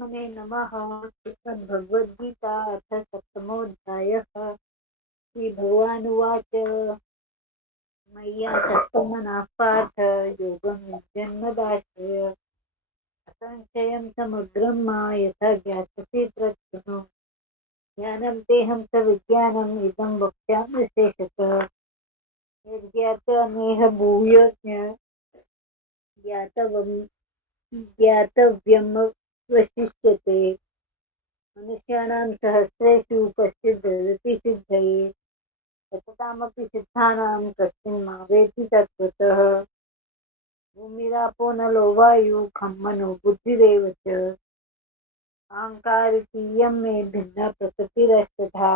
श्रीकृष्णार्पणमस्तु नमः। श्रीमद्भगवद्गीता अथ सप्तमोऽध्यायः। श्रीभगवानुवाच मय्यासक्तमनः पार्थ योगं जन्मदाश्रय असंशयं समुद्रं मा यथा ज्ञास्यसि तच्छृणु। ज्ञानं तेहं स विज्ञानम् इदं वक्ष्यामि शेषतः। यज्ञात्वा भूय ज्ञातव्यं ज्ञातव्यमवशिष्यते। मनुष्याणां सहस्रेषु कश्चिद् ददति सिद्धये सततामपि सिद्धानां कश्चिन् मा वेत्ति तत्त्वतः। भूमिरापो नलो वायुः खं मनो बुद्धिरेव च अहङ्कारतीयं मे भिन्ना प्रकृतिरस्तथा।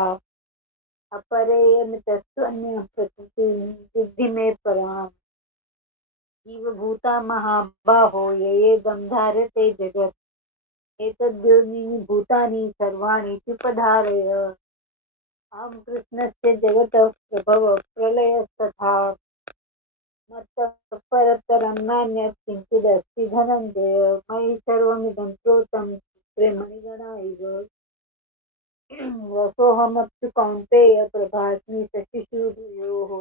अपरेयमितस्त्वन्यः प्रकृतिं विद्धि मे पराम्। जीवभूता महाबाहो ययेदं धार्यते जगत् एतद्योनीनि भूतानि सर्वाणि त्युपधारय। अहं कृष्णस्य जगतः प्रभवः प्रलयस्तथा। मत्तः परतरं नान्यत् किञ्चिदस्ति धनञ्जय। मयि सर्वमिदं प्रोतं सूत्रे मणिगणा इव। रसोऽहमप्सु कौन्तेय प्रभास्मि शशिसूर्ययोः।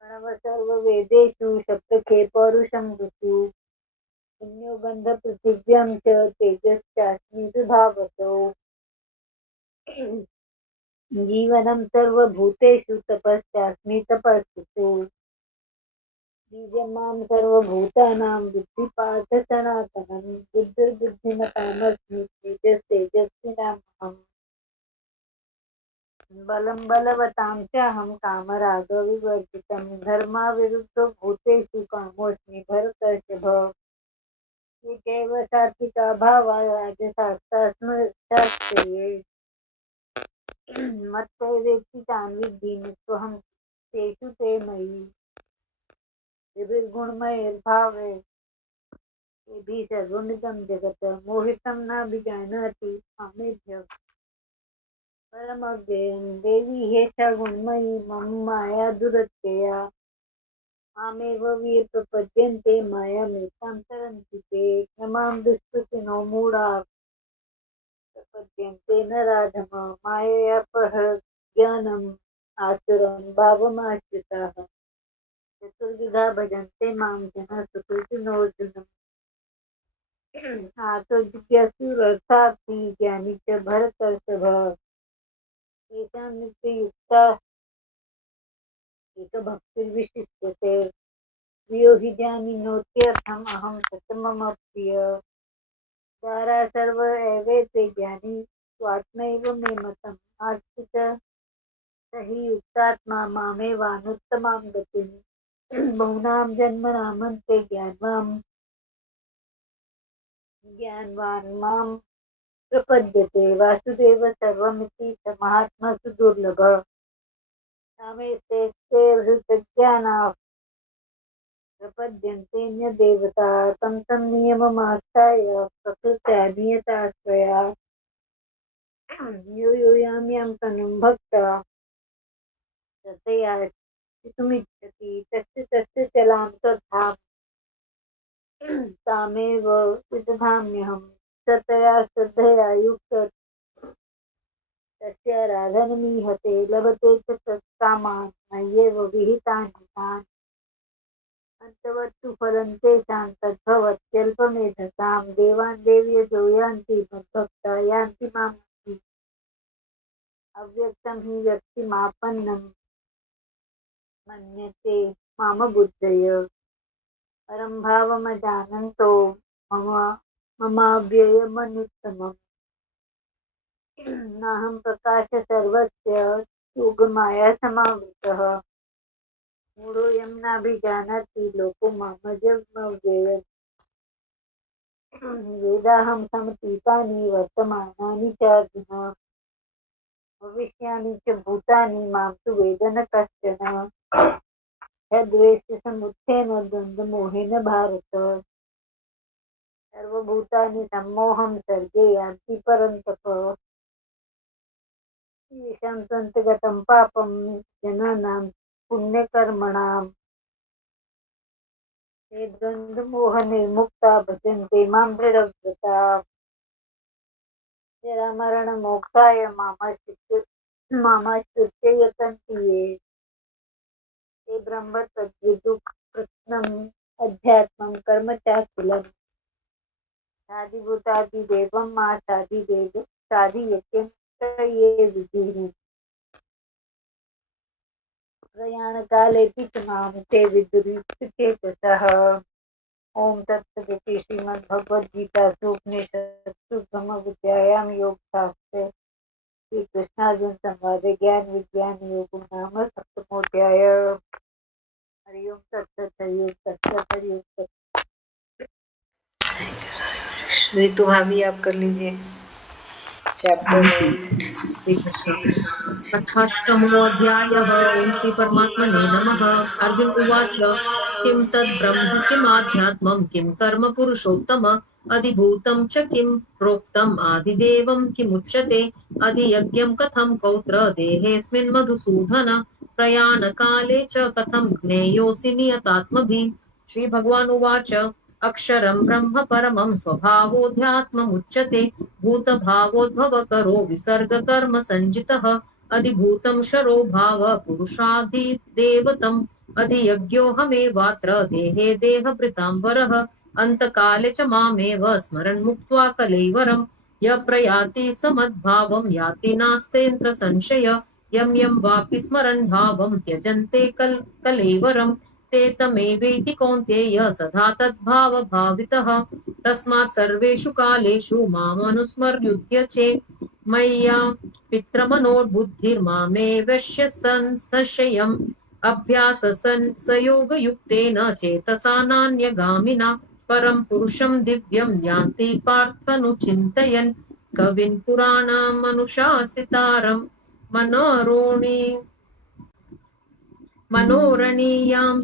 प्रणवः सर्ववेदेषु सप्तखे पौरुषं ऋतु। पुण्यो गन्धपृथिव्यां च तेजश्चास्मि विभावसौ। जीवनं सर्वभूतेषु तपश्चास्मि तपस्विषु। बीजमां सर्वभूतानां विद्धि पार्थ सनातनं। बुद्धिर्बुद्धिमतामस्मि तेजस्तेजस्विनामहम्। बलं बलवतां चाहं कामरागविवर्जितं। धर्माविरुद्धो भूतेषु कामोऽस्मि भरतर्षभ। ये चैव सात्विका भावा राजसास्तास्मशास्त्रये। मत्तैवेति तान् विद्धि निःस्वहं तेषु ते मयि। त्रिभिर्गुणमयैर्भावे येभिः सर्वमिदं जगत् मोहितं नाभिजानाति मामेभ्यः परमव्ययं। देवी ह्येषा गुणमयी मम माया दुरत्यया। मामेव ये प्रपद्यन्ते मायामेतां तरन्ति ते। न मां दुष्कृतिनो मूढा प्रपद्यन्ते न राधम। माययापहृज्ञानम् आसुरं भावमाश्रिताः। चतुर्विधा भजन्ते मां जनाः सुकृतिनोऽर्जुन। आर्तो जिज्ञासुरर्थार्थी ज्ञानी च भरतर्षभ। येषां नित्ययुक्ता एकभक्तिर्विशिष्यते। प्रियो हि ज्ञानिनोत्यर्थम् अहं स मम प्रिय। द्वारा सर्व एवैते ज्ञानी स्वात्मैव मे मतम् आस्थित स हि युक्तात्मा मामेवानुत्तमां गतिम्। बहूनां जन्मनामन्ते ज्ञानवान् मां प्रपद्यते। वासुदेव सर्वमिति स महात्मा सुदुर्लभः। कामेस्ते हृतज्ञानाः प्रपद्यन्तेऽन्यदेवता। तं तं नियममास्ताय प्रकृत्या नियताश्रया। यो यां यां तनुं भक्त्या श्रद्धया चितुमिच्छति तस्य तस्य चलां श्रद्धां तामेव विदधाम्यहम्। स तया श्रद्धया युक्तः तस्य आराधनमीहते लभते च तत्कामान् मय्येव विहितानि तान्। अन्तवत्तु फलं तेषां तद्भवत्यल्पमेधसां। देवान् देवयजो यान्ति मद्भक्ता यान्ति मामपि। अव्यक्तं हि व्यक्तिमापन्नं मन्यते मामबुद्धय। परं भावमजानन्तो मम ममाव्ययमनुत्तमम्। नाहं प्रकाश सर्वस्य योगमाया समावृतः। मूढोऽयं नाभिजानाति लोको मामजमव्ययम्। वेदाहं समतीतानि वर्तमानानि च अर्जुन। भविष्यानि च भूतानि मां तु वेद न कश्चन। यद्वेष्टि समुत्थेन द्वन्द्वमोहेन भारत। सर्वभूतानि सम्मोहं सर्गे यान्ति परन्तप। येषां सन्तगतं पापं जनानां पुण्यकर्मणां ते द्वन्द्वमोहनिर्मुक्ता भजन्ते मां दृढव्रता। जरामरणमोक्षाय मामाश्रित्य यतन्ति ये ते ब्रह्म तद्विदुः कृत्स्नम् अध्यात्मं कर्म चाखिलम् साधिभूतादिदेवं मा साधियज्ञं ये विदुः प्रयाणकालेऽपि च मां ते विदुरितचेतसः। ओम तत्सदिति श्रीमद्भगवद्गीतासु उपनिषत्सु ब्रह्मविद्यायां योगशास्त्रे श्रीकृष्णार्जुन संवादे ज्ञान विज्ञान योग नाम सप्तमोऽध्याय। हरि ओम तत्सत् हरि ओम तत्सत् हरि ओम तत्सत्। रितु भाभी आप कर लीजिए चैप्टर 8। अष्टमोऽध्यायः। ओं श्री परमात्मने नमः। अर्जुन उवाच किं तद् ब्रह्म किमाध्यात्मं किं कर्म पुरुषोत्तम अधिभूतं च किं प्रोक्तम् आदिदेवं किमुच्यते अधियज्ञं कथं कौत्र देहेऽस्मिन् मधुसूदन प्रयाणकाले च कथं ज्ञेयोऽसि नियतात्मभिः। श्रीभगवान् उवाच अक्षरं ब्रह्म परमं स्वभावोऽध्यात्ममुच्यते भूतभावोद्भवकरो विसर्गकर्म संजितः अधिभूतं शरो भाव पुरुषाधिदेवतम् अधियज्ञोऽहमेवात्र देहे देहभृताम्बरः अन्तकाले च मामेव स्मरन् मुक्त्वा कलैवरम् यः प्रयाति समद्भावं याति नास्तेऽत्र संशय यं यं वापि स्मरन् भावं त्यजन्ते कलैवरम् ते तमेवेति कौन्तेय सदा तद्भावभावितः तस्मात् सर्वेषु कालेषु मामनुस्मर्युध्य चेत् मय्या पित्रमनोर्बुद्धिर्मामे वश्य संशयम् अभ्यासयोगयुक्तेन चेतसा नान्यगामिना परं पुरुषं दिव्यं यान्ति पार्थनुचिन्तयन् कविन् पुराणमनुशासितारं मनोरणीयां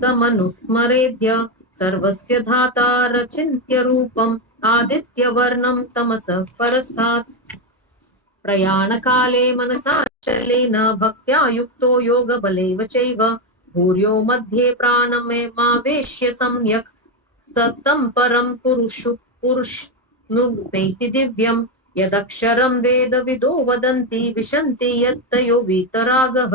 समनुस्मरेद्य सर्वस्य धातारचिन्त्य रूपम् आदित्यवर्णं तमसः परस्तात् प्रयाणकाले मनसाचलेन भक्त्या युक्तो योगबलैव चैव भूर्यो मध्ये प्राणमेवावेश्य सम्यक् सतं परं पुरुषनुपेति दिव्यम् यदक्षरं वेदविदो वदन्ति विशन्ति यत्तयो वीतरागः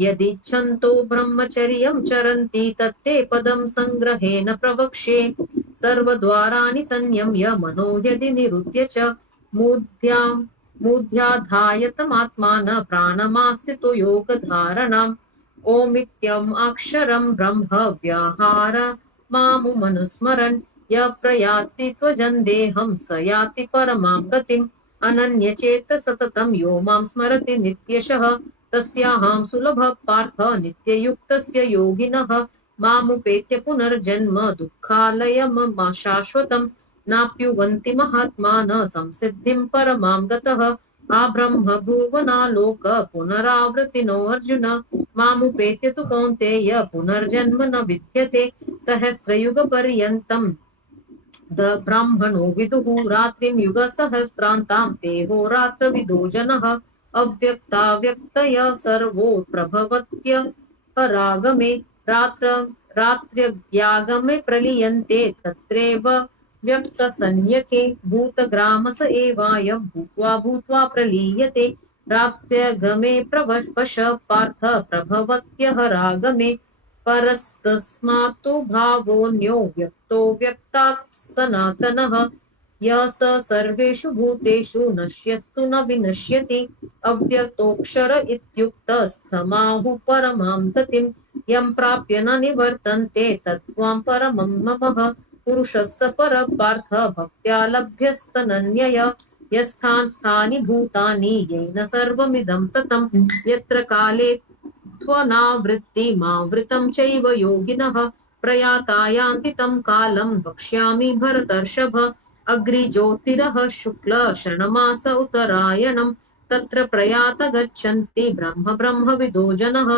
यदिच्छन्तो ब्रह्मचर्यं चरन्ति तत्ते पदं संग्रहेण प्रवक्ष्ये सर्वद्वाराणि संयम्य मनो यदि निरुद्य च मूर्ध्याधायतमात्मान प्राणमास्थितो योगधारणाम् ओमित्यम् अक्षरं ब्रह्म व्याहार मामुमनुस्मरन् य प्रयाति त्वजन् देहं स याति परमां गतिम् अनन्यचेत सततं यो मां स्मरति नित्यशः तस्याहं सुलभः पार्थ नित्ययुक्तस्य योगिनः मामुपेत्य पुनर्जन्म दुःखालयमशाश्वतम् नाप्युवन्ति महात्मानः संसिद्धिं परमां गतः आब्रह्म भुवनालोक पुनरावृत्तिनो अर्जुन मामुपेत्य तु कौन्तेय पुनर्जन्म न विद्यते सहस्रयुगपर्यन्तम् ब्राह्मणो विदुः रात्रिं युगसहस्रान्तां ते होरात्रविदो जनः अव्यक्ताव्यक्तय सर्वो प्रभवत्य परागमे रात्र्यागमे प्रलीयन्ते तत्रैव व्यक्तसंज्ञके भूतग्रामस एवायं भूत्वा भूत्वा प्रलीयते रात्र्यगमे प्रवश पार्थ प्रभवत्यः रागमे परस्तस्मात्तु भावोऽन्यो व्यक्तो व्यक्तात् सनातनः यः स सर्वेषु भूतेषु नश्यस्तु न विनश्यति अव्यक्तोऽक्षर इत्युक्तस्तमाहुः परमां गतिं यं प्राप्य न निवर्तन्ते तत्त्वां परमं ममः पुरुषः स परः पार्थ भक्त्या लभ्यस्तनन्यया यस्थान् स्थानि भूतानि येन सर्वमिदं ततं यत्र काले त्वनावृत्तिमावृतं चैव योगिनः प्रयाता यान्ति तं कालं वक्ष्यामि भरतर्षभ अग्रिज्योतिरः शुक्ल शरणमास उत्तरायणं तत्र प्रयात गच्छन्ति ब्रह्मविदो जनः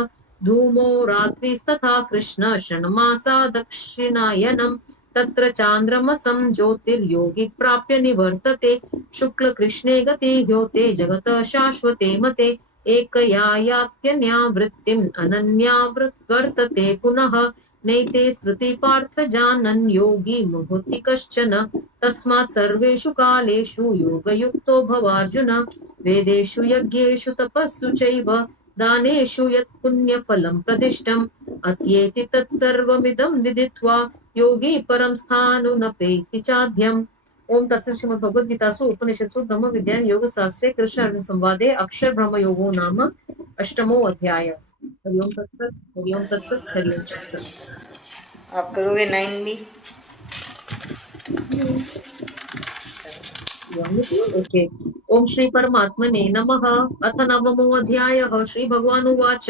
धूमो रात्रिस्तथा कृष्ण शरणमासा दक्षिणायनं तत्र चान्द्रमसं ज्योतिर्योगी प्राप्य निवर्तते शुक्लकृष्णे गति ह्योते जगतः शाश्वते मते एकया यात्यन्यावृत्तिम् अनन्यावृत्वर्तते पुनः नैते स्मृति पार्थ जानन् योगी मुहुति कश्चन तस्मात् सर्वेषु कालेषु योगयुक्तो भवार्जुन वेदेषु यज्ञेषु तपस्सु चैव दानेषु यत् पुण्यफलं प्रदिष्टम् अत्येति तत्सर्वमिदं विदित्वा योगी परं स्थानुनपेति चाध्यम्। ओम तस्सत् श्रीमद्भगवद्गीतासु उपनिषत्सु ब्रह्मविद्यायां योगशास्त्रे कृष्ण अर्जुन संवादे अक्षर ब्रह्म योगो नाम अष्टमो अध्याय। हरि ओम तत्सत्, हरि ओम तत्सत्, हरि ओम तत्सत्। आप करोगे 9 भी? ओके। ओम श्री परमात्मने नमः। अथ नवमो अध्यायः। श्री भगवानुवाच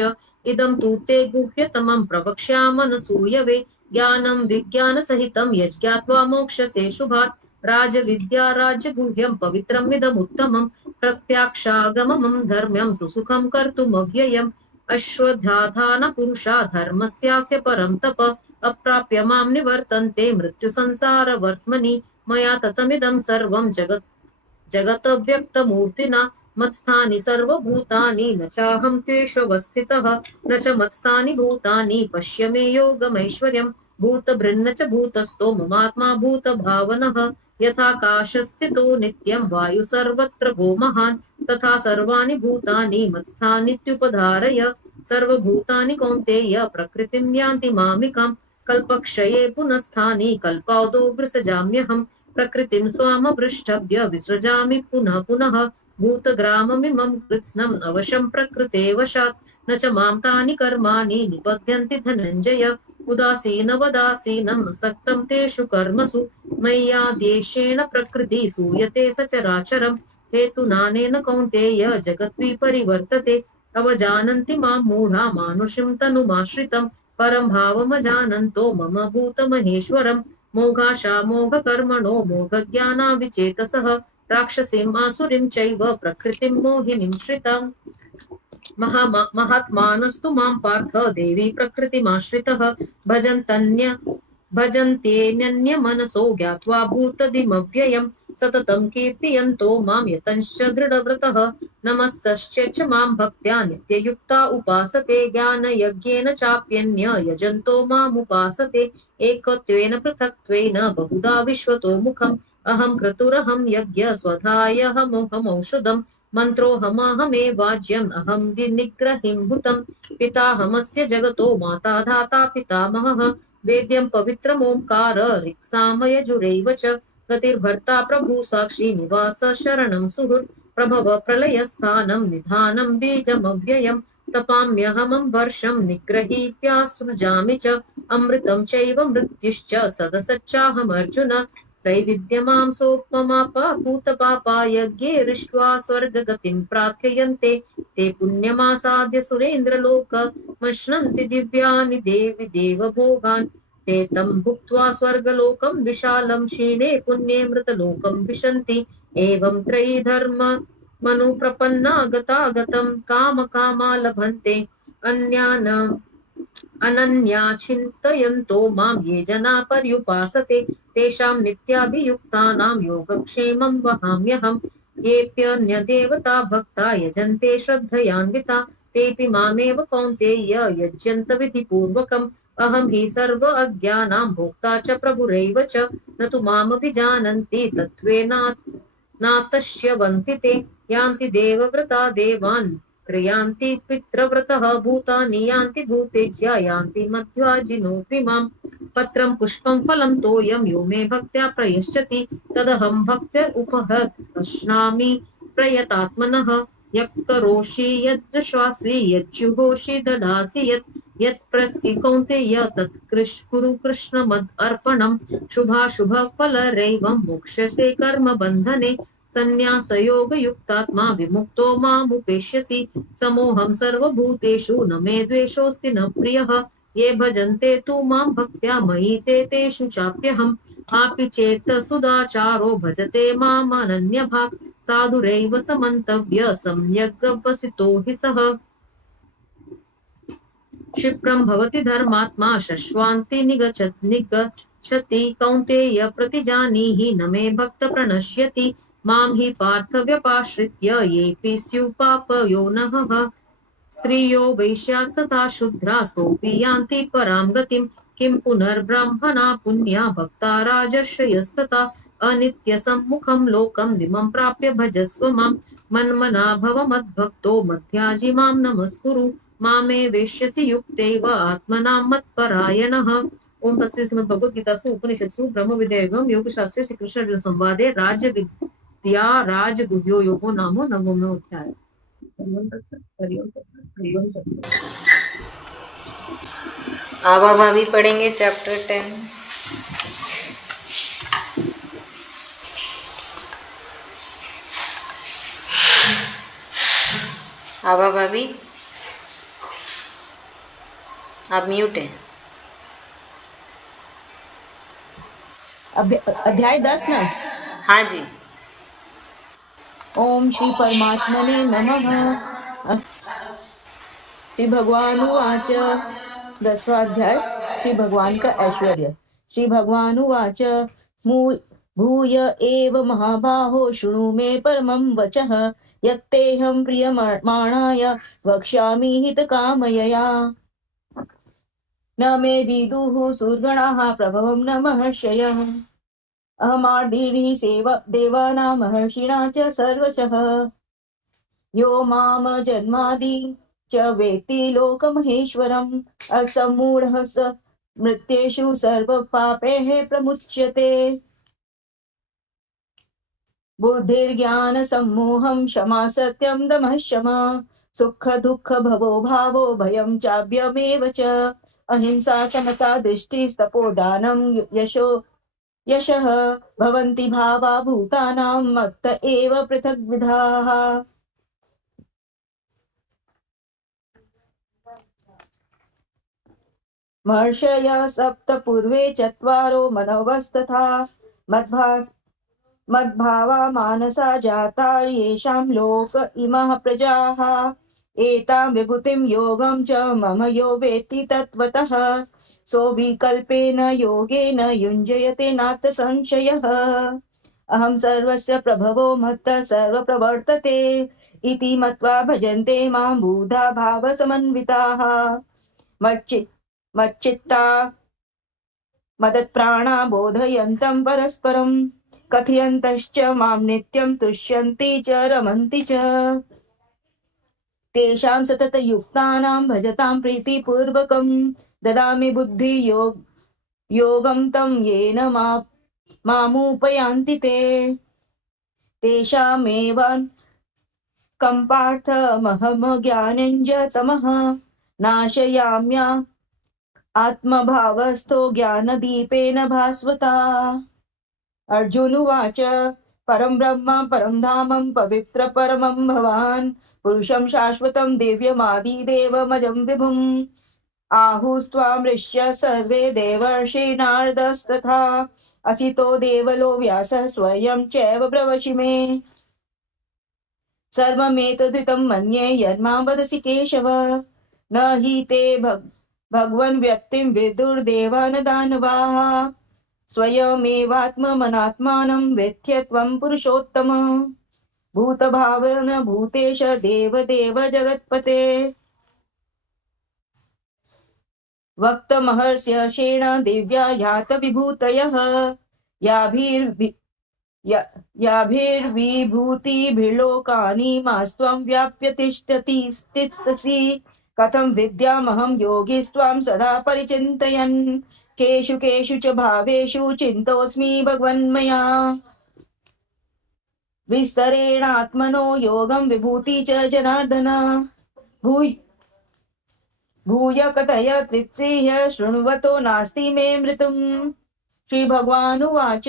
इदं तु ते गुह्यतमं प्रवक्ष्यामनसूयवे ज्ञानं विज्ञानसहितं यज्ञात्वा मोक्षसे शुभात् राजविद्या राज्यगुह्यं पवित्रमिदमुत्तमं प्रत्याक्षागमं धर्म्यं सुसुखं कर्तुमव्ययम् अश्वत्थाधानपुरुषा धर्मस्यास्य परं तप अप्राप्य मां निवर्तन्ते मृत्युसंसारवर्त्मनि मया ततमिदं सर्वं जगत् व्यक्तमूर्तिना मत्स्थानि सर्वभूतानि न चाहं त्वेष्वस्थितः न च मत्स्थानि भूतानि पश्य मे योगमैश्वर्यम् भूतभृन्न च भूतस्थो ममात्मा भूतभावनः यथाकाशस्थितो नित्यं वायु सर्वत्र गो महान् तथा सर्वाणि भूतानि मत्स्थानीत्युपधारय सर्वभूतानि कौन्तेय प्रकृतिं यान्ति मामिकाम् कल्पक्षये पुनस्स्थानि कल्पादौ विसृजाम्यहम् प्रकृतिं स्वामपृष्ठभ्य विसृजामि पुनः पुनः भूतग्राममिमं कृत्स्नम् अवशं प्रकृते वशात् न च मां तानि कर्माणि निबध्यन्ति धनञ्जय उदासीनवदासीनम् असक्तं तेषु कर्मसु मय्याद्येषेण प्रकृतिः सूयते सचराचरम् हेतुनानेन कौन्तेय जगद्विपरिवर्तते अवजानन्ति मां मूढा मानुषीं तनुमाश्रितं परं भावमजानन्तो मम भूतमहेश्वरम् मोघाशा मोघकर्मणो मोघज्ञानाविचेतसः राक्षसीम् आसुरीं चैव प्रकृतिं मोहिनीं श्रिताम् महात्मानस्तु मां पार्थ देवी प्रकृतिमाश्रितः भजन्त्येन्यमनसो ज्ञात्वा भूतदिमव्ययम् सततं कीर्तयन्तो मां यतंश्च दृढव्रतः नमस्तश्च मां भक्त्या नित्ययुक्ता उपासते ज्ञानयज्ञेन चाप्यन्य यजन्तो मामुपासते एकत्वेन पृथक्त्वेन बहुधा विश्वतो मुखम् अहं क्रतुरहं यज्ञ स्वधायहमोहमौषधम् मन्त्रोऽहमहमेवाज्यम् अहं निग्रहीभूतम् पिताहमस्य जगतो माता धाता पितामहः वेद्यं पवित्रमोङ्कार ऋक्सामयजुरैव च गतिर्भर्ता प्रभु साक्षी निवास शरणं सुहृत् प्रभव प्रलयस्थानं निधानं बीजमव्ययम् तपाम्यहमं वर्षं निग्रहीत्यासृजामि च अमृतं चैव मृत्युश्च सदसच्चाहमर्जुन त्रैविद्यमां सोपमापापूतपापा यज्ञैरिष्ट्वा स्वर्गगतिं प्रार्थयन्ते ते पुण्यमासाद्य सुरेन्द्रलोकमश्नन्ति दिव्यानि देवि देवभोगान् ते तं भुक्त्वा स्वर्गलोकं विशालं क्षीणे पुण्ये मृतलोकं विशन्ति एवं त्रयी धर्म मनुप्रपन्ना गतागतं कामकामा लभन्ते अनन्या चिन्तयन्तो मां ये जना पर्युपासते तेषां नित्याभियुक्तानां योगक्षेमं वहाम्यहम् येऽप्यन्यदेवता भक्ता यजन्ते श्रद्धयान्विता तेऽपि मामेव कौन्तेय यज्यन्त विधिपूर्वकम् अहं हि सर्व अज्ञानां भोक्ता च प्रभुरैव च न तु मामभिजानन्ति तत्त्वेनातश्यवन्ति ते यान्ति देवव्रता देवान् क्रियान्ति पितृव्रतः भूतानि यान्ति भूतेज्या यान्ति मध्वाजिनोऽपि माम् पत्रं पुष्पं फलं तोयं यो मे भक्त्या प्रयश्चति तदहं भक्त्या उपहत् अश्नामि प्रयतात्मनः यत् करोषि यद्श्वास्वि यज्जुहोषि ददासि यत् प्रसि कौन्तेय तत् कुरु कृष्ण मद् अर्पणम् शुभाशुभ फलरैवं मोक्षसे कर्म बन्धने संन्यासयोगयुक्तात्मा विमुक्तो मामुपेष्यसि समोऽहं सर्वभूतेषु न मे द्वेषोऽस्ति न प्रियः ये भजन्ते तु मां भक्त्या मयि ते तेषु चाप्यहम् अपि चेत् सुदाचारो भजते मामनन्यभाक् साधुरैव समन्तव्य सम्यग् वसितो हि सः क्षिप्रं भवति धर्मात्मा शश्वान्ति निगच्छति कौन्तेय प्रतिजानीहि न मे भक्त प्रणश्यति मां हि पार्थ व्यपाश्रित्य येऽपि स्युपापयोनहः स्त्रियो वैश्यास्तथा शूद्रास्तोऽपि यान्ति परां गतिं किं पुनर्ब्रह्मणा पुण्या भक्ता राजर्षयस्तथा अनित्यसम्मुखं लोकं निमं प्राप्य भजस्व मां मन्मना भव मद्भक्तो मध्याजी मां नमस्कुरु मामे वेश्यसि युक्तैव आत्मनां मत्परायणः। ओम तस्य श्रीमद्भगवद्गीतासु उपनिषत्सु ब्रह्मविद्यायां योगशास्त्रे श्रीकृष्णार्जुन संवादे राजविद्या राजगुह्यो योगो नाम नवमोऽध्यायः। हरि ओम तत्सत्, हरि ओम तत्सत्। आवा भाभी पढ़ेंगे चैप्टर 10। आवा भाभी आप म्यूट हैं। अध्याय 10 न। हाँ जी। ओम श्री परमात्मने नमः। श्री भगवान उवाच। 10वां अध्याय श्री भगवान का ऐश्वर्य। श्री भगवान उवाच भूय एव महाबाहो शृणु मे परमं वचः यत्तेऽहं प्रियमाणाय वक्ष्यामि हितकामयया। न मे विदुः सुरगणाः प्रभवं न महर्षयः अहमार्दिभिः देवानां महर्षिणा च सर्वशः। यो माम जन्मादि च वेत्ति लोकमहेश्वरम् असम्मूढः स मृत्येषु सर्वपापैः प्रमुच्यते। बुद्धिर्ज्ञानसम्मोहं क्षमा सत्यं दमः शमा सुख दुःख भवो भावो भयं चाभ्यमेव च अहिंसा समता दृष्टिस्तपोदानं यशः भवन्ति भावा भूतानां मत्त एव पृथग्विधाः। महर्षयः सप्त पूर्वे चत्वारो मनवस्तथा मद्भावा मानसा जाता येषां लोक इमः प्रजाः एतां विभूतिं योगं च मम यो वेत्ति तत्त्वतः सोऽविकल्पेन योगेन युञ्जयते नाथ संशयः। अहं सर्वस्य प्रभवो मत्तः सर्वप्रवर्तते इति मत्वा भजन्ते मां बुधा भावसमन्विताः मच्चित्ता मदत्प्राणा बोधयन्तं परस्परं कथयन्तश्च मां नित्यं तुष्यन्ति च रमन्ति च। तेषां सततयुक्तानां भजतां प्रीतिपूर्वकं ददामि बुद्धियोगं तं येन मामुपयान्ति ते। तेषामेवान् कम्पार्थमहं ज्ञानञ्ज तमः नाशयाम्या आत्मभावस्थो ज्ञानदीपेन भास्वता। अर्जुन उवाच परं ब्रह्म परं धामं पवित्र परमं भवान् पुरुषं शाश्वतं दिव्यमादिदेवमजं विभुम् आहुस्त्वां ऋष्य सर्वे देवर्षिणार्दस्तथा असितो देवलो व्यासः स्वयं चैव ब्रवसि मे सर्वमेतदृतं मन्ये यन्मां वदसि केशव न हि ते भगवन् व्यक्तिं विदुर्देवान् दानवाः स्वयमेवात्मनात्मानं वेत्थ्य त्वं पुरुषोत्तम भूतभावन भूतेश देवदेव जगत्पते वक्तमहर्ष्येण दिव्या यात विभूतयः याभिर्विभूतिभिर्लोकानि मास्त्वं व्याप्य तिष्ठसि कथं विद्यामहं योगिस्त्वां सदा परिचिन्तयन् केषु केषु च भावेषु चिन्तोऽस्मि भगवन्मया विस्तरेणात्मनो योगं विभूति च जनार्दन भूय कथय तृप्सिः शृण्वतो नास्ति मे मृतुम्। श्री भगवान् उवाच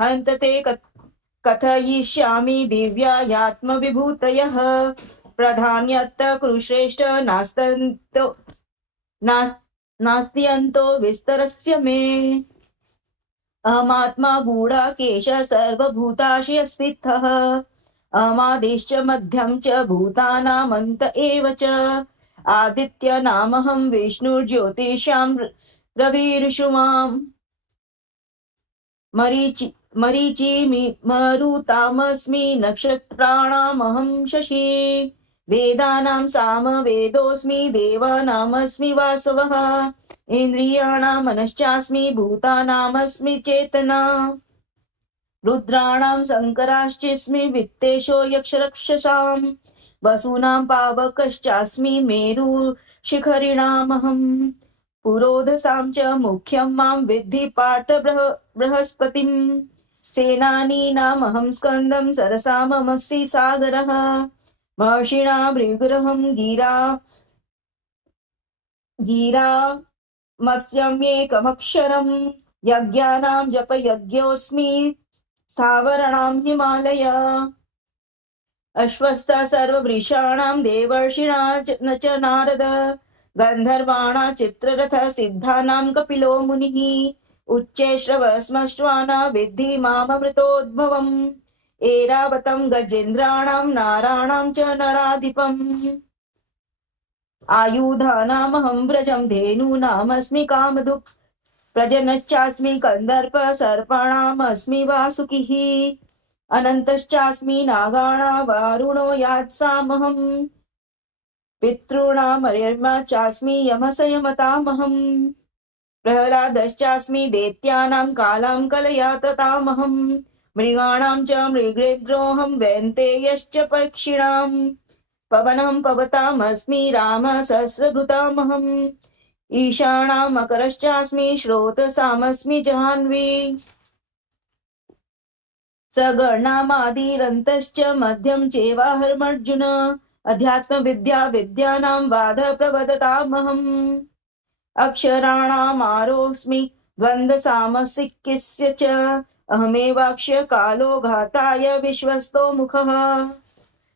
हन्त ते कथयिष्यामि दिव्यायात्मविभूतयः प्रधान्यत्त कुरुश्रेष्ठ नास्त्यन्तो विस्तरस्य मे अहमात्मा गूढाकेश सर्वभूताशयस्थितः अहमादिश्च मध्यं च भूतानामन्त एव च आदित्यनामहं विष्णुर्ज्योतिषां रविर्षुमाम् मरीचिर्मरुतामस्मि नक्षत्राणामहं शशि वेदानां सामवेदोऽस्मि देवानामस्मि वासवः इन्द्रियाणां मनश्चास्मि भूतानामस्मि चेतना रुद्राणां शङ्कराश्चास्मि वित्तेषो यक्षरक्षसां वसूनां पावकश्चास्मि मेरुशिखरिणामहम् पुरोधसां च मुख्यं मां विद्धि पार्थ बृहस्पतिं सेनानीनामहं स्कन्दं सरसाममसि सागरः महर्षिणा भृगुरहं गिरामस्यम्येकमक्षरम् यज्ञानां जपयज्ञोऽस्मि स्थावराणां हिमालय अश्वस्थ सर्ववृषाणां देवर्षिणा न च नारद गन्धर्वाणा चित्ररथ सिद्धानां कपिलो मुनिः उच्चैश्रवस्मश्वाना विद्धि माममृतोद्भवम् ऐरावतं गजेन्द्राणां नाराणां च नराधिपम् आयुधानामहं व्रजं धेनूनामस्मि कामधुक् प्रजनश्चास्मि कन्दर्प सर्पाणामस्मि वासुकिः अनन्तश्चास्मि नागाणां वारुणो यात्सामहम् पितॄणामर्यमा चास्मि यमसयमतामहम् प्रह्लादश्चास्मि दैत्यानां कालां कलयाततामहम् मृगाणां च मृगेन्द्रोऽहं वैन्तेयश्च पक्षिणां पवनं पवतामस्मि रामः सहस्रभृतामहम् ईशानां मकरश्चास्मि श्रोतसामस्मि जाह्नवी सगणामादिरन्तश्च मध्यं चैवाहमर्जुन अध्यात्मविद्या विद्यानां वादः प्रवदतामहम् अक्षराणामारोऽस्मि द्वन्द्वसामसिकस्य च अहमेवाक्ष्य कालो घाताय विश्वस्तो मुखः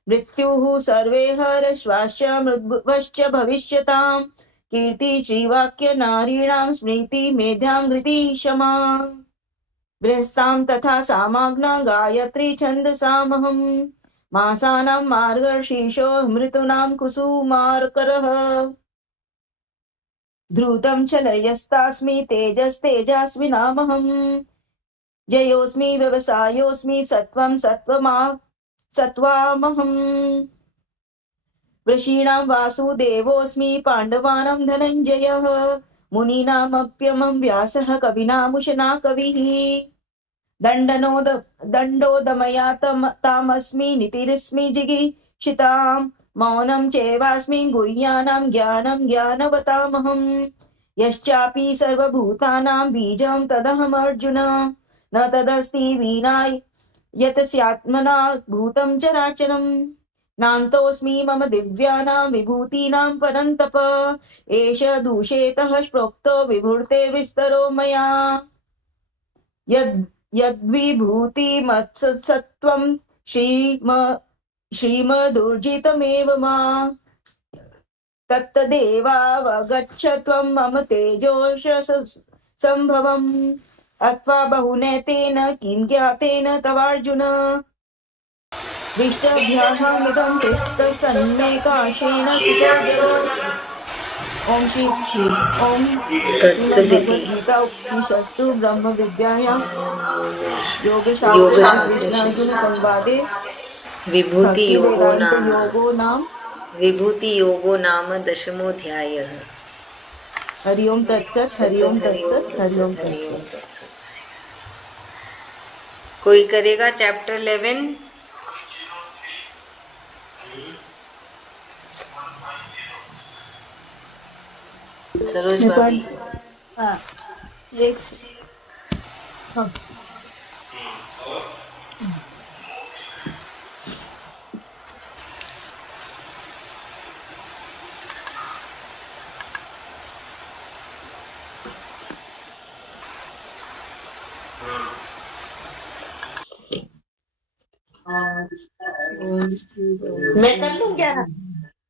मृत्युः सर्वे हरश्वाश्च मृद्भुवश्च भविष्यताम् कीर्ति श्रीवाक्य नारीणां स्मृति मेधां धृति क्षमा गृहस्थां तथा सामाग्ना गायत्री छन्दसामहम् मासानां मार्गशीर्षो मृतूनां कुसुमार्करः धृतं चलयस्तास्मि तेजस्तेजस्विनामहम् जयोऽस्मि व्यवसायोऽस्मि सत्त्वं सत्त्वामहम् वृषीणां वासुदेवोऽस्मि पाण्डवानां धनञ्जयः मुनीनामप्यमं व्यासः कवीनामुशना कविः दण्डोदमयातामस्मि नीतिरस्मि जिगीषितां मौनं चैवास्मि गुह्यानां ज्ञानं ज्ञानवतामहम् यश्चापि सर्वभूतानां बीजं तदहमर्जुन न तदस्ति विना यतस्यात्मना भूतं चराचरम् नान्तोऽस्मि मम दिव्यानां विभूतीनां परन्तप एष दूषेतः प्रोक्तो विभूते विस्तरो मया यद्विभूतिमत्सत्त्वं श्रीमदूर्जितमेव मा तत्तदेवावगच्छ त्वं मम तेजोशसम्भवम् अथवा बहुनैतेन किं ज्ञातेन तवार्जुन दृष्टभ्याहमिदं तृप्तसन्मेकाशेन स्थितो जगत् ॐ तत्सदिति श्रीमद्भगवद्गीता उपनिषत्सु ब्रह्मविद्यायां योगशास्त्रे योगशास्त्रे श्रीकृष्णार्जुन संवादे विभूति योगो नाम दशमोऽध्यायः। हरि ओम तत्सत हरि ओम तत्सत हरि ओम तत्सत। कोई करेगा चैप्टर 11? सरोज भाभी। हाँ एक हाँ मैं कर लूं क्या?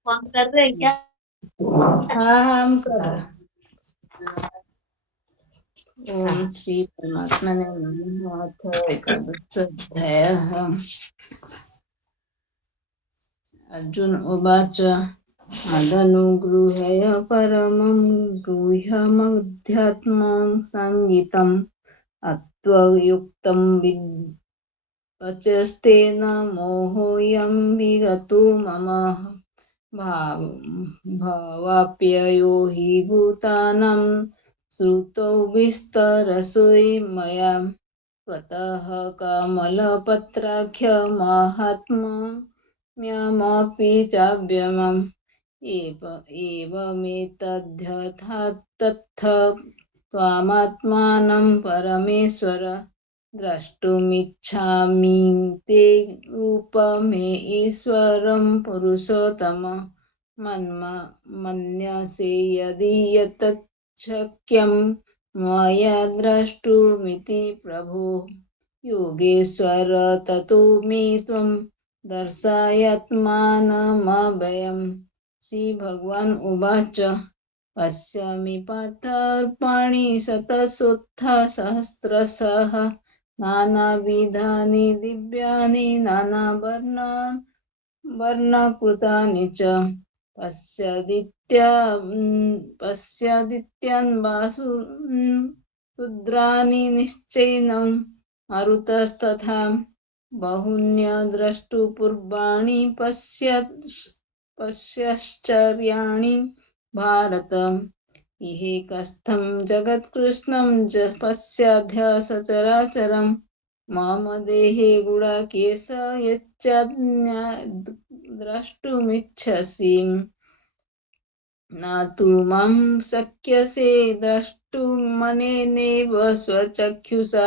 फोन कर रहे हैं क्या? हाँ हम कर रहे हैं। ओम श्री परमात्मने नमः। अथ एकादशोऽध्यायः। अर्जुन उवाच मदनुगृह्य परमं गुह्यमध्यात्मं संगीतम् अत्वयुक्तं वचस्तेन मोहोऽयं विगतो मम भवाप्ययो हि भूतानां श्रुतौ विस्तरसोऽयि मया त्वतः कमलपत्राख्य माहात्म्यमपि चाव्यमम् एवमेतद्यथा तत्थ त्वामात्मानं परमेश्वर द्रष्टुमिच्छामि ते रूपमेश्वरं पुरुषोत्तम मन्यसे यदि यत्तच्छक्यं मया द्रष्टुमिति प्रभो योगेश्वर ततो मे त्वं दर्शयात्मानमव्ययम्। श्रीभगवान् उवाच पश्यामि पार्थार्पाणि शतशोत्थसहस्रशः नानाविधानि दिव्यानि नानावर्णकृतानि च पश्यदित्यान् शूद्राणि निश्चैनं मरुतस्तथा बहून्यद्रष्टुपूर्वाणि पश्याश्चर्याणि भारत इहेकस्थं जगत्कृष्णं पश्याद्य सचराचरं मम देहे गुडाकेश यच्चाद्यद्रष्टुमिच्छसि न तु मां शक्यसे द्रष्टुमनेनैव स्वचक्षुषा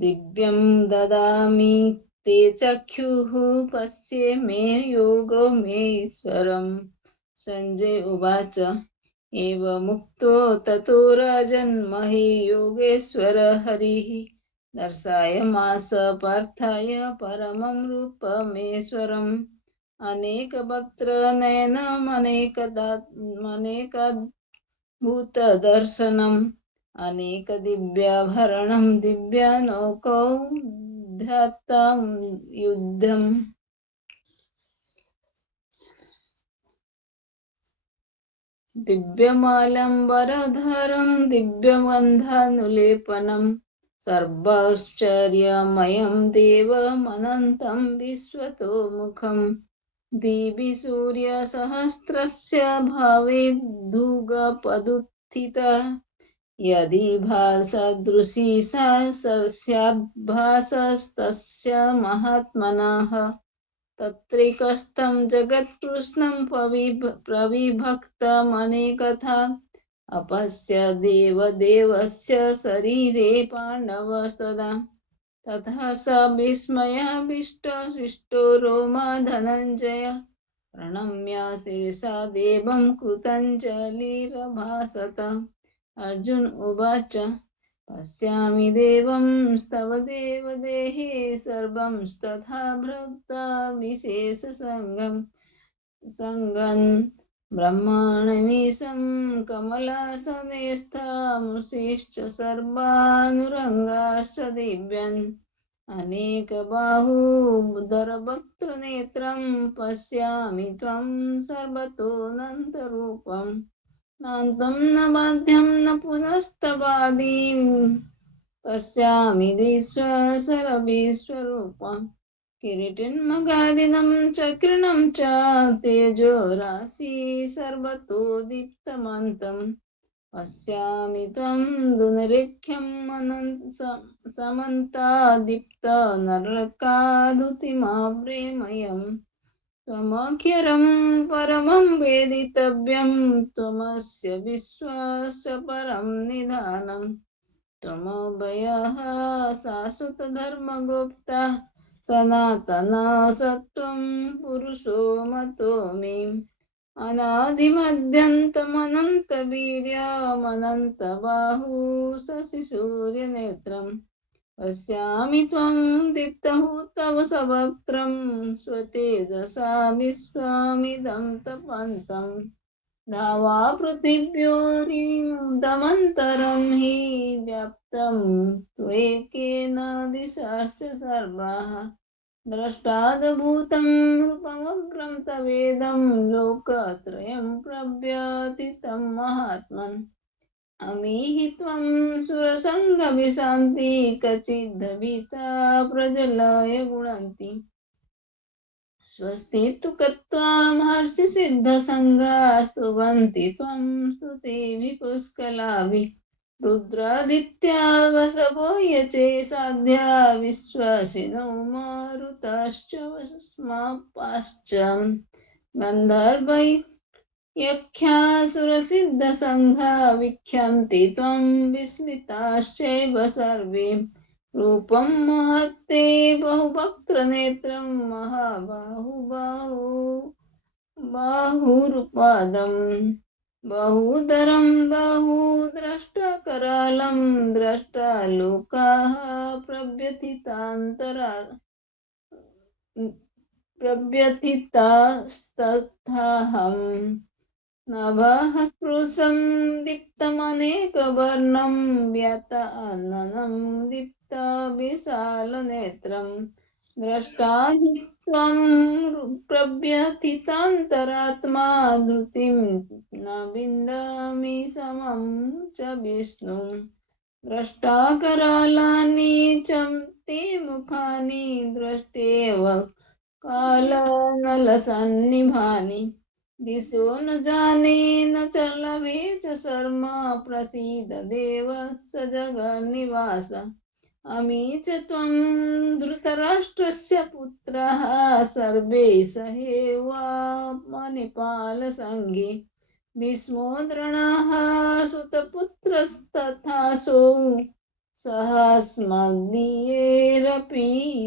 दिव्यं ददामि ते चक्षुः पश्ये मे योगो मे ईश्वरम्। संजय उवाच एवमुक्तो ततो राजन् महीयोगेश्वर हरिः दर्शयामास पार्थाय परमं रूपमेश्वरम् अनेकवक्त्रनयनमनेकभूतदर्शनम् अनेकदिव्याभरणं दिव्यानौकौद्धतं युद्धम् दिव्यमालम्बरधरं दिव्यगन्धानुलेपनं सर्वाश्चर्यमयं देवमनन्तं विश्वतोमुखं दिवि सूर्यसहस्रस्य भवेद्युगपदुत्थितः यदि भासदृशी सा स्याद्भासस्तस्य महात्मनः तत्रैकस्थं जगत्कृष्णं प्रविभक्तमनेकथा अपश्य देवदेवस्य शरीरे पाण्डवस्तदा ततः स विस्मयाविष्टो रोमा धनञ्जय प्रणम्य शिरसा देवं कृताञ्जलिरभाषत। अर्जुन उवाच पश्यामि देवं स्तव देवदेहे सर्वं तथा भक्तविशेषसङ्गं ब्रह्माणमीशं कमलासनेस्थामुषिश्च सर्वानुरङ्गाश्च दिव्यन् अनेकबाहूदरवक्त्रनेत्रं पश्यामि त्वं सर्वतोऽनन्तरूपम् नान्तं न बाध्यं न पुनस्तवादिं पश्यामि विश्वसर्वविश्वरूपं किरीटिन्मगादिनं चक्रणं च तेजोराशि सर्वतो दीप्तमन्तं पश्यामि त्वं दुर्निरीक्ष्यं समन्तादीप्तनरकाद्युतिमावृमयम् त्वमक्षरं परमं वेदितव्यं त्वमस्य विश्वस्य परं निधानं त्वमव्ययः शाश्वतधर्मगुप्ता सनातनसत्त्वं पुरुषो मतो मे अनादिमध्यन्तमनन्तवीर्यमनन्तबाहु शशिसूर्यनेत्रम् पश्यामि त्वं दीप्तहुतव सवक्त्रं स्वतेजसा विश्वमिदं तपन्तम् धावा पृथिव्योरिदमन्तरं हि व्याप्तं त्वेकेन दिशाश्च सर्वाः द्रष्टादभूतं रूपमग्रं तवेदं लोकत्रयं प्रव्यथितं महात्मन् अमीहि त्वं सुरसङ्गविशान्ति कचिद्भीता प्रज्वलय गुणन्ति स्वस्ति तु कृत्वा महर्षिसिद्धसङ्घा स्तुवन्ति त्वं स्तुतिभिः पुष्कलाभिः रुद्रादित्या वसवो यचे साध्या विश्वासिनो मारुताश्च वसुस्मापाश्च गन्धर्वै यख्यासुरसिद्धसङ्घा विख्यान्ति त्वं विस्मिताश्चैव सर्वे रूपं महत्ते बहुवक्त्रनेत्रं बाहुरुपादं बहुधरं बहुद्रष्टकरालं द्रष्टालोकाः प्रव्यथितास्तथाहम् नभः स्पृशं दीप्तमनेकवर्णं व्याताननं दीप्तविशालनेत्रं द्रष्टा हि त्वं प्रव्यथितान्तरात्मा धृतिं न विन्दामि समं च विष्णुं द्रष्टा करालानि च ते मुखानि दृष्टेव कालनलसन्निभानि दिशो न जाने न च लभे च शर्मा प्रसीद देवस्य जगन्निवास अमी च त्वं धृतराष्ट्रस्य पुत्रः सर्वे सहेवामनिपालसङ्गे भीष्मो द्रोणः सुतपुत्रस्तथासौ सहस्मदीयैरपि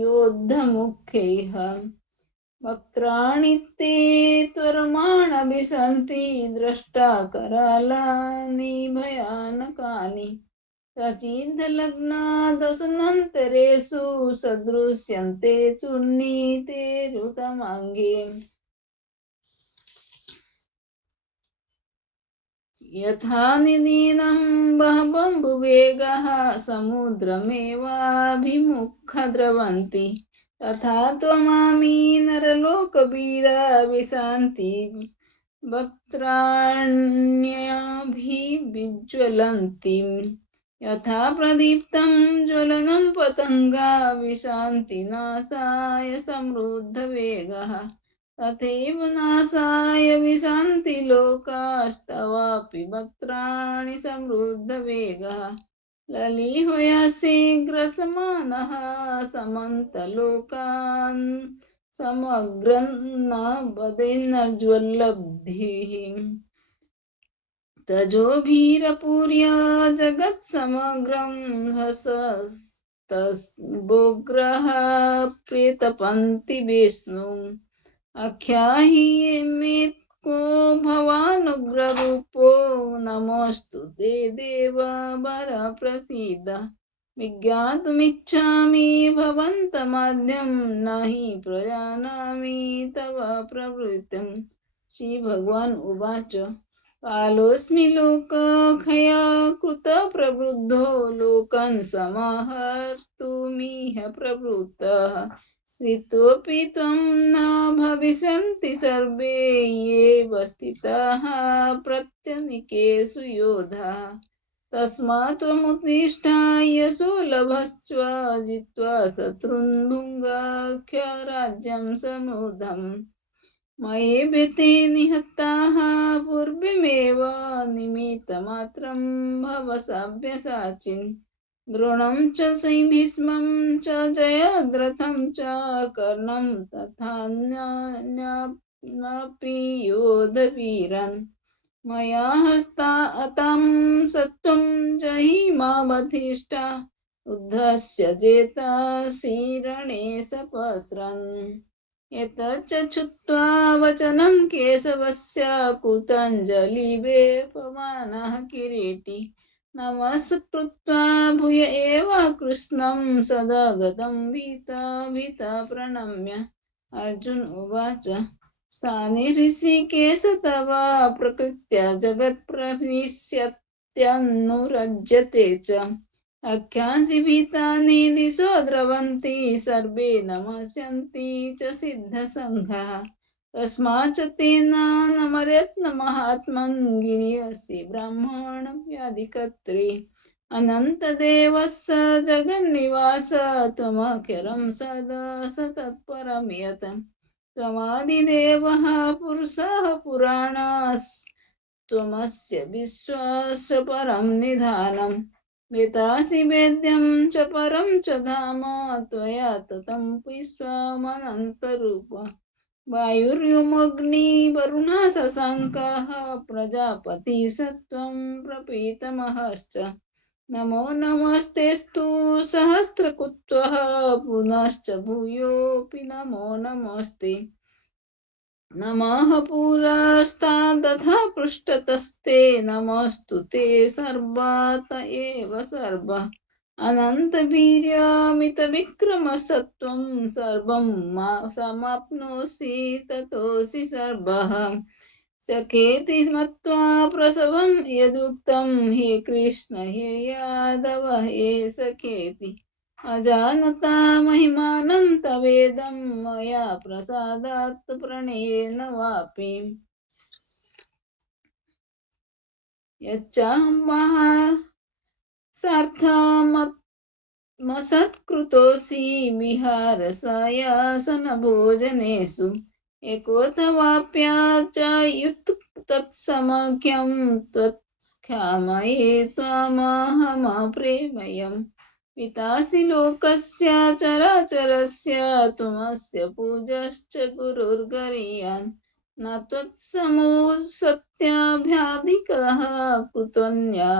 योद्धमुख्यैः वक्त्राणि ते त्वरमाणभिसन्ति द्रष्टा करालानि भयानकानि सचिद्धलग्नादसनन्तरेषु सदृश्यन्ते चूर्णीते ऋतमाङ्गे यथा निदीनं बहबम्बुवेगः समुद्रमेवाभिमुखा द्रवन्ति तथा त्वमामि नरलोकवीरा विशान्ति वक्त्राण्यभिविज्वलन्ति यथा प्रदीप्तं ज्वलनं पतङ्गा विशान्ति नाशाय समृद्धवेगः तथैव नाशाय विशान्ति लोकास्तवापि वक्त्राणि समृद्धवेगः ललिह्यशीघ्रसमानः समन्तलोकान् समग्रं न वदेन्नर्ज्वलब्धिः तजोभिरपूर्य जगत्समग्रं हसस्तस्बोग्रः प्रेतपन्ति विष्णुम् आख्याहि मे को भवानुग्ररूपो नमोऽस्तु ते देववर प्रसीद विज्ञातुमिच्छामि भवन्तमाद्यं न हि प्रजानामि तव प्रवृत्तिं श्रीभगवान् उवाच कालोऽस्मि लोकक्षयकृतप्रवृद्धो लोकान् समाहर्तुमिह प्रवृत्तः ऋतोऽपि त्वं न भविष्यन्ति सर्वे एव स्थिताः प्रत्यनीकेषु योधाः तस्मात् त्वमुत्तिष्ठ यशो लभस्व जित्वा शत्रून् भुङ्क्ष्व समुदम् मयेऽभिते निहताः पूर्वमेव निमित्तमात्रं भव सव्यसाचिन् द्रोणं च भीष्मं च जयद्रथं च कर्णं तथान्यापि योधवीरन् मया हस्तातं सत्त्वं जहिमावधिष्ठा उद्धस्य जेतासि रणे सपत्रन् एतच्च श्रुत्वा वचनं केशवस्य कृताञ्जलिवेपमानः किरीटी नमस्कृत्वा भूय एव कृष्णं सदगतं भीता प्रणम्य अर्जुन उवाच स्थाने ऋषिकेश तव प्रकृत्या जगत्प्रविश्यत्यनुरज्यते च आख्यासि भीतानि दिशो द्रवन्ति सर्वे नमस्यन्ति च सिद्धसङ्घाः तस्माच्च तेन नमर्यत्नमहात्मन् गिरीयसि ब्राह्मणव्याधिकर्त्री अनन्तदेवस्य जगन्निवास त्वमखिलं सदा सतत्परं यत् त्वमादिदेवः पुरुषः पुराणास् त्वमस्य विश्वस्य परं निधानम् वेतासि वेद्यं च परं च धाम त्वया ततं विश्वमनन्तरूप वायुर्यमग्निवरुणः शशाङ्कः प्रजापति सत्त्वं प्रपीतमहश्च नमो नमस्तेस्तु सहस्रकृत्वः पुनश्च भूयोऽपि नमो नमस्ते नमः पुरस्तादथ पृष्ठतस्ते नमस्तु ते सर्वात एव सर्वः अनन्तवीर्यामितविक्रमसत्त्वं सर्वं समाप्नोषि ततोऽसि सर्वः सखेति मत्वा प्रसवं यदुक्तं हे कृष्ण हे यादव हे सखेति अजानता महिमानं तवेदं मया प्रसादात् प्रणयेन वापि यच्चाम्बः सार्थमसत्कृतोऽसि विहारसायासनभोजनेषु एकोऽथवाप्याचायुत् तत्समख्यं त्वत्क्षामये त्वामहमप्रेमयम् पितासि लोकस्य चराचरस्य त्वमस्य पूजश्च गुरुर्गरीयान् न त्वत्समो सत्याभ्याधिकः कृतन्या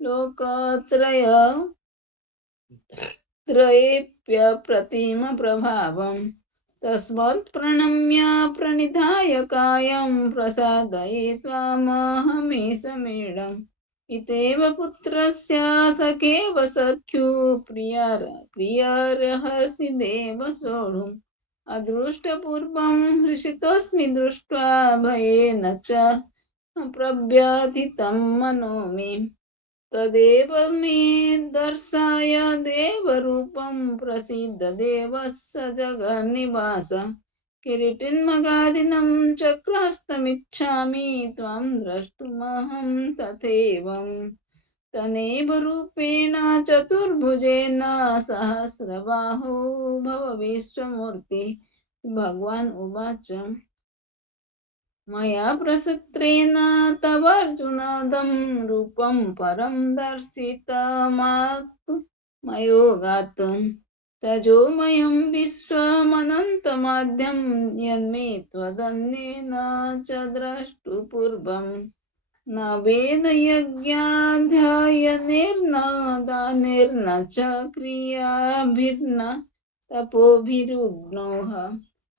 लोकत्रयेऽप्यप्रतिमप्रभावम् तस्मात्प्रणम्य प्रणिधाय कायं प्रसादये त्वामहमेषमीडम् पितेव पुत्रस्य सखेव सख्यु प्रियर्हसि देव सोढुम् अदृष्टपूर्वं हृषितोऽस्मि दृष्ट्वा भयेन च प्रव्यथितं मनो मे तदेव मे दर्शय देवरूपं प्रसीद देवस्य जगन्निवास किरीटिन्मगादिनं चक्रहस्तमिच्छामि त्वां द्रष्टुमहं तथैवं तनेव रूपेण चतुर्भुजेन सहस्रबाहो भव विश्वमूर्ति भगवान् उवाच मया प्रसत्रेण तवार्जुनादं रूपं परं दर्शितमात्मयोगात् तजोमयं विश्वमनन्तमाद्यं यन्मे त्वदन्येन च द्रष्टुपूर्वम् न वेदयज्ञाध्ययनैर्न दानैर्न च क्रियाभिर्न तपोभिरुग्नोः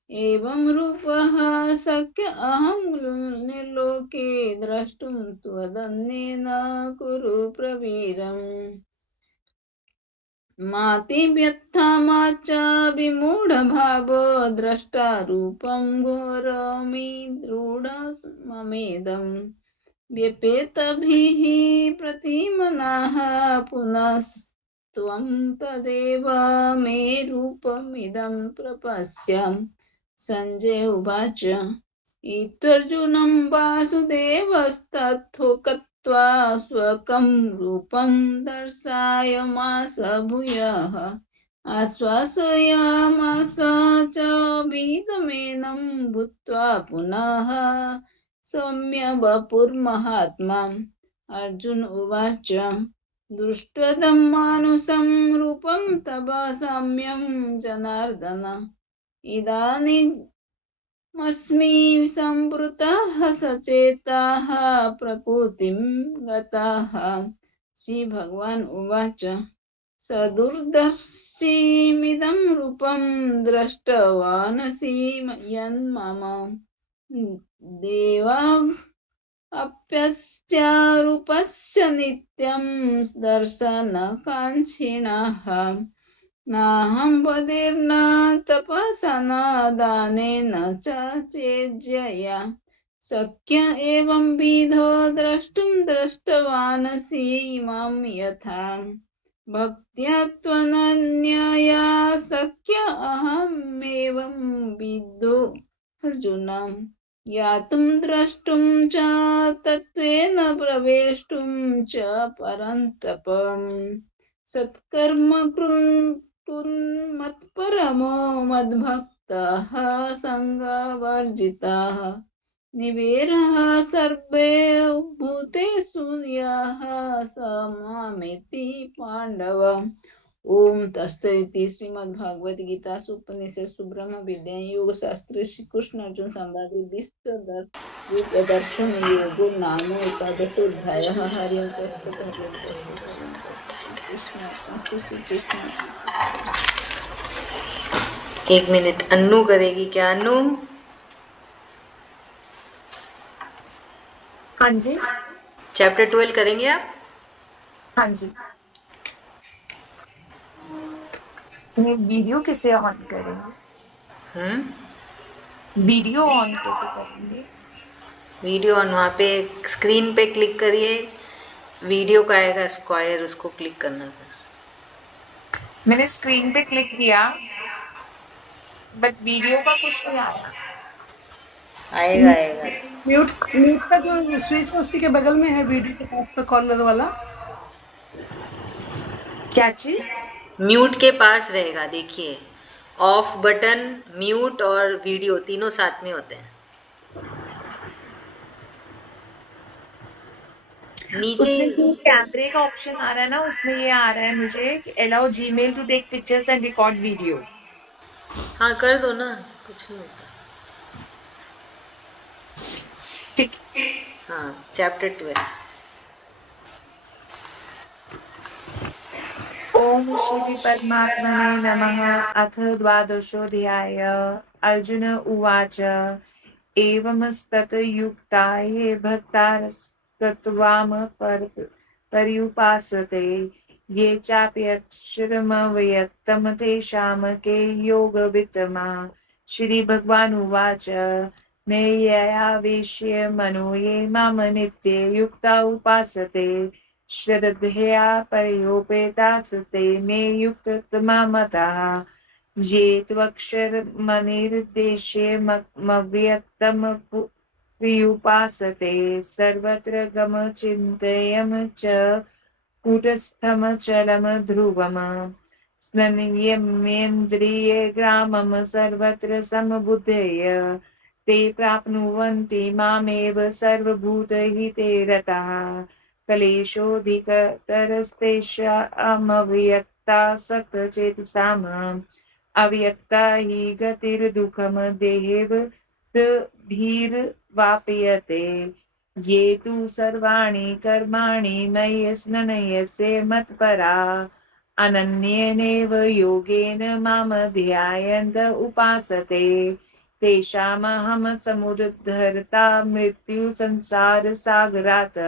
एवं रूपः शक्य अहं निर्लोके द्रष्टुं त्वदन्येन कुरु प्रवीरम् माति व्यथा मा च विमूढभावो द्रष्टा रूपं घोरमि रूढममेदम् व्यपेतभिः प्रतिमनाः पुनस्त्वं तदेव मे रूपमिदं प्रपश्यम् संजय उवाच इत्थर्जुनं वासुदेवस्तथोक्त्वा स्वकं रूपं दर्शयामास भूयः आश्वासयामास च भीतमेनं भूत्वा पुनः सौम्य वपुर्महात्मा अर्जुन उवाच दृष्ट्वा मानुषं रूपं तव साम्यं जनार्दन इदानीमस्मि संवृतः सचेताः प्रकृतिं गताः श्रीभगवान् उवाच सदुर्दर्शिमिदं रूपं दृष्टवानसि यन्मम देवाप्यस्य रूपस्य नित्यं दर्शनकाङ्क्षिणः नाहं वदेर्न तपसा न दानेन च चेज्यया शक्य एवं विधो द्रष्टुं दृष्टवानसि मां यथा भक्त्या त्वनन्यया शक्य अहमेवं विद्धो अर्जुन ज्ञातुं द्रष्टुं च तत्त्वेन प्रवेष्टुं च परन्तप सत्कर्म कृन् मत्परमो मद्भक्तो मुक्ताः सङ्गवर्जिताः निवेरः सर्वे भूतेषु यः स मामेति पाण्डव। ओम तत्सदिति श्रीमद्भागवत गीता उपनिषत्सु ब्रह्म विद्या योग शास्त्रे श्री कृष्ण अर्जुन संवाद युक्त दर्शन योगो नाम एकादशोऽध्यायः। हरि ओम तत्सत् हरि ओम तत्सत् हरि ओम तत्सत्। कृष्ण श्री कृष्ण। 1 मिनट अन्नू करेगी क्या? अन्नू हाँ जी। चैप्टर 12 करेंगे आप? हाँ जी। ये वीडियो कैसे ऑन करेंगे? वीडियो ऑन कैसे करेंगे? वीडियो ऑन, वहाँ पे स्क्रीन पे क्लिक करिए, वीडियो का आएगा स्क्वायर, उसको क्लिक करना था। मैंने स्क्रीन पे क्लिक किया बट वीडियो का कुछ नहीं आया। आएगा आएगा। म्यूट म्यूट का जो स्विच है उसी के बगल में है, वीडियो के पास का कॉर्नर वाला। क्या चीज? म्यूट के पास रहेगा, देखिए ऑफ बटन, म्यूट और वीडियो तीनों साथ में होते हैं। नीचे उसमें जो कैमरे का ऑप्शन आ रहा है ना, उसमें ये आ रहा है मुझे कि allow Gmail to take pictures and record video. हाँ कर दो ना, कुछ नहीं होता। ठीक। हाँ चैप्टर 12। ओम श्री परमात्मने नमः। अथ द्वादशोऽध्याय। अर्जुन उवाच एवमस्तत युक्ता ये भक्ताः पर्युपासते ये चाप्यक्षरमव्यक्तं तेषां के योगवित्तमा। श्री भगवान उवाच मेय्यावेश्य मनो ये माम नित्ये युक्ता उपासते श्रद्धया पर्योपेतास्ते मे युक्ततमा मताः। ये त्वक्षरमनिर्देश्यमव्यक्तं पर्युपासते सर्वत्र गमचिन्तयं च कूटस्थं चलं ध्रुवम् संयम्येन्द्रियग्रामं सर्वत्र समबुद्धय ते प्राप्नुवन्ति मामेव सर्वभूतहिते रताः। क्लेशोऽधिकतरस्तेषामव्यक्तासक्तचेतसाम् अव्यक्ता हि गतिर्दुःखं देहेभिर्वाप्यते। ये तु सर्वाणि कर्माणि मयि स्नयसे मत्परा अनन्येनैव योगेन मां ध्यायन्त उपासते तेषामहं समुद्धर्ता मृत्युसंसारसागरात्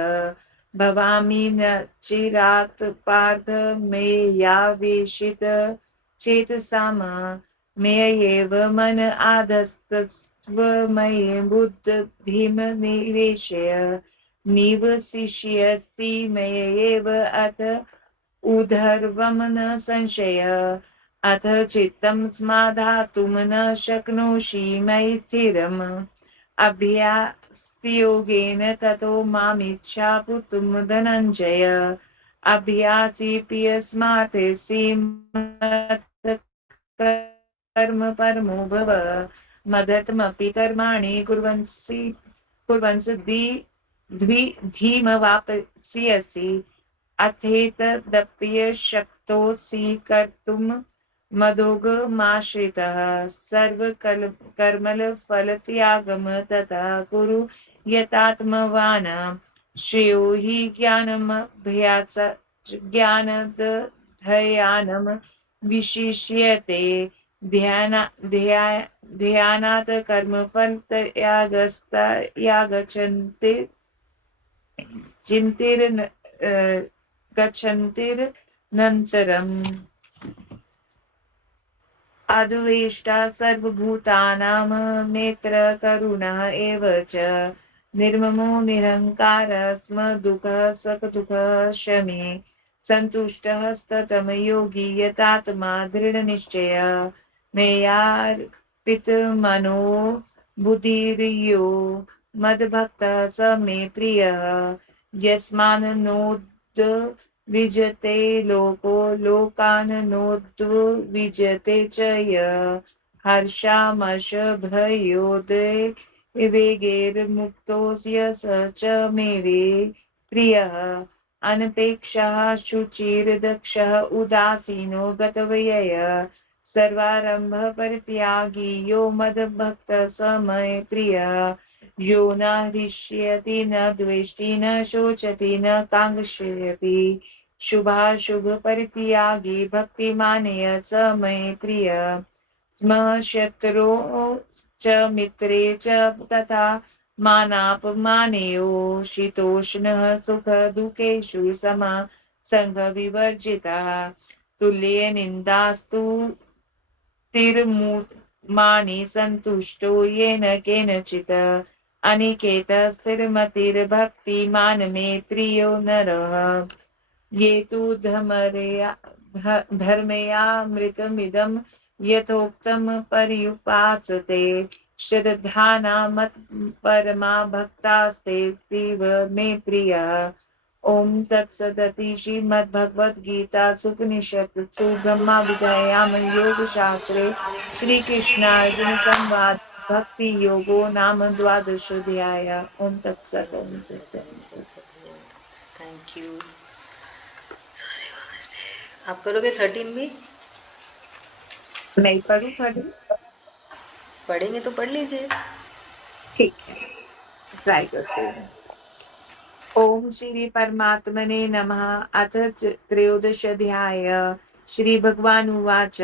भवामि न चिरात् पार्थ मे यावेशित चेतसाम् मय्येव मन आधस्तस्व मयि बुद्धिं निवेशय निवसिष्यसि मय्येव अथ उद्धर्वं न संशय। अथ चित्तं समाधातुं न शक्नोषि मयि स्थिरम् अभ्यासयोगेन ततो मामिच्छापुतुं धनञ्जय। अभ्यासीप्यस्मार्थे कर्म परमो भव मदर्थमपि कर्माणि कुर्वन् धीमवाप्स्यसि अथेतदप्यशक्तोऽसि कर्तुं मदोगमाश्रितः सर्वकर्मफलत्यागं ततः कुरु यतात्मवान्। श्रेयो हि ज्ञानाद् विशिष्यते ध्यानात् गच्छन्तिरनन्तरम्। अद्वेष्टा सर्वभूतानां नेत्र करुणः एव च निर्ममो निरहङ्कारः स्म दुःखः सुखदुःखः शमे सन्तुष्टः सततं योगी यतात्मा दृढनिश्चयः मय्यार्पितमनो बुद्धिर्यो मद्भक्तः स मे प्रियः यस्मान्नोद्विजते लोको लोकान् नोद्विजते च यः हर्षामर्षभयोदय वेगैर्मुक्तोऽस्य स च मे वे प्रियः अनपेक्षः शुचिर्दक्षः उदासीनो गतव्यय सर्वारंभ परित्यागी यो मद्भक्तः स मे प्रियः यो न हृष्यति न द्वेष्टि न शोचति न काङ्क्षयति शुभाशुभ परित्यागी भक्तिमानेय स मे प्रियः स्म शत्रौ च मित्रे च तथा मानापमानेयो शीतोष्णः सुखदुःखेषु समा सङ्गविवर्जितः तुल्यनिन्दास्तु तिर्मुमानि सन्तुष्टो येन केनचित् अनिकेतः स्थिरमतिर्भक्तिमान् मे प्रियो नरः ये तु धर्मयामृतमिदं यथोक्तं पर्युपासते श्रद्धाना मत्परमा भक्तास्तेऽतीव मे प्रियः ओम तत्सदिति श्रीमद्भगवद्गीतासूपनिषत्सु ब्रह्मविद्यायां योगशास्त्रे श्रीकृष्णार्जुन संवाद भक्ति योगो नाम द्वादशोऽध्याय। ओम तत्सत्। Thank you. आप करोगे 13 भी? नहीं पढ़ू 13? पढ़ेंगे तो पढ़ लीजिए। ठीक है, ट्राई करते हैं। ओम श्री परमात्मने नमः। अथ त्रयोदशाध्याय। श्री भगवानुवाच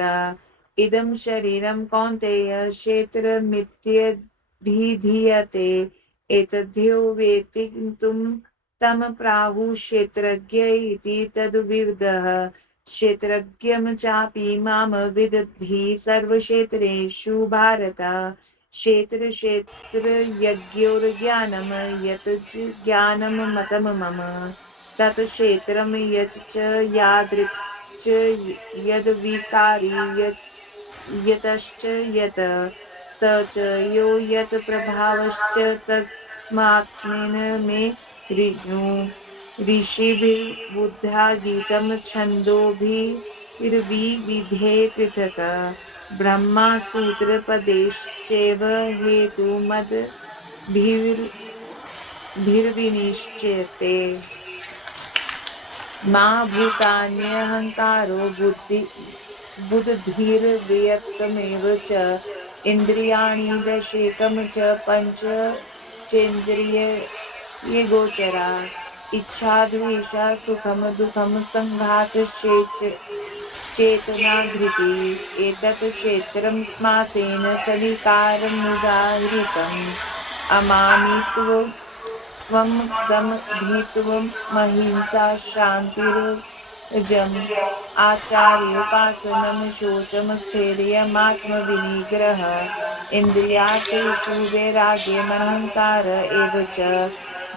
इदं शरीरं कौन्तेय क्षेत्रमित्यभिधीयते एतद्यो वेत्तुं तं प्राहुः क्षेत्रज्ञ इति तद्विदः क्षेत्रज्ञं चापि मां विदधि सर्वक्षेत्रेषु भारत क्षेत्रक्षेत्रज्ञयोर्ज्ञानं यत् च ज्ञानं मतं मम तत् क्षेत्रं यच्च यादृक् च यद्विकारी यतश्च यत् स च यो यत् प्रभावश्च तस्मात्स्मिन् मे ऋणु ऋषिभिर्बुद्ध्या गीतं छन्दोभिर्विविधे पृथक् ब्रह्मसूत्रपदैश्चैव हेतुमद्भिर्विनिश्च्यते मा भूतान्यहङ्कारो बुद्धिर्व्यक्तमेव च इन्द्रियाणि दशेकं च पञ्चचेन्द्रियगोचरा इच्छा द्वेषा सुखं दुःखं संघातश्चेतना धृति एतत् क्षेत्रं स्मासेन सविकारमुदाहृतम् अमानित्वं दमभित्वम् अहिंसा शान्तिरजम् आचार्योपासनं शौचं स्थैर्यमात्मविनिग्रह इन्द्रियार्थेषु वैराग्यमनहङ्कार एव च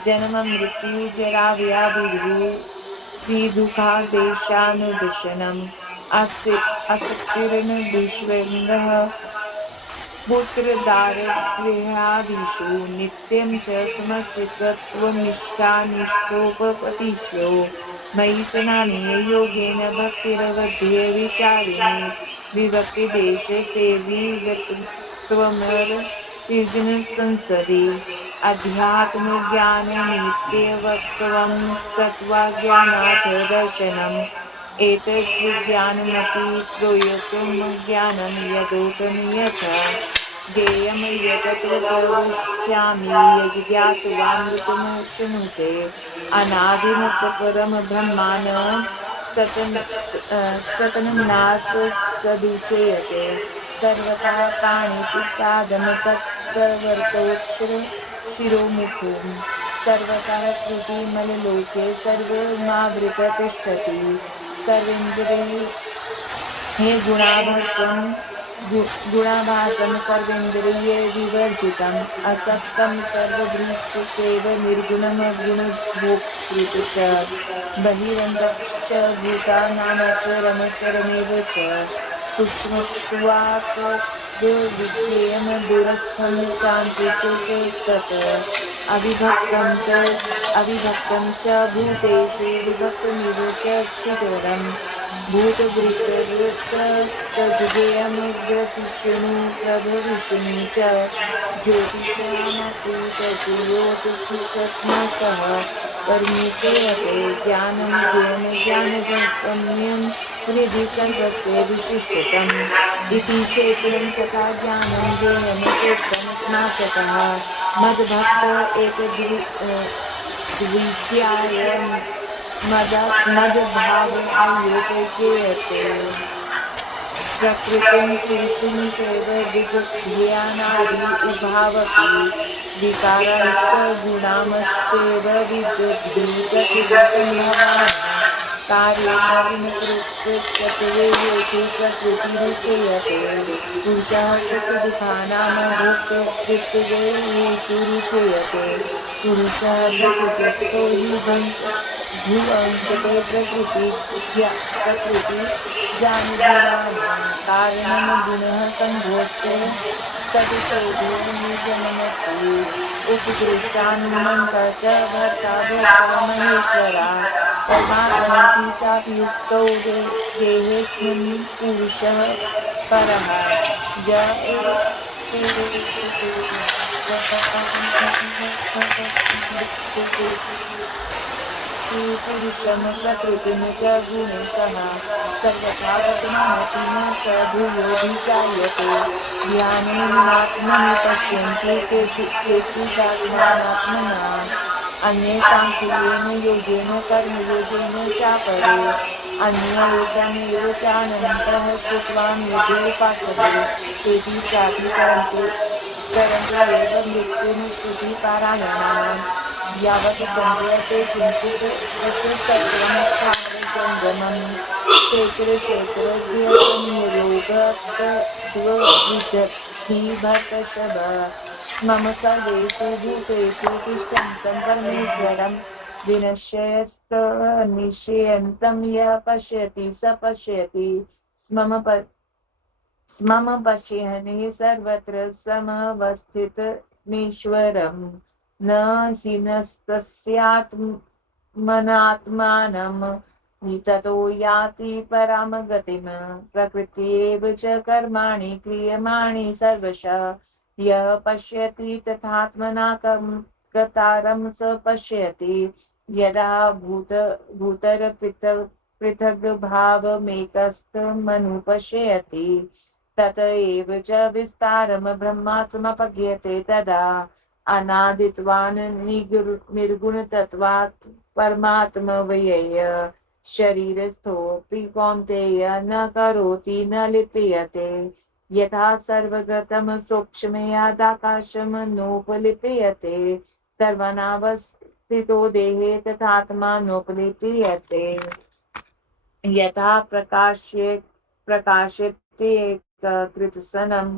जन्म मृत्यु जरा व्याधिदुःखादेशानुदर्शनम् आसक्तिर्निष्वङ्गः पुत्रदारगृहादिषु नित्यं च समचित्तत्वमिष्टानिष्टोपपतिषु मयि च नान्ये योगेन भक्तिरवध्य विचारिणि विभक्तिदेशसेवित्वमर्तिर्जन संसदि अध्यात्मज्ञाननित्यवक्त्वं तत्त्वज्ञानाथ दर्शनम् एतज्ज ज्ञानमति प्रोयतुं ज्ञानं यदोतं यथा ज्ञेयं यतत्र प्रवक्ष्यामि यज्ञात्वामृतमश्नुते अनादिमत् परं ब्रह्मान् सतन्नास सदुच्यते सर्वतः पाणिपादं तत्सर्वतोऽक्षर शिरोमुखं सर्वतः श्रुतिमल्लोके सर्वमावृत तिष्ठति सर्वेन्द्रिये गुणाभासं सर्वेन्द्रिये विवर्जितम् असक्तं सर्वभृच्च चैव निर्गुणं गुणभोक्तृ च बहिरन्तश्च भूतानामचरमचरमेव च सूक्ष्मत्वात् विज्ञेयं दूरस्थं चान्तिके च तत् अविभक्तं च भूतेषु विभक्तमिव च स्थितरम् भूतभृतर्च तज्ज्ञेयमग्रसिष्णु प्रभविष्णु च ज्योतिषामपि तज्ज्योतिषि सत्मसः परमुच्यते ज्ञानं ज्ञानगम्यं हृदि सर्वस्य विशिष्टतम् इति क्षेत्रं तथा ज्ञानं ज्ञेयं चोक्तं स्मासतः मद्भक्त द्वितीयाय मद्भाव अयोपज्ञेयते प्रकृतिं पुरुषं चैव विज्ञानादि उभावपि विकारांश्च गुणांश्चैव विदधि प्रकृतिसम्भवान् कार्यकरणकृत्वे हेतु प्रकृतिरुच्यते पुरुषः सुखदुःखानां भोक्तृत्वे हेतुरुच्यते पुरुषः प्रकृतिस्थो हि भुङ्क्ते प्रकृति जानिगुणानां कारणं गुणः सङ्घोऽस्य सदसोऽधो निजमनसि उपदृष्टानुमन्ता च भर्ता भोक्ता महेश्वरा परमात्मनिति चाप्युक्तौ देहेऽस्मिन् पुरुषः परः य पुरुषं प्रकृतिं च गुणे सह सर्वथा वर्तमानोऽपि न स भूयोऽभिजायते ध्यानेनात्मनि पश्यन्ति केचिदात्मानात्मना अन्ये साङ्ख्येन योगेन कर्मयोगेन चापरे अन्ये एकमेव चानन्तः श्रुत्वान्येभ्य उपासते तेऽपि चापि तरन्ते एव मृत्युं श्रुतिपारायणाः यावत् सञ्जयते किञ्चित् तत् सर्वं स्थावरजङ्गमम् क्षेत्रक्षेत्रज्ञसंयोगतद्विद्धि भर्तर्षभ मम सर्वेषु भूतेषु तिष्ठन्तं परमेश्वरं विनश्यस्तनिश्चयन्तं यः पश्यति स पश्यति स्मम पश्यन्ति सर्वत्र समवस्थितमीश्वरम् न हीनस्तस्यात्मनात्मानं ततो याति परां गतिम् प्रकृत्यैव च कर्माणि क्रियमाणि सर्वशः यः पश्यति तथात्मना कर्तारं स पश्यति यदा भूतपृथग्भावमेकस्तमनुपश्यति तत एव च विस्तारं ब्रह्मात्मपद्यते तदा अनादित्वान् निर्गुणतत्त्वात् परमात्मव्यय शरीरस्थोऽपि कौन्तेय न करोति न लिप्यते यथा सर्वगतं सूक्ष्मयादाकाशं नोपलिप्यते सर्वनावस्थितो देहे तथात्मा नोपलिप्यते यथा प्रकाशत्येककृत्स्नं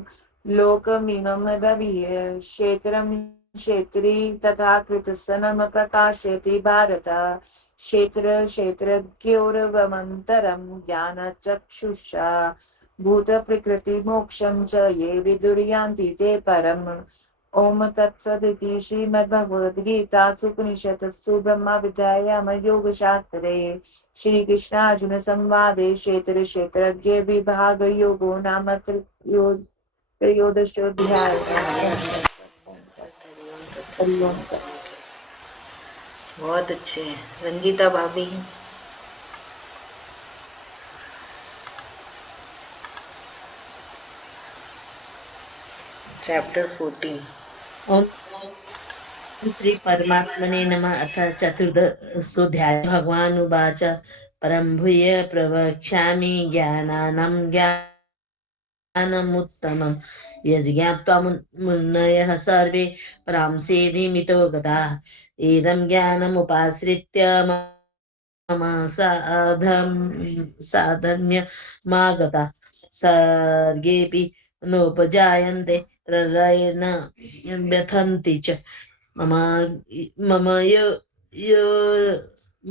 लोकमिमं रविः क्षेत्रं क्षेत्री तथा कृत्स्नं प्रकाशयति भारत क्षेत्रज्ञोर्वमन्तरं ज्ञानचक्षुषा भूतप्रकृतिमोक्षं च ये विदुर्यान्ति ते परम् ओम तत्सदिति श्रीमद्भगवद्गीतासूपनिषत्सु ब्रह्मविद्यायां योगशास्त्रे श्रीकृष्णार्जुनसंवादे क्षेत्रक्षेत्रज्ञ विभागयोगो नाम त्रयोदशोऽध्यायः। हरिओम तत्सत्। बहुत अच्छे हैं रंजीता भाभी। चैप्टर 14। ओम श्री परमात्मने नमः। अथ चतुर्दशोऽध्यायः। भगवान् उवाच परं भूय प्रवक्ष्यामि ज्ञानानां ज्ञानमुत्तमं यज्ञात्वा मुनयः सर्वे परांसेदिमितो गताः इदं ज्ञानमुपाश्रित्य मम साधन्यमागता सर्गेऽपि नोपजायन्ते प्रलयेन व्यथन्ति च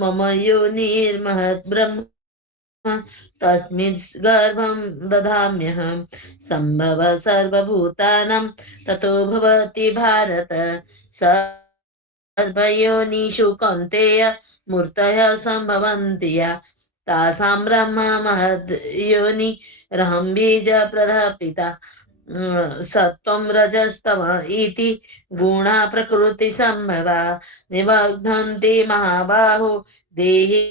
मम योनिर्महत् ब्रह्म तस्मिन् गर्भं दधाम्यहं सम्भव सर्वभूतानां ततो भवति भारत गर्भयोनिषु कौन्तेय मूर्तयः सम्भवन्ति या तासां ब्रह्म महद्योनि रहं बीजप्रदः पिता सत्त्वं रजस्तम इति गुणा प्रकृतिसम्भवा निबध्नन्ति महाबाहो देहि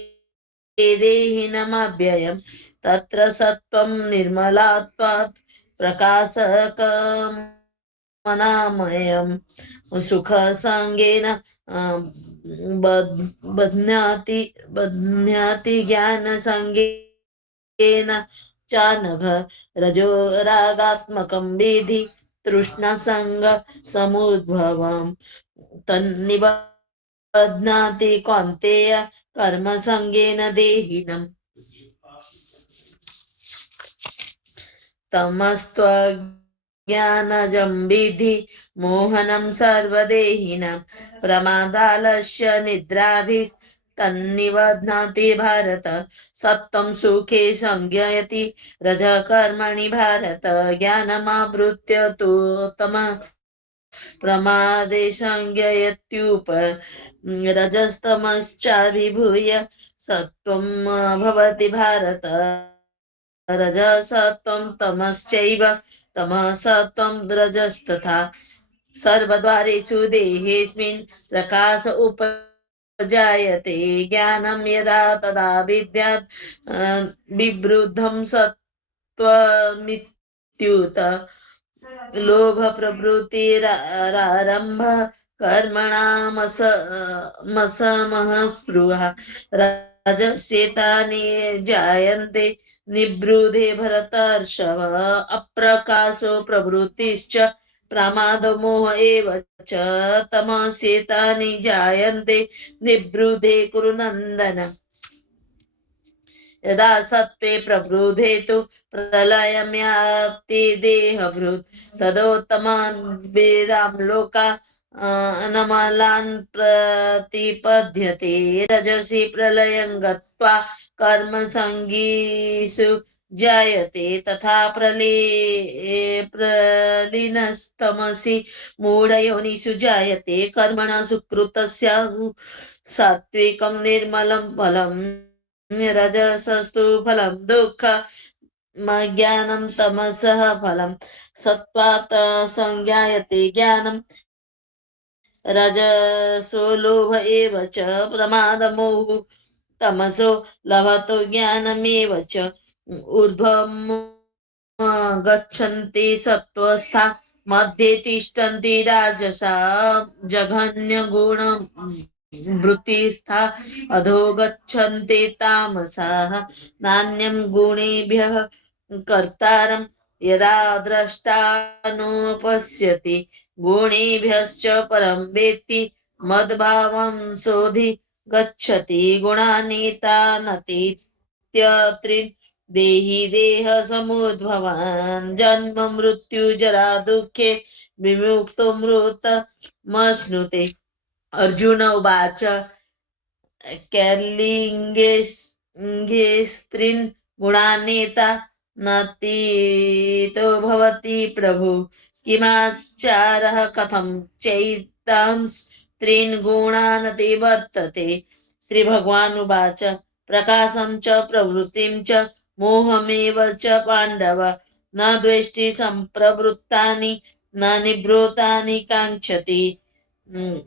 देहिनमव्ययम् तत्र सत्त्वं निर्मलात्वात् प्रकाशकमनामयम् सुखसङ्गेन बध्नाति ज्ञानसङ्गेन चानघ रजो रागात्मकं विधि तृष्णसङ्ग समुद्भवम् तन्निबध्नाति कौन्तेय कर्मसङ्गेन देहिनम् तमस्त्वज्ञानजं विधि मोहनं सर्वदेहिनां प्रमादालस्य निद्राभिस्तन्निबध्नाति भारत सत्त्वं सुखे संज्ञयति रजः कर्मणि भारत ज्ञानमावृत्य तु तमः प्रमादे संज्ञयत्युप रजस्तमश्चाभिभूय सत्त्वं भवति भारत रजसत्त्वं तमश्चैव तमः सत्त्वं रजस्तथा सर्वद्वारेषु देहेऽस्मिन् प्रकाश उपजायते ज्ञानं यदा तदा विद्यात् विवृद्धं सत्त्वमित्युत लोभ प्रवृत्तिरारम्भ कर्मणामसमः स्पृहा रजस्येतानि जायन्ते निवृद्धे भरतर्षभ अप्रकाशो प्रवृत्तिश्च प्रमादमोह एव च तमस्येतानि जायन्ते निवृद्धे कुरु नन्दन यदा सत्त्वे प्रवृद्धे तु प्रलयं याति देहभृत् तदोत्तमान् वेदां लोका अनमलान् प्रतिपद्यते रजसि प्रलयं गत्वा कर्मसङ्गीषु जायते तथा प्रलीनस्तमसि मूढयोनिषु जायते कर्मणा सुकृतस्य सात्विकं निर्मलं फलम् रजसस्तु फलं दुःखमज्ञानं तमसः फलं सत्त्वात् संज्ञायते ज्ञानं रजसो लोभ एव च प्रमादमोह तमसो लभतो ज्ञानमेव च ऊर्ध्वं गच्छन्ति सत्त्वस्था मध्ये तिष्ठन्ति राजसा जघन्यगुण वृत्तिस्था अधो गच्छन्ति तामसाः नान्यं गुणेभ्यः कर्तारं यदा द्रष्टानुपश्यति गुणेभ्यश्च परं वेत्ति मद्भावं सोऽधि गच्छति गुणानीतानतीत्यत्रिन् देहि देह समुद्भवान् जन्म मृत्यु जरा दुःखे विमुक्तो मृतमश्नुते अर्जुन उवाच कैर्लिङ्गे स्त्रीन् गुणानेता नतीतो भवति प्रभु किमाचारः कथं चैतां स्त्रीन् गुणानति वर्तते श्रीभगवान् उवाच प्रकाशं च प्रवृत्तिं च मोहमेव च पाण्डव न द्वेष्टि सम्प्रवृत्तानि न निवृत्तानि काङ्क्षति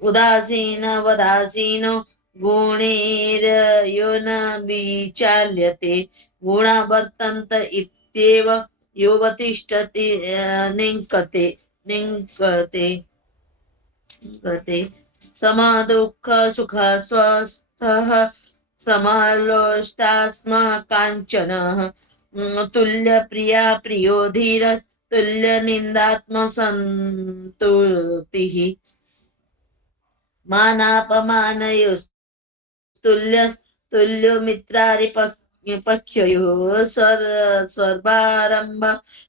उदासीनो गुणैर्यो न विचाल्यते गुणा वर्तन्त इत्येव योऽवतिष्ठति निङ्कते समदुःख सुख स्वस्थः समलोष्टास्म काञ्चनः तुल्यप्रिया प्रियो धीरस् तुल्यनिन्दात्मसन्तुतिः मानापमानयोस्तुल्यो मित्रारिपक्षयोः सर्वारम्भ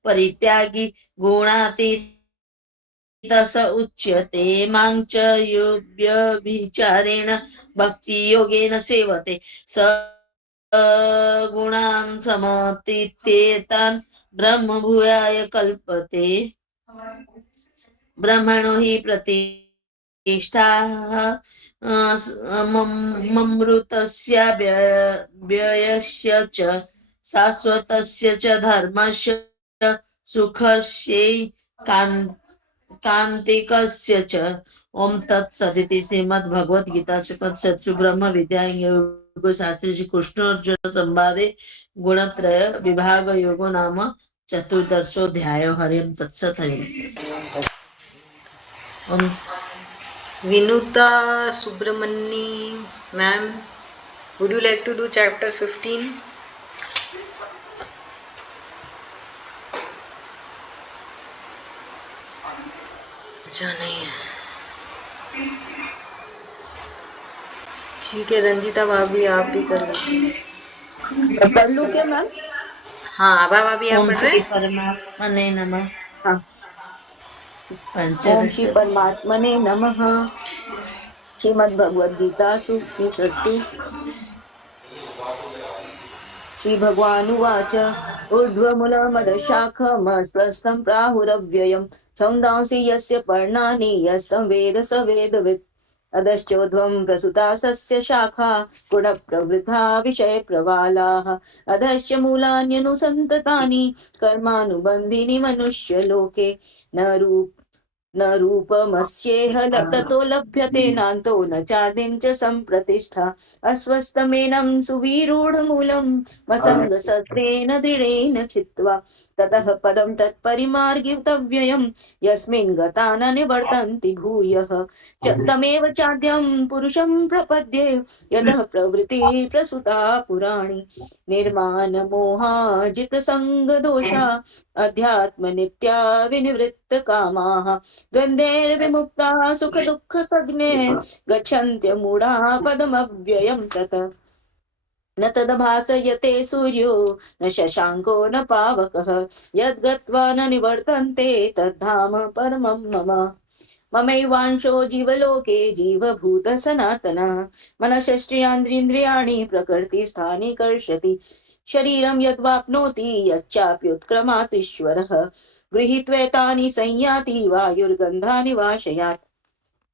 परित्यागी गुणातीतः स उच्यते मां च यो व्यभिचारेण भक्तियोगेन सेवते स गुणान् समतीत्येतान् ब्रह्मभूयाय कल्पते ब्रह्मणो हि ज्येष्ठाः ममृतस्य व्ययस्य च शाश्वतस्य च धर्मस्य सुखस्यै कान्तिकस्य च। ओम तत्सदिति श्रीमद्भगवद्गीतासु उपनिषत्सु ब्रह्म विद्यायां योगशास्त्रे श्रीकृष्ण अर्जुन संवादे गुणत्रय विभाग योगो नाम चतुर्दशोऽध्यायः। हरि ओम तत्सत्। हरि ओम। Vinuta Subramani, ma'am, would you like to do chapter 15? अच्छा नहीं है, ठीक है रंजीता भाभी आप भी कर लीजिए। पढ़ लूं क्या मैम? हाँ आभा भाभी आप ओम पढ़ रहे श्री हैं? परमात्मने नमः। हाँ। ओम श्री परमात्मने नमः। श्रीमद्भगवद्गीतासु उपनिषत्सु श्रीभगवानुवाच ऊर्ध्वमूलमदशाखमस्वस्थं प्राहुरव्ययं छन्दांसि यस्य पर्णानि यस्तं वेद स वेदवित्। अधश्चोध्वं प्रसुता सस्य शाखा गुणप्रवृद्धा विषयप्रवालाः। अधश्च मूलान्यनुसन्ततानि कर्मानुबन्धीनि मनुष्यलोके न रूपमस्येह ततो लभ्यते नान्तो न चार्दिं च सम्प्रतिष्ठा। अस्वस्थमेनं सुविरूढमूलं मसङ्गसत्रेण दृढेन चित्वा ततः पदं तत्परिमार्गितव्यं यस्मिन् गता न निवर्तन्ति भूयः। तमेव चाद्यं पुरुषं प्रपद्ये यतः प्रवृत्तिः प्रसुता पुराणी। निर्माणमोहाजितसङ्गदोषा अध्यात्मनित्या विनिवृत्तकामाः द्वन्द्वैर्विमुक्ताः सुखदुःखसज्ञे गच्छन्त्यमूढाः पदमव्ययं तत्। न तद्भासयते सूर्यो न शशाङ्को न पावकः यद्गत्वा न निवर्तन्ते तद्धाम परमं मम। ममैवांशो जीवलोके जीवभूतः सनातनः मनश्चेन्द्रियाणि प्रकृतिस्थानि कर्षति। शरीरं यद्वाप्नोति यच्चाप्युत्क्रमात् ईश्वरः गृहीत्वैतानि संयाति वायुर्गन्धानि वाशयात्।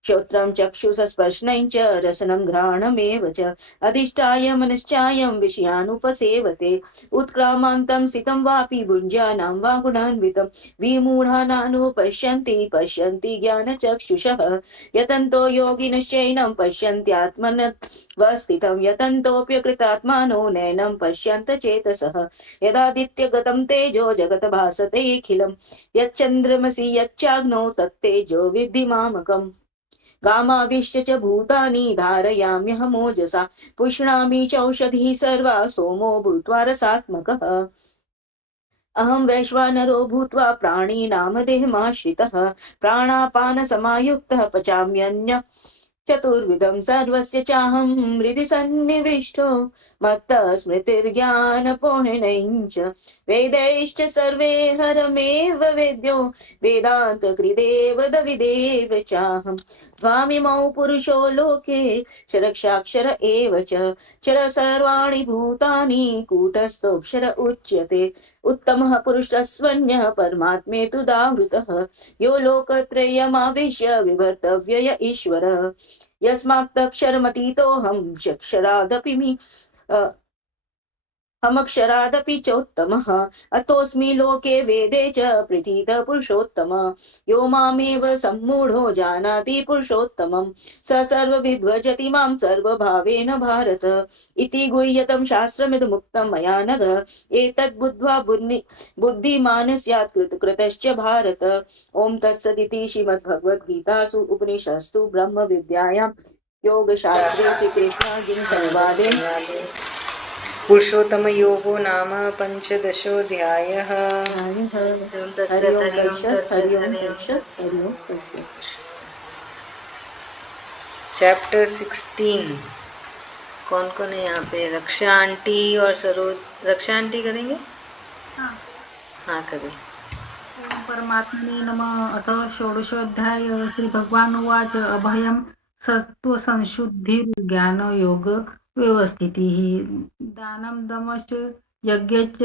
श्रोत्रं चक्षुषस्पर्शनं च रसनं घ्राणमेव च अधिष्ठाय मनश्चायं विषयानुपसेवते। उत्क्रामान्तं स्थितं वापि भुञ्जानं वा गुणान्वितं विमूढानानुपश्यन्ति ज्ञानचक्षुषः। यतन्तो योगिनश्चैनं पश्यन्त्यात्मनवस्थितं यतन्तोऽप्यकृतात्मानो नैनं पश्यन्त चेतसः। यदादित्यगतं तेजो जगत् भासतेऽखिलं यच्चन्द्रमसि यच्चाग्नौ तत्तेजो विद्धि मामकम्। गामाविश्य च भूतानि धारयाम्यहमोजसा पुष्णामि चौषधिः सर्वा सोमो भूत्वा रसात्मकः। अहं वैश्वानरो भूत्वा प्राणिनां देहमाश्रितः प्राणापानसमायुक्तः पचाम्यन्य चतुर्विधं सर्वस्य चाहं हृदि सन्निविष्टो मत्तः स्मृतिर्ज्ञानपोहिणैश्च वेदैश्च सर्वे हरमेव वेद्यो वेदान्तकृदेव दविदेव चाहं। त्वामिमौ पुरुषो लोके क्षरक्षाक्षर एव च क्षर सर्वाणि भूतानि कूटस्थोऽक्षर उच्यते। उत्तमः पुरुषस्वन्यः परमात्मेतु दावृतः यो लोकत्रयमाविश्य विभर्तव्यय ईश्वरः। यस्मात्तक्षरमतीतोऽहं अमक्षरादपि चोत्तमः अतोऽस्मि लोके वेदे च प्रथितः पुरुषोत्तम। यो मामेव सम्मूढो जानाति पुरुषोत्तमं स सर्वविद्भजति मां सर्वभावेन भारत। इति गुह्यतं शास्त्रमिदमुक्तं मया नघ एतद्बुद्ध्वा बुद्धिमान् स्यात् कृतश्च भारत। ओम तत्सदिति श्रीमद्भगवद्गीतासु उपनिषत्सु ब्रह्मविद्यायां योगशास्त्रे श्रीकृष्णार्जुन संवादे पुरुषोत्तम योगो नाम पंचदशोऽध्यायः। हरि ओम तत्सत् हरि ओम तत्सत् हरि ओम तत्सत्। चैप्टर 16 कौन कौन है यहाँ पे? रक्षा आंटी और सरोज। रक्षा आंटी करेंगे? हाँ करें। ओम परमात्मने नमः। अथ षोडशोऽध्याय श्रीभगवानुवाच अभयं सत्त्वसंशुद्धिर्ज्ञानयोगव्यवस्थितिः दानं दमश्च यज्ञश्च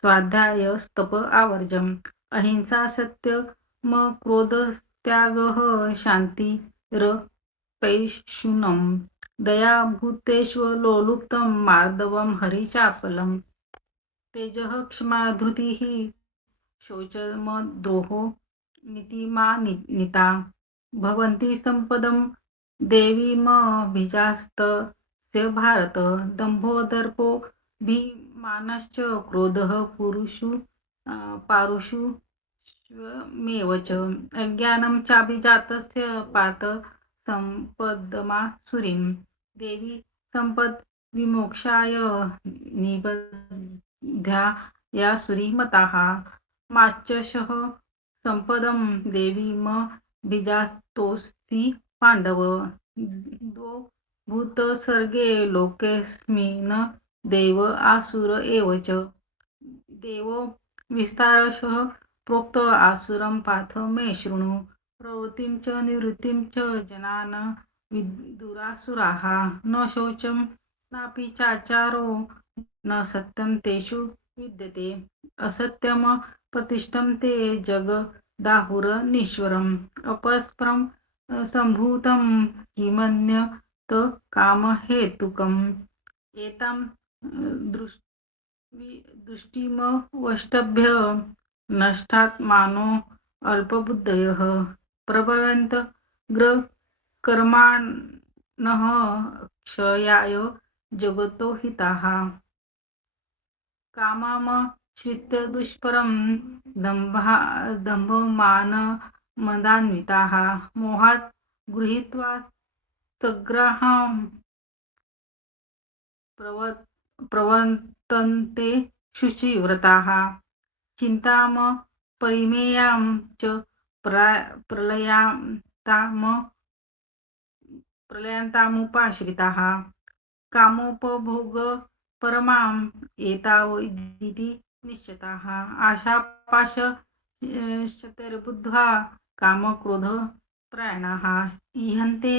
स्वाध्यायस्तप आवर्जम् अहिंसा सत्यमक्रोधस्त्यागः शान्ति पैशुनं दयाभूतेष्वलोलुप्तं मार्दवं हरिचापलं तेजः क्षमा धृतिः शौचमद्रोहो नीतिमानिता भवन्ति सम्पदं देवीमभिजास्तस्य भारत दम्भो दर्पो भिमानश्च क्रोधः पारुषमेव च अज्ञानं चाभिजातस्य पात सम्पदमासुरीं देवी सम्पद्विमोक्षाय निबध्यायासुरीमताः माच्यशः सम्पदं देवीमभिजातोऽस्ति पाण्डव द्वौ भूतसर्गे लोकेऽस्मिन् देव आसुर एव च देवो विस्तारशः प्रोक्त आसुरं पाथ मे शृणु प्रवृत्तिं च निवृत्तिं च जनान् विदुरासुराः न शौचं नापि चाचारो न सत्यं तेषु विद्यते असत्यं प्रतिष्ठं ते जगदाहुरनीश्वरम् अपस्परं सम्भूतं किमन्यत् कामहेतुकम् एतां दृष्टिमवष्टभ्य नष्टात्मानो अल्पबुद्धयः प्रभवन्त कर्माणः क्षयाय जगतो हिताः काममाश्रित्य दुष्परं दम्भमानमदान्विताः मोहात् गृहीत्वा सग्राहां प्रवर्तन्ते शुचिव्रताः चिन्ताम परिमेयां च प्रलयन्तामुपाश्रिताः कामोपभोग परमाम् एतावदिति निश्चिताः आशापाश शतैर्बुद्ध्वा कामक्रोधपरायणाः इहन्ते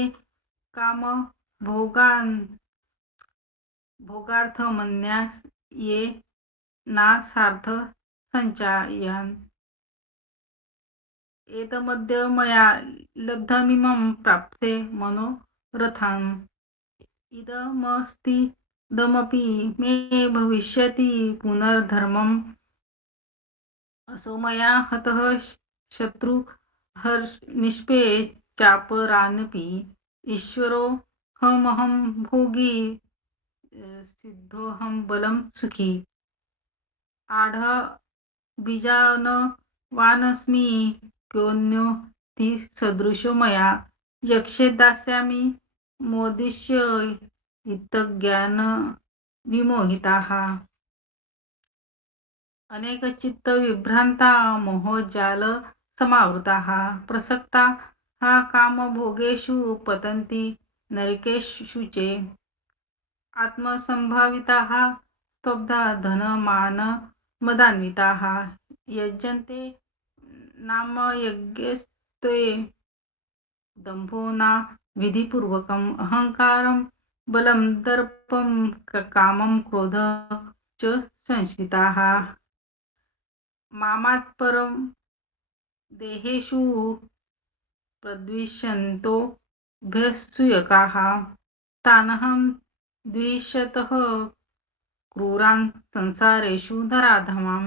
भोगार्थमन्यास ये नासार्थ संचायन् एतमद्य मया लब्धमिमं प्राप्ते मनोरथाम् इदमस्तीदमपि मे भविष्यति पुनर्धर्मम् असो मया हतः शत्रुहर्निष्पे चापरानपि ईश्वरोऽहमहं भोगी सिद्धोऽहं बलं सुखी आढबीजानवानस्मि क्योऽन्योऽस्ति सदृशो मया यक्षे दास्यामि मोदिष्य इत्तज्ञानविमोहिताः अनेकचित्तविभ्रान्ता मोहजालसमावृताः प्रसक्ताः कामभोगेषु पतन्ति नरकेषु च आत्मसम्भाविताः स्तब्धा धनमानमदान्विताः यजन्ते नाम यज्ञस्ते दम्भो न विधिपूर्वकम् अहङ्कारं बलं दर्पं कामं क्रोध च संश्रिताः मामात्परं देहेषु प्रद्विषन्तो भ्यसूयकाः तानहं द्विषतः क्रूरान् संसारेषु नराधमां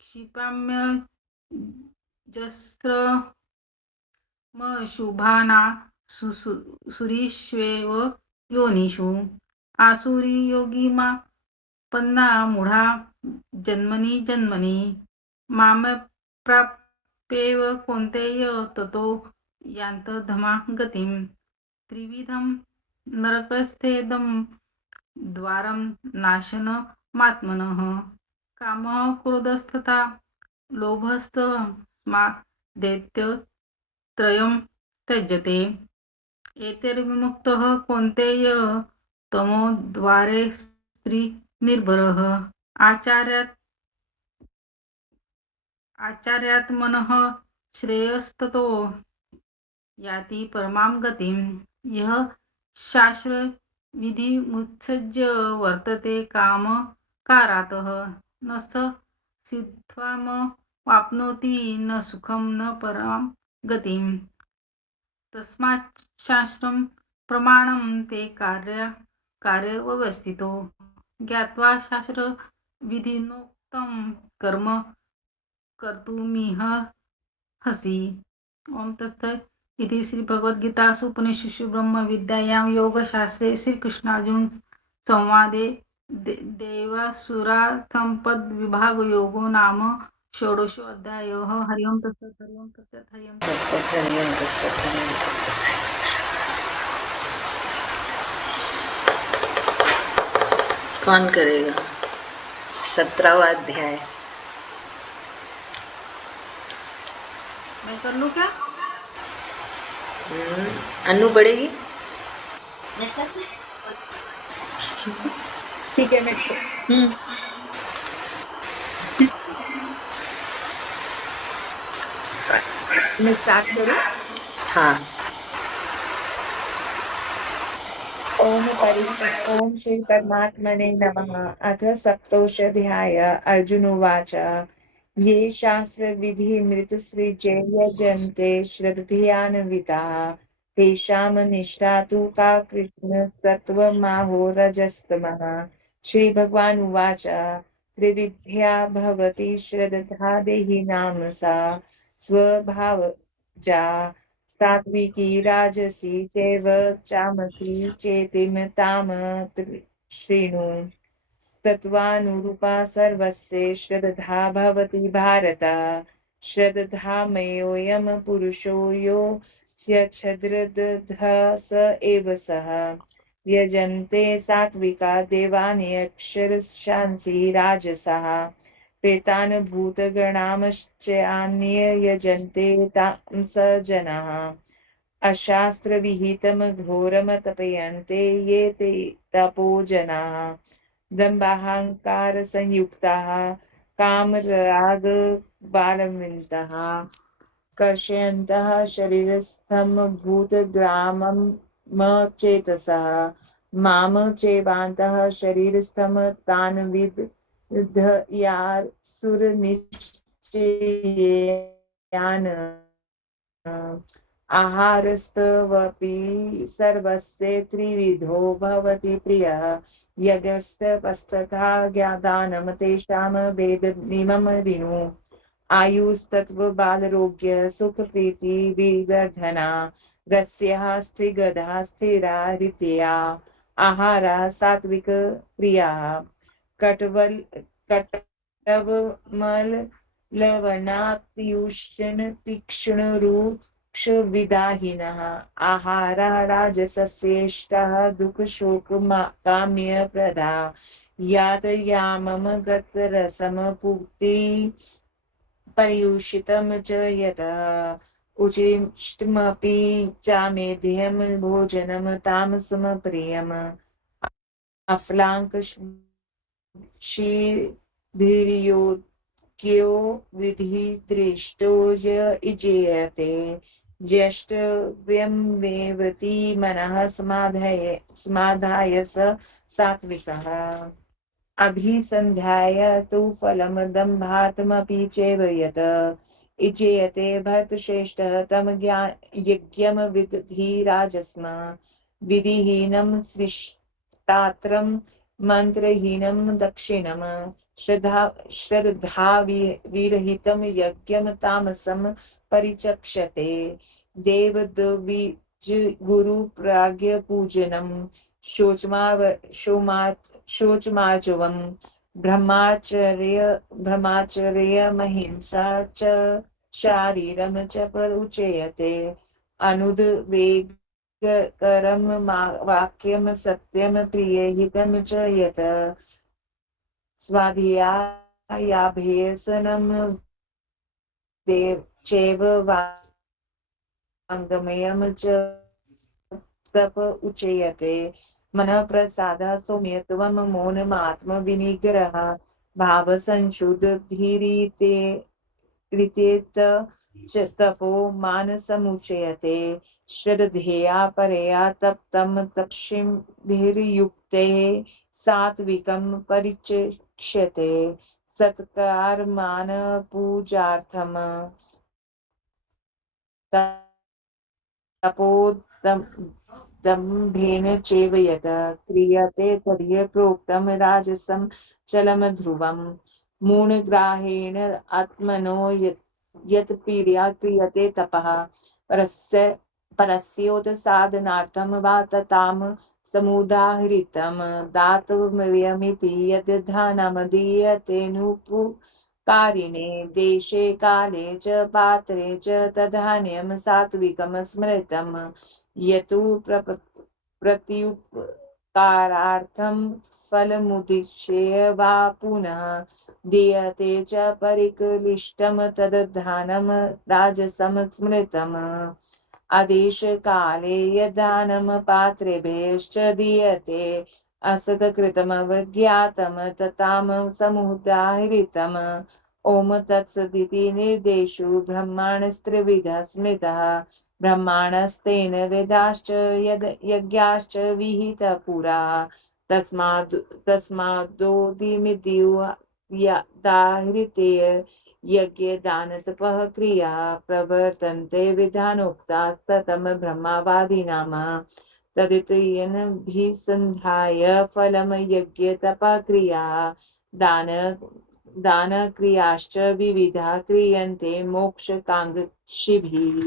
क्षिपाम्यजस्रमशुभाना सुरीष्वेव योनिषु आसुरीयोगिमा पन्ना मूढा जन्मनि जन्मनि मामप्राप्येव कौन्तेय ततो यान्तधमा गतिं त्रिविधं नरकस्येदं द्वारं नाशनमात्मनः कामः क्रोधस्तथा लोभस्तस्मादेत्यत्रयं त्यज्यते एतैर्विमुक्तः कौन्तेय तमोद्वारे स्त्रीनिर्भरः आचार्यात्मनः श्रेयस्ततो याति परमां गतिं यः शास्त्रविधिमुत्सृज्य वर्तते कामकारातः न स सिद्ध्वाप्नोति न सुखं न परां गतिम् तस्मात् शास्त्रं प्रमाणं ते कार्यव्यवस्थितो ज्ञात्वा शास्त्रविधिनोक्तं कर्म कर्तुमिहसि। ओम तत्सत् इति श्रीभगवद्गीतासु उपनिषत्सु ब्रह्मविद्यायां योगशास्त्रे श्रीकृष्णार्जुन संवादे देवासुरासम्पद्विभागयोगो नाम षोडशोऽध्यायः। हरि ओम तत्सत् हरि ओम तत्सत् हरि ओम तत्सत हरि ओम तत्सत हरि ओम तत्सत। कौन करेगा 17वां अध्याय? मैं कर लूं क्या? अनु पढ़ेगी? ठीक है मैं स्टार्ट करूं। हाँ। ओम श्री परमात्मने नमः। अथ सप्तोषाध्याय। अर्जुन उवाच ये शास्त्रविधिमृतसृजयजन्ते श्रद्धयान्विताः तेषां निष्ठा तु का कृष्ण सत्त्वमाहो रजस्तमः। श्रीभगवान् उवाच त्रिविध्या भवति श्रद्धा देहिनां सा स्वभावजा सात्विकी राजसी चैव चामसी चेतिं ताम शृणु। तत्त्वानुरूपा सर्वस्य श्रद्धा भवति भारत। श्रद्धामयोऽयं पुरुषो यो यच्छ्रद्धः स एव सः। यजन्ते सात्विका देवान्यक्षरशांसि राजसाः प्रेतान् भूतगणांश्चान्ये यजन्ते तांस जनाः। अशास्त्रविहितं घोरं तपयन्ते ये ते तपो जनाः। दम्भाहङ्कारसंयुक्ताः कामरागबालवन्तः कर्षयन्तः शरीरस्थं भूतग्राममचेतसः मां चैवान्तः शरीरस्थं तान् विदयासुरनिश्चयान्। आहारस्तवपि सर्वस्य त्रिविधो भवति प्रियः। यज्ञस्तपस्तथा दानं तेषां वेदमिमं विनु। आयुस्तत्त्वबालरोग्य सुखप्रीति विवर्धना रस्यः स्त्रीगधा स्थिरा हृतया आहारा सात्विक प्रियाः। कटवमल लवणात्युष्ण तीक्ष्णरूक्षविदाहिनः आहारः राजसस्येष्टः दुःखशोककाम्यप्रदा। यातयामं गतरसं पुक्ति पर्युषितं च यतः उचिष्टमपि चामेध्यं भोजनं तामसं प्रियम्। अफ्लाङ्क्षीर्धिर्योग्यो विधिदृष्टो य इजेयते ज्येष्ठव्यं वेवति मनः समाधाय स सात्विकः। अभिसन्ध्याय तु फलं दम्भार्थमपि चैव यत् इजेयते भरतश्रेष्ठः तं यज्ञं विदधि राजस्म। विधिहीनं स्विष्टात्रं मन्त्रहीनं दक्षिणं श्रद्धाविरहितं यज्ञं तामसं परिचक्षते। देवद्विजगुरुप्राज्ञपूजनं शोचमार्जवम् ब्रह्माचर्यमहिंसा च शारीरं च परुच्यते। अनुद्वेगकरं वाक्यं सत्यं प्रियहितं च यत् स्वाध्यायाभ्यसनं चैव वाङ्मयं च तप उच्यते। मनः प्रसादः सौम्यत्वं मौनमात्मविनिग्रहः भावसंशुद्धिरित्येत च तपो मानसमुच्यते। श्रद्धया परया तप्तं तपस्विभिर्युक्तैः सात्विकं परिचक्ष्यते। सत्कर्मान् पूजार्थं तपोदम्भेन चैव यत् क्रियते तर्हि प्रोक्तं राजसं चलं ध्रुवम् मूढग्राहेण आत्मनो यत् पीडया क्रियते तपः परस्योत्साधनार्थं वा ततां समुदाहृतं दातव्यमिति यद् दानं दीयतेनुपकारिणे देशे काले च पात्रे च तद्धान्यं सात्विकं स्मृतं यतु प्रत्युपकारार्थं फलमुद्दिश्य वा पुनः दीयते च परिक्लिष्टं तद्धानं राजसं स्मृतम् आदेशकाले यद्दानं पात्रेभ्यश्च दीयते असत्कृतमवज्ञातं ततां समुदाहृतम् ॐ तत्सदिति निर्देशो ब्रह्माणस्त्रिविधः स्मृतः ब्रह्माणस्तेन वेदाश्च यज्ञाश्च विहितः पुरा तस्मादोदिमित्युदाहृते यज्ञदानतपः क्रिया प्रवर्तन्ते विधानोक्ता सततं ब्रह्मवादिनां तदित्यनभिसन्धाय फलं यज्ञतपक्रिया दानक्रियाश्च विविधा क्रियन्ते मोक्षकाङ्क्षिभिः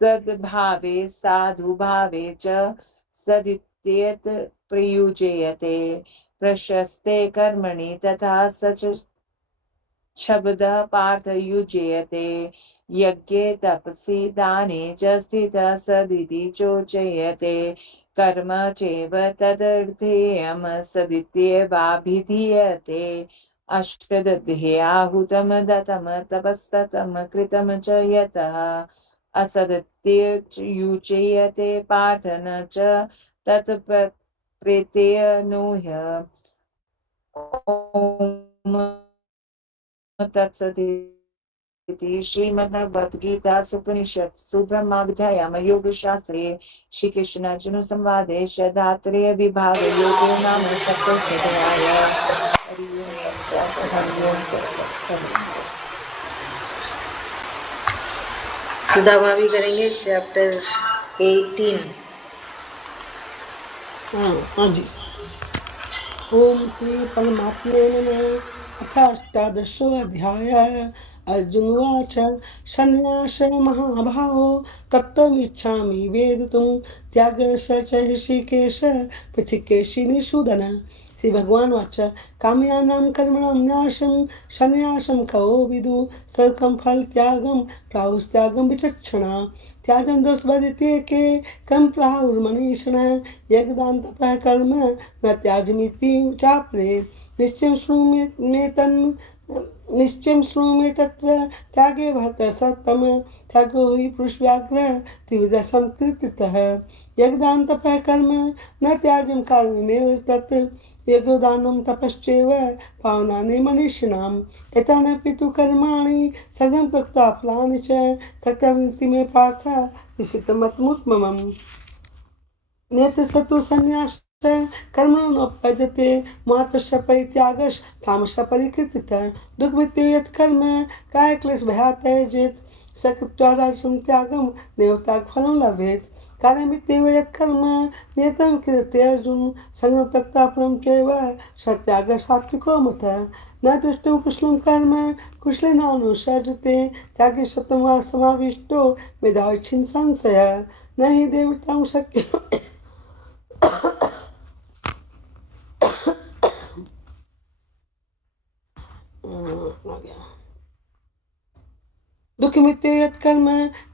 सद्भावे साधुभावे च सदित्येत प्रयुज्यते प्रशस्ते कर्मणि तथा सच शब्दः पार्थ युज्यते यज्ञे तपसि दाने च स्थितः सदिति चोच्यते कर्म चैव तदर्थेयं सदित्येवाभिधीयते अष्टदध्येयाहुतं दत्तं तपस्ततं कृतं च यतः असदित्युच्यते पार्थ न च तत्प्रेत्य नोह्य तत्सदिति श्रीमद्भगवद्गीतासूपनिषत्सु ब्रह्मविद्यायां योगशास्त्रे श्रीकृष्णार्जुनसंवादे श्रद्धात्रय विभागयोगो नाम सप्तमोऽध्यायः। हरि ओम तत्सत्। हरि ओम तत्सत्। सुधा भाभी करेंगे चैप्टर 18। हाँ जी। ओम श्री परमात्मे नमः। अथाष्टादशो अध्यायः। अर्जुनोवाच सन्न्यास महाभावो तत्त्वमिच्छामि वेदितुं त्यागस्य च ऋषिकेश पृथिकेशि निषूदन। श्री भगवान वाच काम्यानां कर्मणां न्यासं सन्न्यासं कवो विदु सर्कं फल त्यागं प्राहुस्त्यागं विचक्षणा त्याजं दोषवदित्येके कं प्राहुर्मनीषिणः यज्ञदान तपः कर्म न त्याजमिति चापरे निश्चयं शृणु मे तत्र त्यागे भरतः सत्तम त्यागो हि पुरुषव्याघ्र त्रिविधः संकीर्तितः यज्ञदान तपः कर्म न त्याजं कार्यमेव तत् यज्ञदानं तपश्चैव पावनानि मनीषिणाम् एतानपि तु कर्माणि सगं त्यक्त्वा फलानि च कर्तव्यमिति मे पार्थ निश्चितमतमुत्तमम् नेतसतु सन्न्यास कर्मणो नोपपद्यते मातस्य परित्यागश्च तामसः परिकीर्तितः दुःखमिति यत् कर्म कायक्लेश भयात् त्यजेत् स कृत्वा राजसं त्यागं नैव त्यागफलं लभेत् कार्यमित्येव यत् कर्म नियतं क्रियते अर्जुन संगं त्यक्त्वा फलं चैव स त्यागः सात्विको मतः न दुष्टं कुशलं कर्म कुशलेनानुसर्जते त्यागे सतं वा समाविष्टो मेधाविच्छिन्न संशयः न हि देवतां शक्यं दुःखमित्य यत् कर्म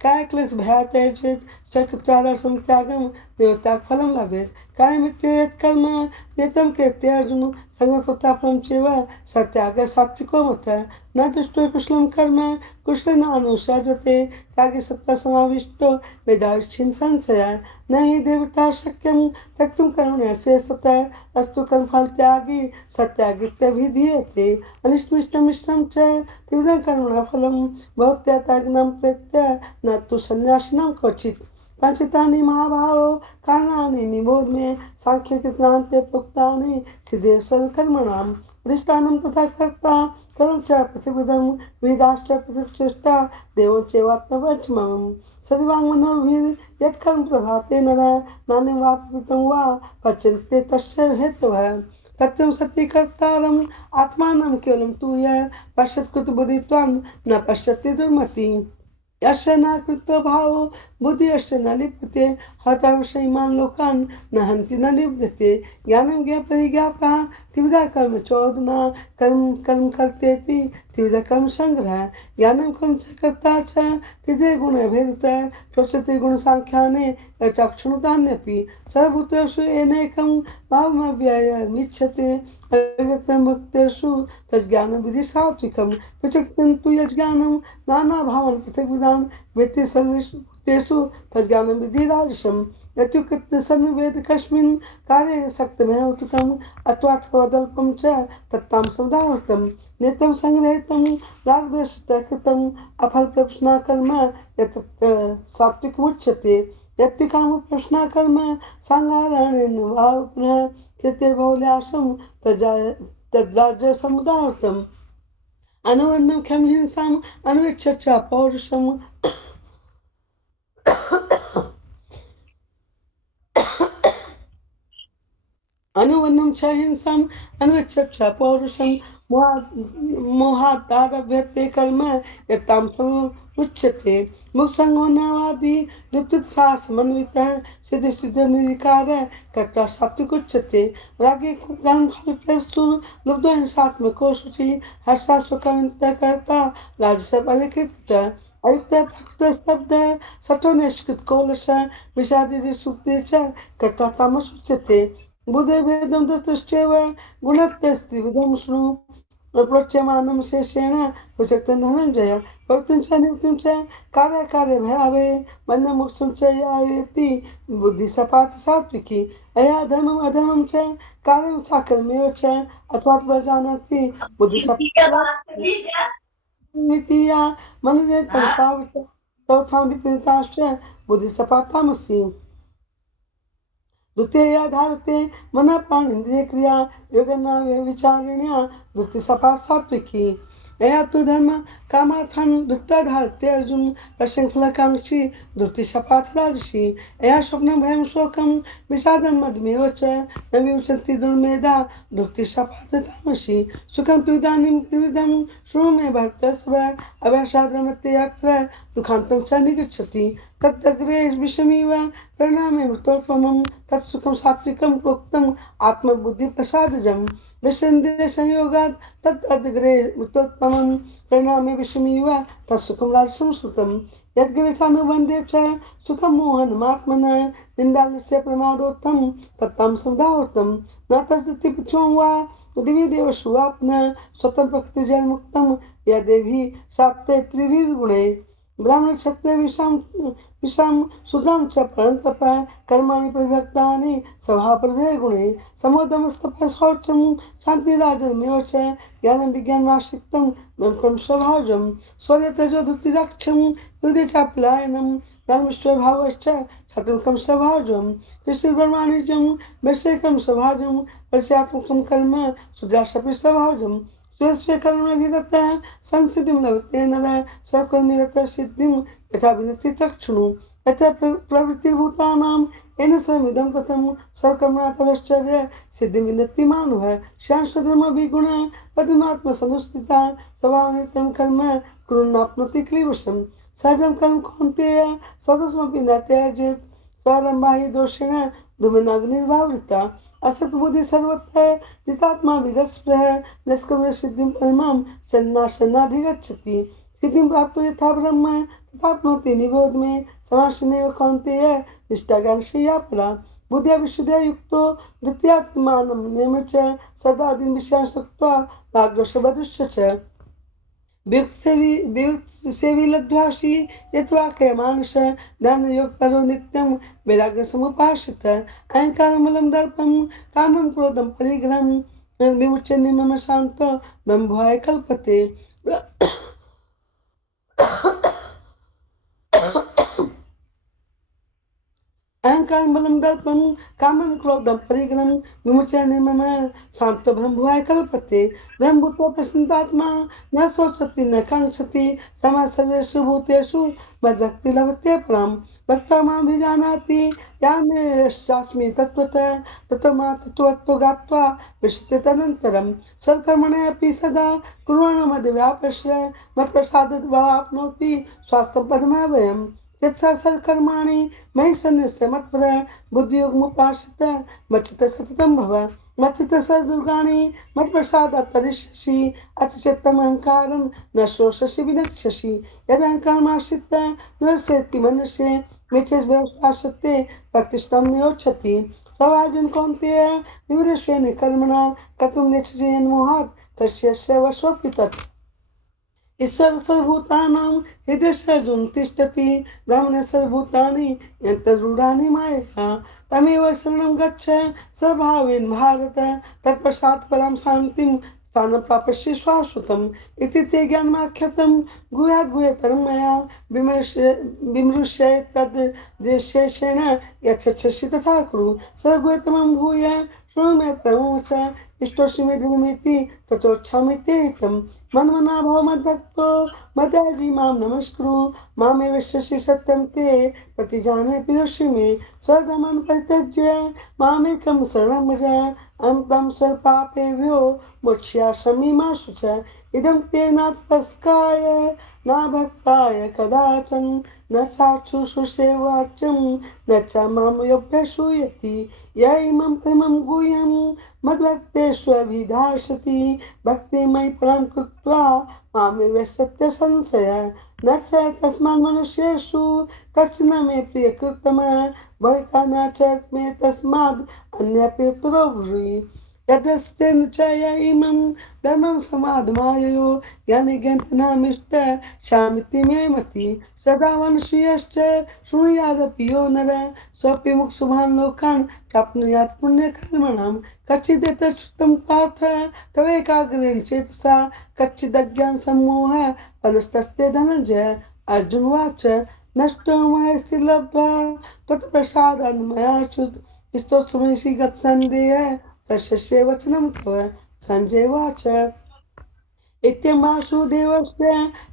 कायक्लेश भयात् त्यजेत् स कृत्वा राजसं त्यागं नैव त्यागफलं लभेत् कार्यमित्य यत् कर्म नियतं क्रियते अर्जुन संगं त्यक्त्वा फलं चैव स त्यागः सात्विको मतः न दुष्टो कुशलं कर्म कुशलेनानुसर्जते त्यागे सत्त्वा समाविष्टो मेधाविच्छिन्न संशयः न हि देवता शक्यं त्यक्तुं कर्मण्यस्य सतः अस्तु कर्मफल त्यागी सत्यागित्यभिधीयते अनिष्टमिष्टमिष्टं च त्रिविधं कर्मणः फलं भवत्या त्यागिनं प्रेत्य न तु सन्न्यासिनं क्वचित् पंचतानि महाभावो कारणानि निबोध मे सांख्यकृतान्ते प्रोक्तानि सिद्धे सर्वकर्मणां अधिष्ठानं तथा कर्ता कर्म च पृथिविदं वेदाश्च पृथिवीश्रेष्ठा देवो चैवात्मवचमम् सदिवाङ्मनोभिर् यत्कर्म प्रभाते नरः नान्यं वा प्रकृतं वा पच्यन्ते तस्य हेतवः तत्त्वं सत्यकर्तारम् आत्मानं केवलं तु यः पश्यत् कृतबुद्धित्वान् न पश्यति दुर्मतिः यस्य न कृतभावो बुद्धिः यस्य न लिप्यते हतः विषयिमान् लोकान् न हन्ति न लिप्यते ज्ञानं ज्ञापरिज्ञातः त्रिविधा कर्म चोदना कर्म कर्तेति त्रिविधा कर्म संग्रह ज्ञानं कर्म च कर्ता च त्रिधे गुणभेदतः प्रोच्यते गुणसाङ्ख्याने चक्षुणुतान्यपि सर्वभूतेषु येनैकं भावमव्ययमिच्छते अव्यक्तं भक्तेषु तज्ज्ञानं विधि सात्विकं पृथक्तं तु यज्ज्ञानं नानाभावान् पृथग्विधान् वेत्ति सर्वेषु भूतेषु तज्ज्ञानं विधि राजसम् यत्युक्तं सन्निवेद कस्मिन् कार्ये सक्तमेव उक्तम् अत्वात्वदल्पं च तत्तां समुदाहृतं नित्यं संग्रहितं रागद्वेषतः कृतम् अफलप्रश्नाकर्म यत् सात्विकमुच्यते यत्विकामप्रश्नाकर्म सांगारणेन वा पुनः कृते बहुल्याशं तद्राजसमुदाहृतम् अनुवर्णं खं हिंसाम् अन्वेक्ष्य च पौरुषम् अनुवर्णं च हिंसाम् अन्वेक्ष्य च पौरुषं मोहादारभ्यते कर्म यत्तां समुच्यते मुक्संगो नवादि ऋतुत्साहसमन्वितः सिद्धिसिद्धनिर्विकारः कर्ता सात्विकोच्यते रागे कर्मफलप्रस्तु लुब्धो हिंसात्मको शुचिः हर्षाशोकान्वितः कर्ता राजसपरिकृतः अयुक्तः प्रकृतस्तब्धः सठो निष्कृतकोलशः विषादिसुप्ते च कर्ता तामसुच्यते बुद्धिर्भेदं दृष्टैव गुणत्वस्त्रिविधं शृणु प्रोच्यमानं शेषेण प्रसक्तं धनञ्जय प्रवृत्तिं च निवृत्तिं च कार्यकार्यभावे मन्यमोक्षं च यावेति बुद्धिसपात सात्विकी अया धर्मम् अधर्मं च कार्यं चाकर्मेव च अथवा प्रजानाति बुद्धिसपामिति या मनते तमसा चौथां विपरीताश्च बुद्धिसपातामसि द्वितीया धारते मन प्राण इंद्रिय क्रिया योगना विचारिण्या द्वितीय सपा सात्विकी अया तो धर्म कामार्थान दुष्टा धारते अर्जुन प्रशंफलकांक्षी द्वितीय सपाथ राजसी अया स्वप्न भयं शोकं विषादं मदमेव च न विमुचन्ति दुर्मेधा द्वितीय सपाथ तामसी सुखं तु इदानीं त्रिविधं शृणु मे भर्तस्व अवसादमते अत्र दुःखान्तं च निगच्छति तदग्रे विषमीव परिणामे मृतोत्तमं तत्सुखं सात्विकं प्रोक्तम् आत्मबुद्धिप्रसादजं विषेन्द्रिय संयोगात् तदग्रे मृतोत्तमं परिणामे विषमीव तत्सुखं राजसं श्रुतं यद्गिरिशानुबन्धे च सुखं मोहनमात्मनः निन्दालस्य प्रमादोत्थं तत्तां समुदाहृतं न तस्य तिपथ्वं वा दिवि देवषु आत्मनः स्वतं प्रकृतिजन्मुक्तं यदेवि शाक्ते त्रिभिर्गुणे ब्राह्मण क्षत्रिय विषाम सुधाम च परंतप कर्माणि प्रविभक्तानि स्वभावप्रभे गुणे समोदमस्तप शौचम शांतिराजमेव च ज्ञानं विज्ञानमाश्रितं ब्रह्मं स्वभावजं स्वरतजो धृतिरक्षं युधे चापलायनं धर्मस्वभावश्च शतुकं स्वभावजं कृषिर्ब्रह्माणिजं वैश्यकं स्वभावजं परिचयात्मकं कर्म सुजाशपि स्वभावजं स्वे कर्मभिरतः संसिद्धिं लभते नरः स्वकर्मनिरतः सिद्धिं यथा विनति तक्षणु यथा प्रवृत्तिभूतानां येन सर्वमिदं कथं स्वकर्मणातश्चर्य सिद्धिं विनति मानवः श्यामस्वधर्मभिगुणः पतिमात्मसनुष्ठिता स्वभावनित्यं कर्म कुरुन्नाप्नोति क्लीवशं सहजं कर्म कौन्तेय सदस्मपि न त्यजेत् स्वारम्भा हि दोषेण धूमेनाग्निर्वावृता असत्बुद्धि सर्वत्र जितात्मा विगतस्पृह निष्कर्म सिद्धिं परमां चन्नाशनाधिगच्छति सिद्धिं प्राप्तो यथा ब्रह्म तथाप्नोति निबोध में समाशनेव कौन्तेय निष्ठा ज्ञानश्रेया परा बुद्धिया विशुद्धिया युक्तो द्वितीयात्मानं नियम च सदा दिन विषयान् त्यक्त्वा भाग्यशबदुश्च च वियुक्तसेवी लब्ध्वाशी यत्वाक्यमानश ध्यानयोगपरो नित्यं वैराग्यसमुपाश्रितः अहङ्कारमलं दर्पं कामं क्रोधं परिग्रहं विमुच्य निर्ममः शान्तो ब्रह्मभुवाय कल्पते अहंकारं बलं दर्पं कामं क्रोधं परिग्रहं विमुच्य निर्मम शान्तो ब्रह्मभुवाय कल्पते। ब्रह्मभूतो प्रशान्तात्मा न शोचति न काङ्क्षति समः सर्वेषु भूतेषु मद्भक्ति लभते पराम्। भक्ता मामभिजानाति यामेश्चास्मि तत्त्वतः ततो मा तत्त्वतो ज्ञात्वा विशति तदनन्तरं सर्वकर्मणे अपि सदा कुर्वाणो मद्व्यापश्य मत्प्रसादात् भावाप्नोति स्वास्थ्यं पदमव्ययम्। यत्सा सर्वकर्माणि मयि सन्न्यस्य मत्परः बुद्धियोगमुपाश्रित मच्चित्तः सततं भव। मच्चित्तः सर्वदुर्गाणि मत्प्रसादात् तरिष्यसि अथ चित्तम् अहङ्कारं न शोषसि विनक्ष्यसि। यदहङ्कारमाश्रित्य नरसेति मनुष्ये मिथ्यव्यवस्थाश्रिते भक्तिष्ठं नियोच्छति। सवार्जुन कौन्तेय निवृश्वेन कर्मणा कर्तुं नेच्छति मोहात् कस्यस्य वशोऽपि तत्। ईश्वर सर्वभूतानां हृदयेऽर्जुन तिष्ठति ब्रह्मण्य सर्वभूतानि यन्तरूढानि मायया तमेव शरणं गच्छ स्वभावेन भारत तत्पश्चात् परां शान्तिं स्थानं प्राप्स्यसि शाश्वतम् इति ते ज्ञानमाख्यातं गुह्यात् गुह्यतरं मया विमृश्य तद् दृश्येन यच्छसि तथा कुरु सर्वगुह्यतमं भूय शृणु मे परमं च इष्टोऽसि मे दृढमिति ततोच्छामि ते हितं। मन्मना भव मद्भक्तो मद्याजी मां नमस्कुरु मामे विश्वसि सत्यं ते प्रतिजाने प्रियोषि मे स्वधर्मान् परित्यज्य मामेकं शरणं व्रज अहं तं सर्वपापेभ्यो मोक्ष्यामि मा शुच। इदं ते नातपस्काय न भक्ताय कदाचन न चाक्षुषुषे वाच्यं न च मां योऽभ्यसूयति य इमं परमं गुह्यं मद्भक्तेष्वभिधास्यति भक्तिमयि परां कृत्वा मामेव सत्यसंशयः न च तस्मान् मनुष्येषु कश्चन मे प्रियकृतमः भविता न च मे तस्माद् अन्यः प्रियतरो ब्रूहि। यदस्तेन च य इमं धर्मं समाधमाययो ज्ञाने ज्ञानमिष्ट शामिति मे मति सदा वनश्रियश्च शृणुयादपि यो नरः स्वपि मुक्षुभान् लोकान् प्राप्नुयात् पुण्यकर्मणां। कच्चिदेतच्छ्रुतं पार्थ तवेकाग्रेण चेतसा कच्चिदज्ञानसम्मोहः पनस्तस्ते धनञ्जय। अर्जुन उवाच नष्टो महर्षि लब्ध्वा त्वत्प्रसादान् मया च्युत स्तोत्रमसि गतसन्देहः कस्य वचनं तव। संजय उवाच इत्यं वासुदेवस्य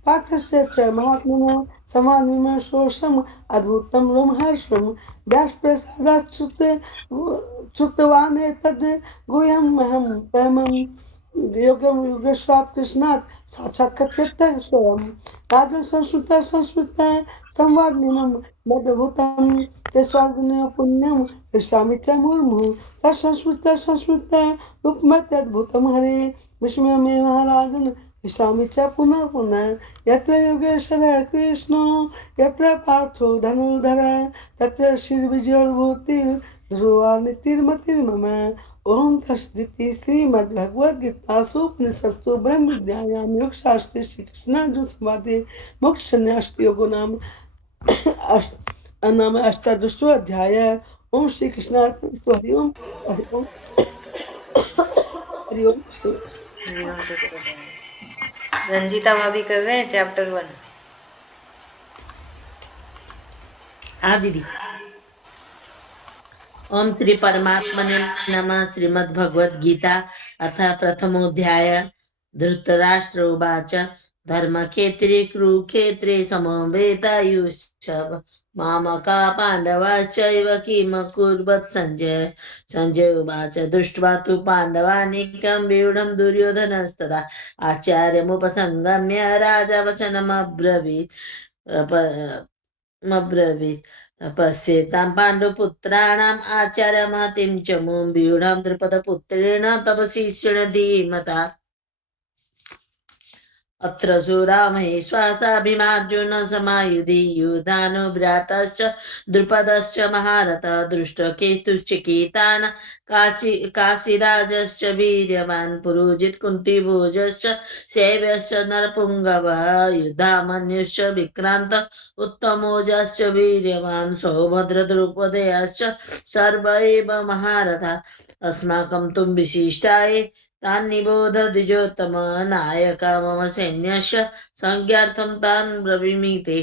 पार्थस्य च महात्मनः समाधिमशोषम् अद्भुतं रोमहर्षं व्यासप्रसादात् श्रुतवान् एतद् गुह्यमहं परमं योगं योगेश्वरात् कृष्णात् साक्षात् कथयतः स्वयं। राजन् संस्कृतः संवादमिमं मदभूतं ते स्वार्जुनयो पुण्यं पश्यामि च मुहुर्मुहुः तत्संस्कृतः रूपमत्यद्भुतं हरे विस्मय मे महाराजन् पश्यामि च पुनः पुनः। यत्र योगेश्वरः कृष्णो यत्र पार्थो धनुर्धरः तत्र श्रीविजयोर्भूतिर्ध्रुवा नीतिर्मतिर्मम। ओम तत्सदिति श्रीमद्भगवद्गीतासु उपनिषत्सु ब्रह्मविद्यायां योगशास्त्रे श्रीकृष्णार्जुन संवादे मोक्षसंन्यासयोगो नाम अष्टादशोऽध्यायः। ओम श्री कृष्णार्पणमस्तु। हरि ओम हरि ओम हरि ओम। रंजीता भाभी कर रहे हैं चैप्टर 1। हाँ दीदी। ओम श्री परमात्मने नमः। श्रीमद् भगवद गीता अथ प्रथमोऽध्याय। धृतराष्ट्र उवाच धर्मक्षेत्रे कुरुक्षेत्रे समवेतायुश्च मामका पाण्डवाश्चैव किमकुर्वत् संजय। संजय उवाच दृष्ट्वा तु पाण्डवानीकं व्यूढं दुर्योधनस्तदा आचार्यमुपसंगम्य राजा वचनमब्रवीत् पश्येतां पाण्डुपुत्राणाम् आचार्यमहतीं च मुं व्यूढं द्रुपदपुत्रेण तव शिष्येण धीमता। अत्र सुरामहेश्वासाभिमार्जुन समायुधि युधानुव्रातश्च द्रुपदश्च महारथः दृष्टकेतुश्च केतान काशीराजश्च वीर्यवान् पुरोजित् कुन्तीभोजश्च शैव्यश्च नरपुङ्गवः युधामन्युश्च विक्रान्त उत्तमोजश्च वीर्यवान् सौभद्रद्रुपदयश्च सर्व एव महारथः। अस्माकं तु विशिष्टाय तान् निबोध द्विजोत्तम नायका मम सैन्यस्य संज्ञार्थं तान् ब्रवीमि ते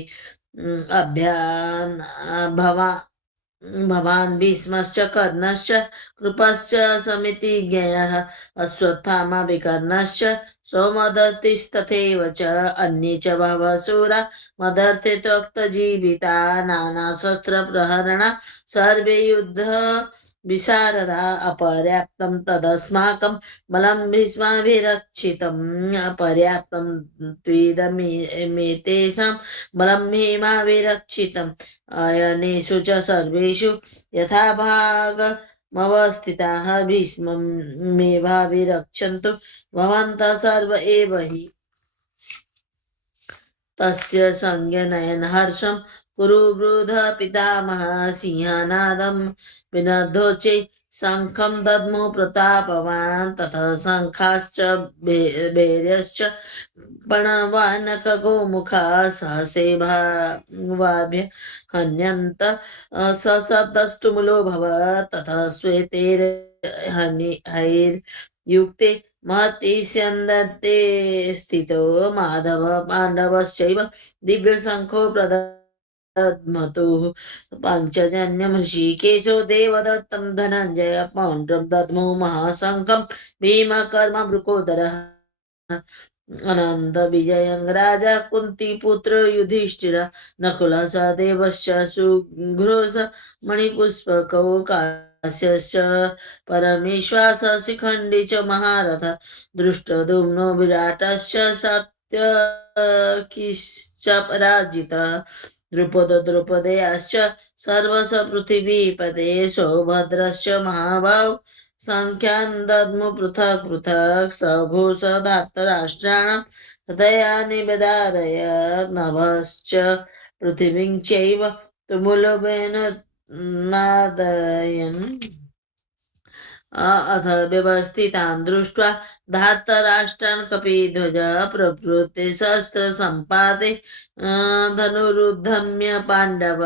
भवान् भीष्मश्च कर्णश्च कृपश्च समितिज्ञयः अश्वत्थामा विकर्णश्च सौमदत्तिस्तथैव च अन्ये च बहवः शूरा मदर्थे त्वक्तजीविता नानाशस्त्रप्रहरणा सर्वे युद्ध विशारदा अपर्याप्तं तदस्माकं बलं भीष्माभिरक्षितम् अपर्याप्तं त्वेदमेतेषां बलं भीमाभिरक्षितम् अयनेषु च सर्वेषु यथा भागमवस्थिताः भीष्ममेवाभिरक्षन्तु भवन्तः सर्व एव हि तस्य संज्ञनयन हर्षं कुरु वृद्ध पितामह सिंहनादं विनद्धोचे शङ्खं दद्मो प्रतापवान् ततः शङ्खाश्च भैर्यश्च प्रणवानकगोमुखा सहसेवाभ्य हन्यन्त सशब्दस्तु मूलो भव ततः श्वेतैर्हैर्युक्ते महतीस्यन्दते स्थितो माधव पाण्डवश्चैव दिव्यशङ्खो प्रदध्मतुः पञ्चजन्यं ऋषिकेशो देवदत्तं धनञ्जय पौण्ड्रं दद्मो महाशङ्खं भीमकर्म वृकोदरः अनन्त विजयं राजा कुन्तीपुत्र युधिष्ठिर नकुलः सहदेवश्च सुघ्रोष मणिपुष्पकौ काश्यश्च परमेश्वासः शिखण्डी च महारथ दृष्टद्युम्नो विराटश्च सात्यकिश्च पराजितः द्रुपदेयाश्च सर्वश पृथिवीपते सौभद्रश्च महाभाव संख्यान् दद्मो पृथक् पृथक् सभूषधार्तराष्ट्राणां तथया निवेदारयत् नभश्च पृथिवीं चैव तुमुलवेन नादयन् अथ व्यवस्थितान् दृष्ट्वा धार्तराष्ट्रान् कपिध्वज प्रवृत्ते शस्त्रसम्पाते धनुरुद्धम्य पाण्डव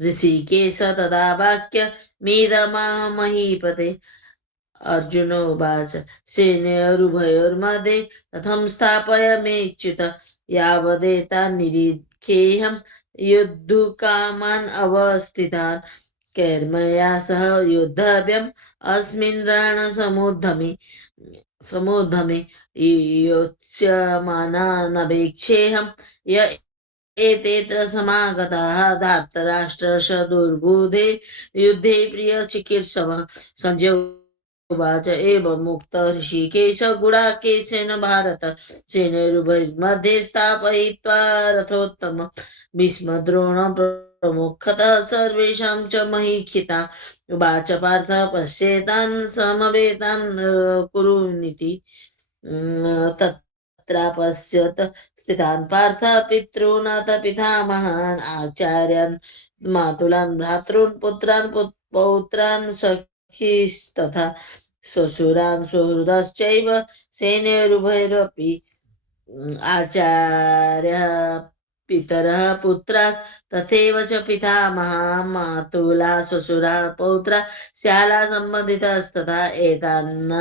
ऋषिकेश तदा वाक्य मेदमामहीपते अर्जुनोवाच सेनयोरुभयोर्मध्ये कथं स्थापयामेच्युत यावदेतान् निरीक्षेऽहं युद्धकामान् अवस्थितान् कैर्मया सह योद्धव्यम् अस्मिन् रणसमुद्यमे योत्स्यमानानपेक्षेऽहं य एतेऽत्र समागताः धार्तराष्ट्रश दुर्बुधे युद्धे प्रियचिकीर्षवः सञ्जय उवाच एवमुक्त ऋषिकेश गुडाकेशेन भारत सेनयोरुभयोर्मध्ये स्थापयित्वा रथोत्तमं भीष्मद्रोणं प्रमुखतः सर्वेषां च महीक्षिता उवाच पार्थ पश्येतान् समवेतान् कुरुनिति तत्रापश्यत स्थितान् पार्थ पितॄन् अथ पितामहान् आचार्यान् मातुलान् भ्रातॄन् पुत्रान् पौत्रान् सखीस्तथा श्वशुरान् सुहृदश्चैव सेनयोरुभयोरपि आचार्यः पितरः पुत्राः तथैव च पितामहा मातुला श्वशुरा पौत्रा श्याला सम्बन्धितस्तथा एतान्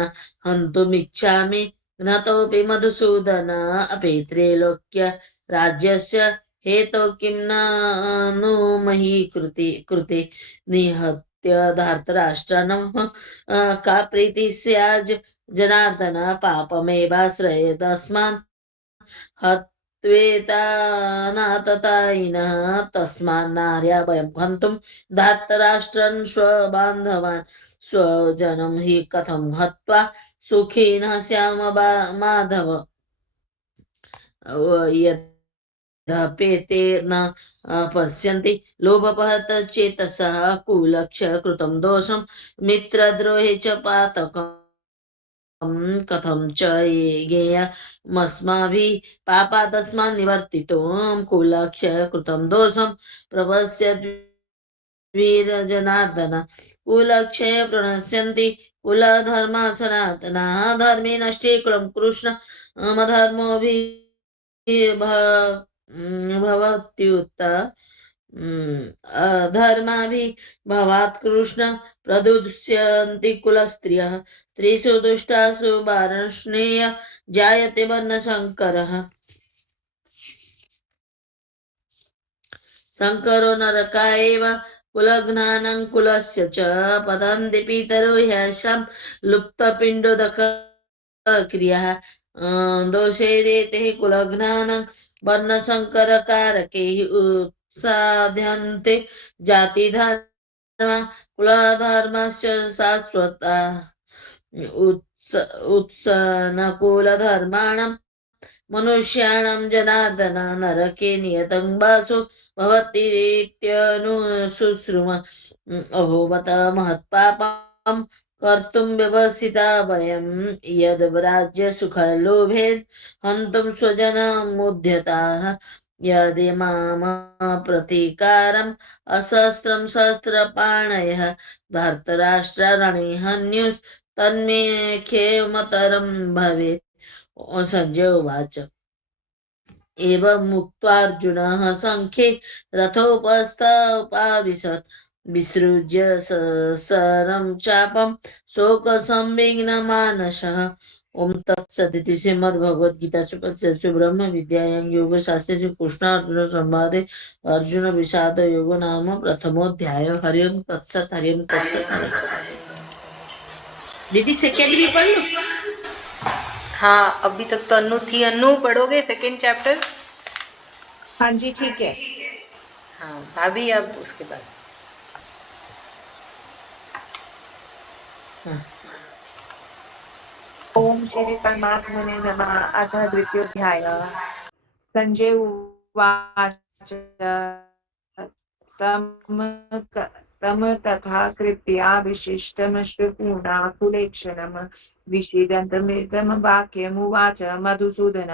हन्तुमिच्छामि नतोऽपि मधुसूदन अपि त्रैलोक्य राज्यस्य हेतो किं नु मही कृते निहत्य धार्तराष्ट्रान् का प्रीति स्याज् जनार्दन पापमेवाश्रयेदस्मान् हत्वेतानाततायिनः तस्मान्नार्या वयं हन्तुं धार्तराष्ट्रन् स्वबान्धवान् स्वजनं हि कथं हत्वा सुखिनः स्याम माधव यद्यपेते न पश्यन्ति लोभपहत चेतसः कुलक्ष्य कृतं दोषं मित्रद्रोहे च पातकम् कथं च ज्ञेयमस्माभिः पापादस्मान् निवर्तितुं कुलक्ष्य कृतं दोषं प्रपश्यद्वीरजनार्दन कुलक्षय प्रणश्यन्ति कुलधर्म सनातनः धर्मे नष्टे कुलं कृष्ण भवत्युत अधर्माभिभवात् कृष्ण प्रदुष्यन्ति कुलस्त्रियः स्त्रीषु दुष्टासु वार्ष्णेय जायते वर्णशङ्करः शङ्करो नरका एव कुलज्ञानं कुलस्य च पतन्ति पितरो ह्यशां लुप्तपिण्डोदक क्रियाः दोषे देते कुलज्ञानं वर्णशङ्करकारकैः उत्साद्यन्ते जातिधर्म कुलधर्मश्च शाश्वता उत्सनकुलधर्माणां मनुष्याणां जनार्दन नरके नियतं वासो भवतीत्यनुशुश्रुम अहो बत महत्पापं कर्तुं व्यवसिता वयं यद् राज्यसुखलोभेन हन्तुं स्वजनमुद्यताः यदिमाम प्रतीकारम् असहस्रं सहस्रपाणयः धर्तराष्ट्ररणे हन्युस्तन्मे खेमतरं भवेत्। संजय उवाच एवं मुक्त्वार्जुनः सङ्ख्ये रथोपस्थोपाविशत् विसृज्य सरं चापं शोकसंविघ्नमानसः। ओम तत्सदिति श्रीमद्भगवद्गीतासु ब्रह्म विद्यायां योगशास्त्रे कृष्णार्जुन संवादे अर्जुन विषाद योगो नाम प्रथमोऽध्याय। हरि ओम तत्सत हरि ओम तत्सत हरि ओम तत्सत। दीदी सेकेंड भी पढ़ लो। हाँ, अभी तक तो अनु थी। अनु पढ़ोगे सेकेंड चैप्टर? हाँ जी ठीक है। हाँ भाभी, अब उसके बाद। हाँ। ओम श्री परमात्मने नमः। अथ द्वितीयोऽध्याय। संजय उवाच तम तथा कृत्या विशिष्टमश्रुपूर्णाकुलेक्षणं विषीदन्तमिदं वाक्यमुवाच मधुसूदन।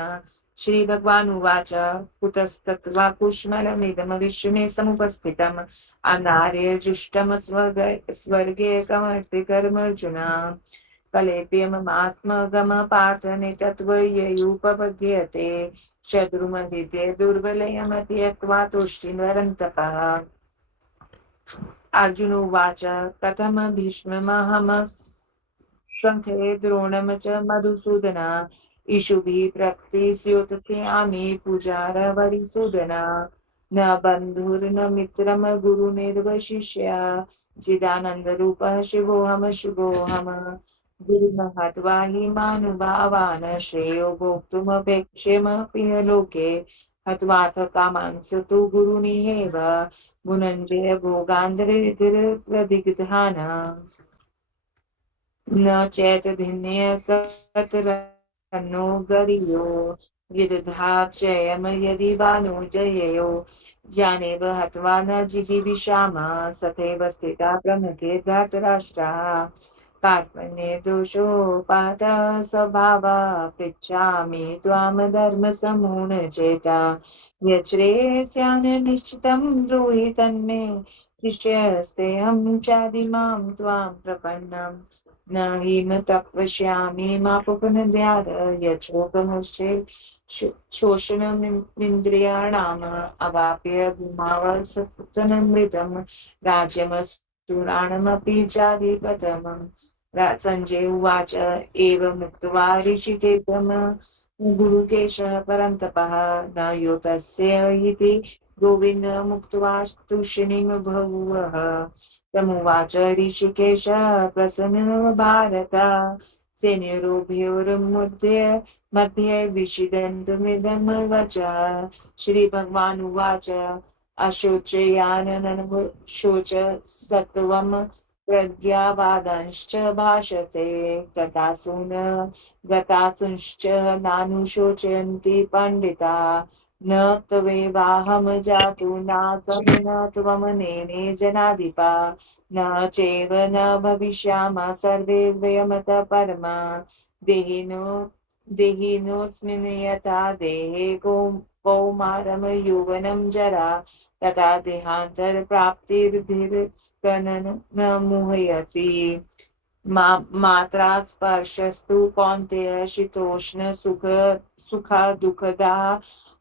श्रीभगवानुवाच कुतस्तत्वा कुष्मलमिदं विश्वमे समुपस्थितम् अनार्यजुष्टं स्वर्गे कमर्तिकर्मर्जुन कलेप्यमास्मगम पार्थ नितत्वय्युपपद्यते शत्रुमदिते दुर्बलयमत्यक्त्वा तुष्टिवरन्तपः। अर्जुन उवाच कथम भीष्ममहम शङ्खे द्रोणं च मधुसूदन इषुभिः प्रक्तिस्योतस्यामि पूजारवरिसूदन न बन्धुर्न मित्रं गुरुनिर्वशिष्य चिदानन्दरूपः शिवोऽहं शिवोऽहम् गुरुमहत्वा हि मानुभावान् श्रेयो भोक्तुमपेक्ष्यमपि लोके हत्वाथ कामांस तु गुरुनिहेव मुनञ्जय भोगान्धरिधिर्प्रदिग्धान् न चैतधिन्यकतरन्नो गरीयो यदधाक्षयं यदि वा नो जयेयो ज्ञानेव हत्वा न जिजीविषामः तथैव स्थिता प्रमुखे धृतराष्ट्राः कार्पण्ये दोषोपात स्वभावा पृच्छामि त्वां धर्मसम्मूढचेता यच्छ्रेयस्यान् निश्चितं ब्रूहि तन्मे शिष्यस्तेऽहं चादिमां त्वां प्रपन्नम् न हि न तपस्यामि मापुपनद्यात् यच्छोकमुष्ये शोषणमिन्द्रियाणाम् अवाप्य भूमावसपुतनमृतं राज्यमस्तूराणमपि चाधिपतम्। संजय उवाच एवमुक्त्वा ऋषिकेशं गुरुकेशः परन्तपः न योतस्य इति गोविन्दमुक्त्वा तुष्णीं बभूवः। तमुवाच ऋषिकेश प्रसन्नो भारत सेनयोरुभयोर्मध्ये मध्ये विषीदन्तमिदं वचः। श्रीभगवानुवाच अशोचयाननशोच सत्वं प्रज्ञावादांश्च भाषते गतासूंश्च नानुशोचन्ति पण्डिता न त्वेवाहं जातु नासं न त्वं नेमे जनाधिपा न चैव न भविष्यामः सर्वे वयमतः परमा देहिनोऽस्मिन् यथा देहे कौमारं यौवनं जरा तथा देहान्तरप्राप्तिर्धीरस्तननं न मुह्यति मात्रा स्पर्शस्तु कौन्तेय शीतोष्ण सुखा दुःखदा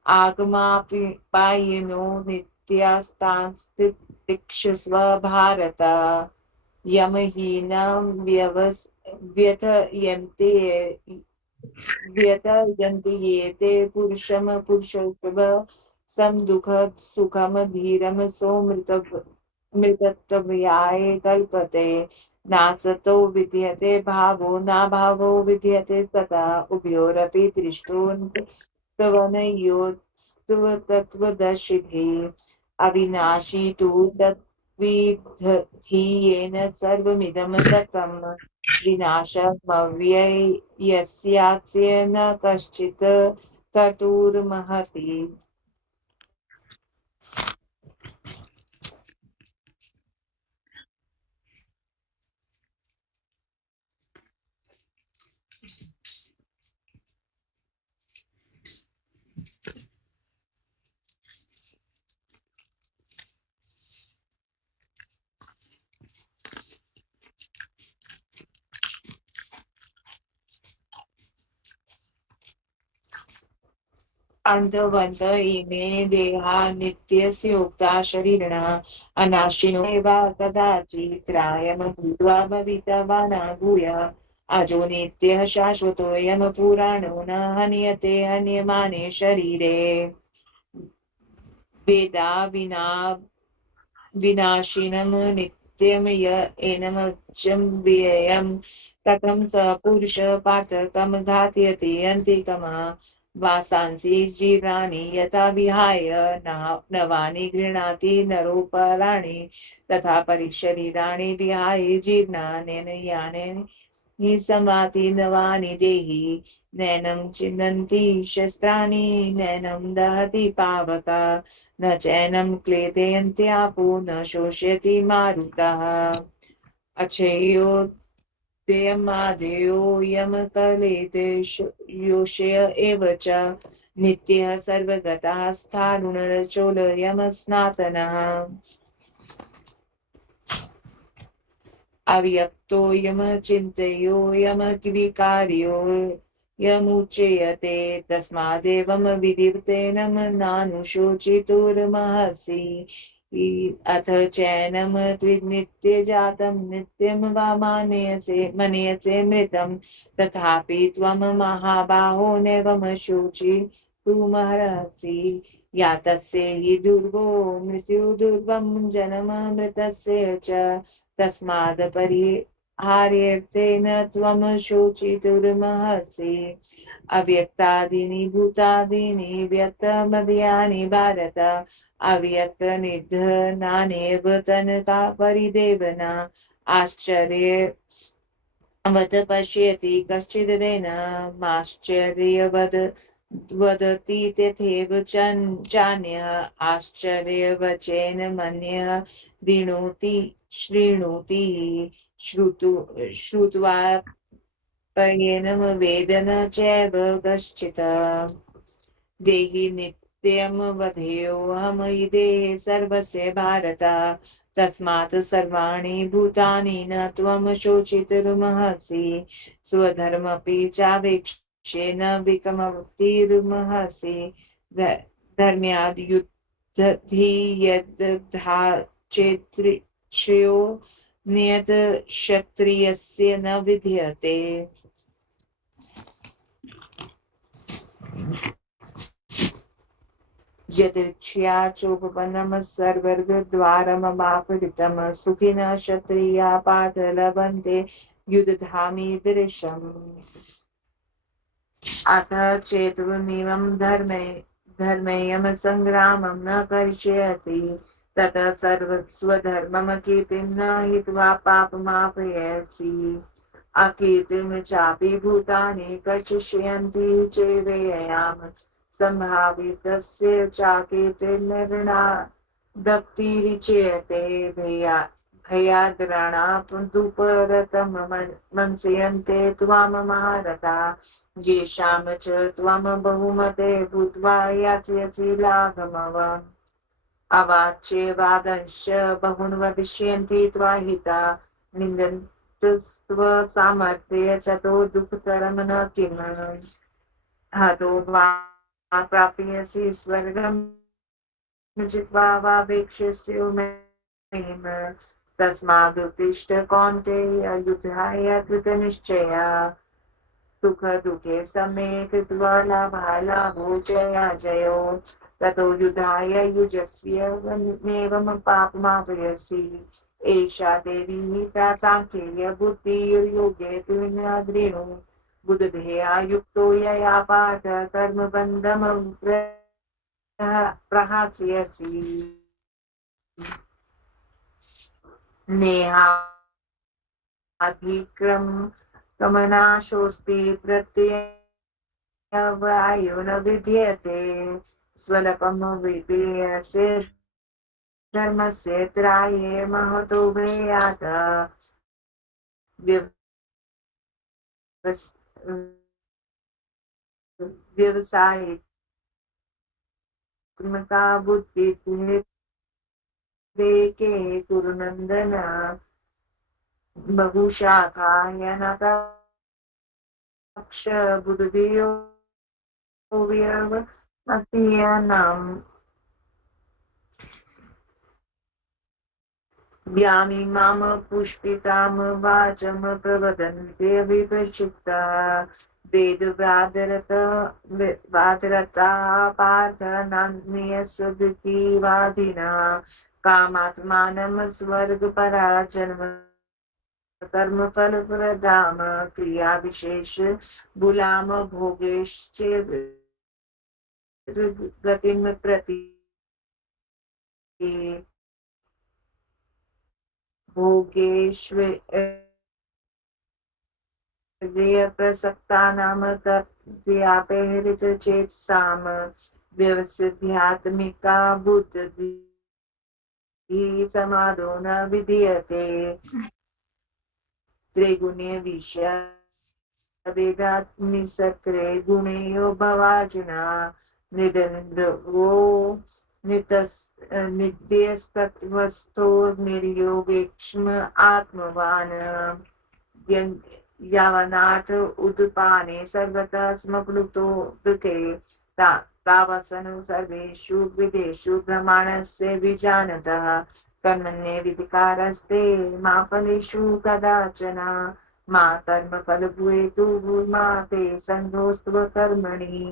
आगमापायिनो नित्यास्तांस्तितिक्षस्व भारत यमहीनं व्यथयन्ति ये ते पुरुषोत्तम सम दुख सुखम धीरम मृतत्वयाय कल्पते नासतो विद्यते भावो न भावो विद्यते सदा उभयोरपि दृष्टोऽन्तवनयोस्तत्त्वदर्शिभिः अविनाशी तु तद्विधीयेन सर्वमिदं ततं विनाशमव्ययस्यास्य न कश्चित् कर्तुर्महति। अंतवन्त इमे देहा नित्यस्योक्ता शरीरिणः अनाशिनो एव कदाचित्रायं भूत्वा भवितवान् भूयः अजो नित्यः शाश्वतोऽयं पुराणो न हन्यते हन्यमाने शरीरे वेदा विनाशिनं नित्यं य एनमजं कथं स पुरुष पार्थ कं घातयति अन्तिकम् वासांसि जीवानि यथा विहाय नवानि गृह्णाति नरोपराणि तथा परिशरीराणि विहाय जीवनानेन यानि संवाति नवानि देहि नैनं छिन्दन्ति शस्त्राणि नैनं दहति पावका न चैनं क्लेदयन्त्यापो न शोषयति मारुतः अक्षयोदयमादेयोऽयं कलेदेशयोषय एव च नित्यः सर्वगतः स्थाणुरचोलयं स्नातनः अव्यक्तोऽयं चिन्तयोऽयं विकार्यो यमुच्यते तस्मादेवं विधिवतेन नानुशोचितुर्महसि अथ चैनं त्विनित्यजातं नित्यं वा मन्यसे मृतं तथापि त्वं महाबाहो नैवं शोचितुमर्हसि या तस्य हि दुर्गो मृत्युदुर्गं जन्ममृतस्य च तस्माद् परिहार्यर्थेन त्वं शोचितुर्महसि अव्यक्तादीनि भूतादीनि व्यक्तमद्यानि भारत अव्यक्तनिधनानेव तनका परिदेवना आश्चर्यवत् पश्यति कश्चिदेनमाश्चर्यवद् वदति तथैव चान्यः आश्चर्यवचेन मन्यः शृणोति श्रुत्वा पर्येनं वेद न चैव कश्चित् देहि नित्यं वधेयोऽहं हि देहे सर्वस्य भारत तस्मात् सर्वाणि भूतानि न त्वं शोचितुर्महसि स्वधर्मपि चावेक्ष्ये न विकमतिर्महसि धर्म्याद्युद्धि यद्धाचेत्श्रेयो नियत क्षत्रियस्य न विद्यते यदृच्छया चोपपन्नं सर्वर्गद्वारमपावृतं सुखिनः क्षत्रियाः पार्थ लभन्ते युद्धधामीदृशम् अथ चेतुर्मिमं धर्मेयं संग्रामं न करिष्यति ततः स्वधर्मं कीर्तिं न हित्वा पापमापयसि अकीर्तिं चापि भूतानि कर्षयन्ति चेवेयाम् सम्भावितस्य चाकीर्तिर्नृणादप्तिरिच्यते भयाद्रणादुपरतं मंस्यन्ते त्वां महारथा येषां च त्वं बहुमते भूत्वा यास्यसि लाघवम् अवाच्यवादंश्च बहून् वदिष्यन्ति त्वाहिता निन्दन्तस्त्वसामर्थ्ये ततो दुःखतरं न किम् हतो वा प्राप्यसि स्वर्गं जित्वा वा वेक्ष्यसि महिम तस्मादुत्तिष्ठ कौन्तेय युद्धाय कृतनिश्चया सुख दुखे समे कृत्वा लाभालाभो जया जयो ततो युधाय युजस्य नेवं पापमापयसि एषा देवी नीता सांख्येय बुद्धिर्योगे तुन्याद्रेणु बुद्धेया युक्तो यया पाठ कर्मबन्धं प्रहास्यसि नेहाभिक्रम कमनाशोऽस्ति प्रत्यवायो न विद्यते स्वल्पं विपेयसे धर्मस्य त्राये महतो भयात् व्यवसायिका बुद्धिः के कुरुनन्दन बहुशाखायनतक्ष बुद्धियो व्यवमतीयनम् व्यामिमां पुष्पितां वाचं प्रवदन्ते विपक्षिप्ता वेदवादरता पार्थ नान्यस्वृतिवादिना कामात्मानं स्वर्गपराजन्म कर्मफलप्रदां क्रियाविशेष बुलां भोगेश्च गतिं प्रति भोगेष्वेन्द्रियप्रसक्तानां तद्व्यापेरितचेतसां व्यवसिद्ध्यात्मिका बुद्धिः समादो न विधीयते त्रिगुणे विषय वेदात्मिसत्रे गुणेयो भवार्जुना निद्रो नित्यस्तत्त्वस्थो निर्योगेक्ष्म आत्मवान् यावनाथ उदपाने सर्वतः स्मप्लुतो दुःखे तावसनु सर्वेषु विदेषु भ्रमाणस्य विजानतः कर्मण्ये विधिकारस्ते मा फलेषु कदाचन मा कर्मफलभूयेतु मा ते सन्धोस्त्व कर्मणि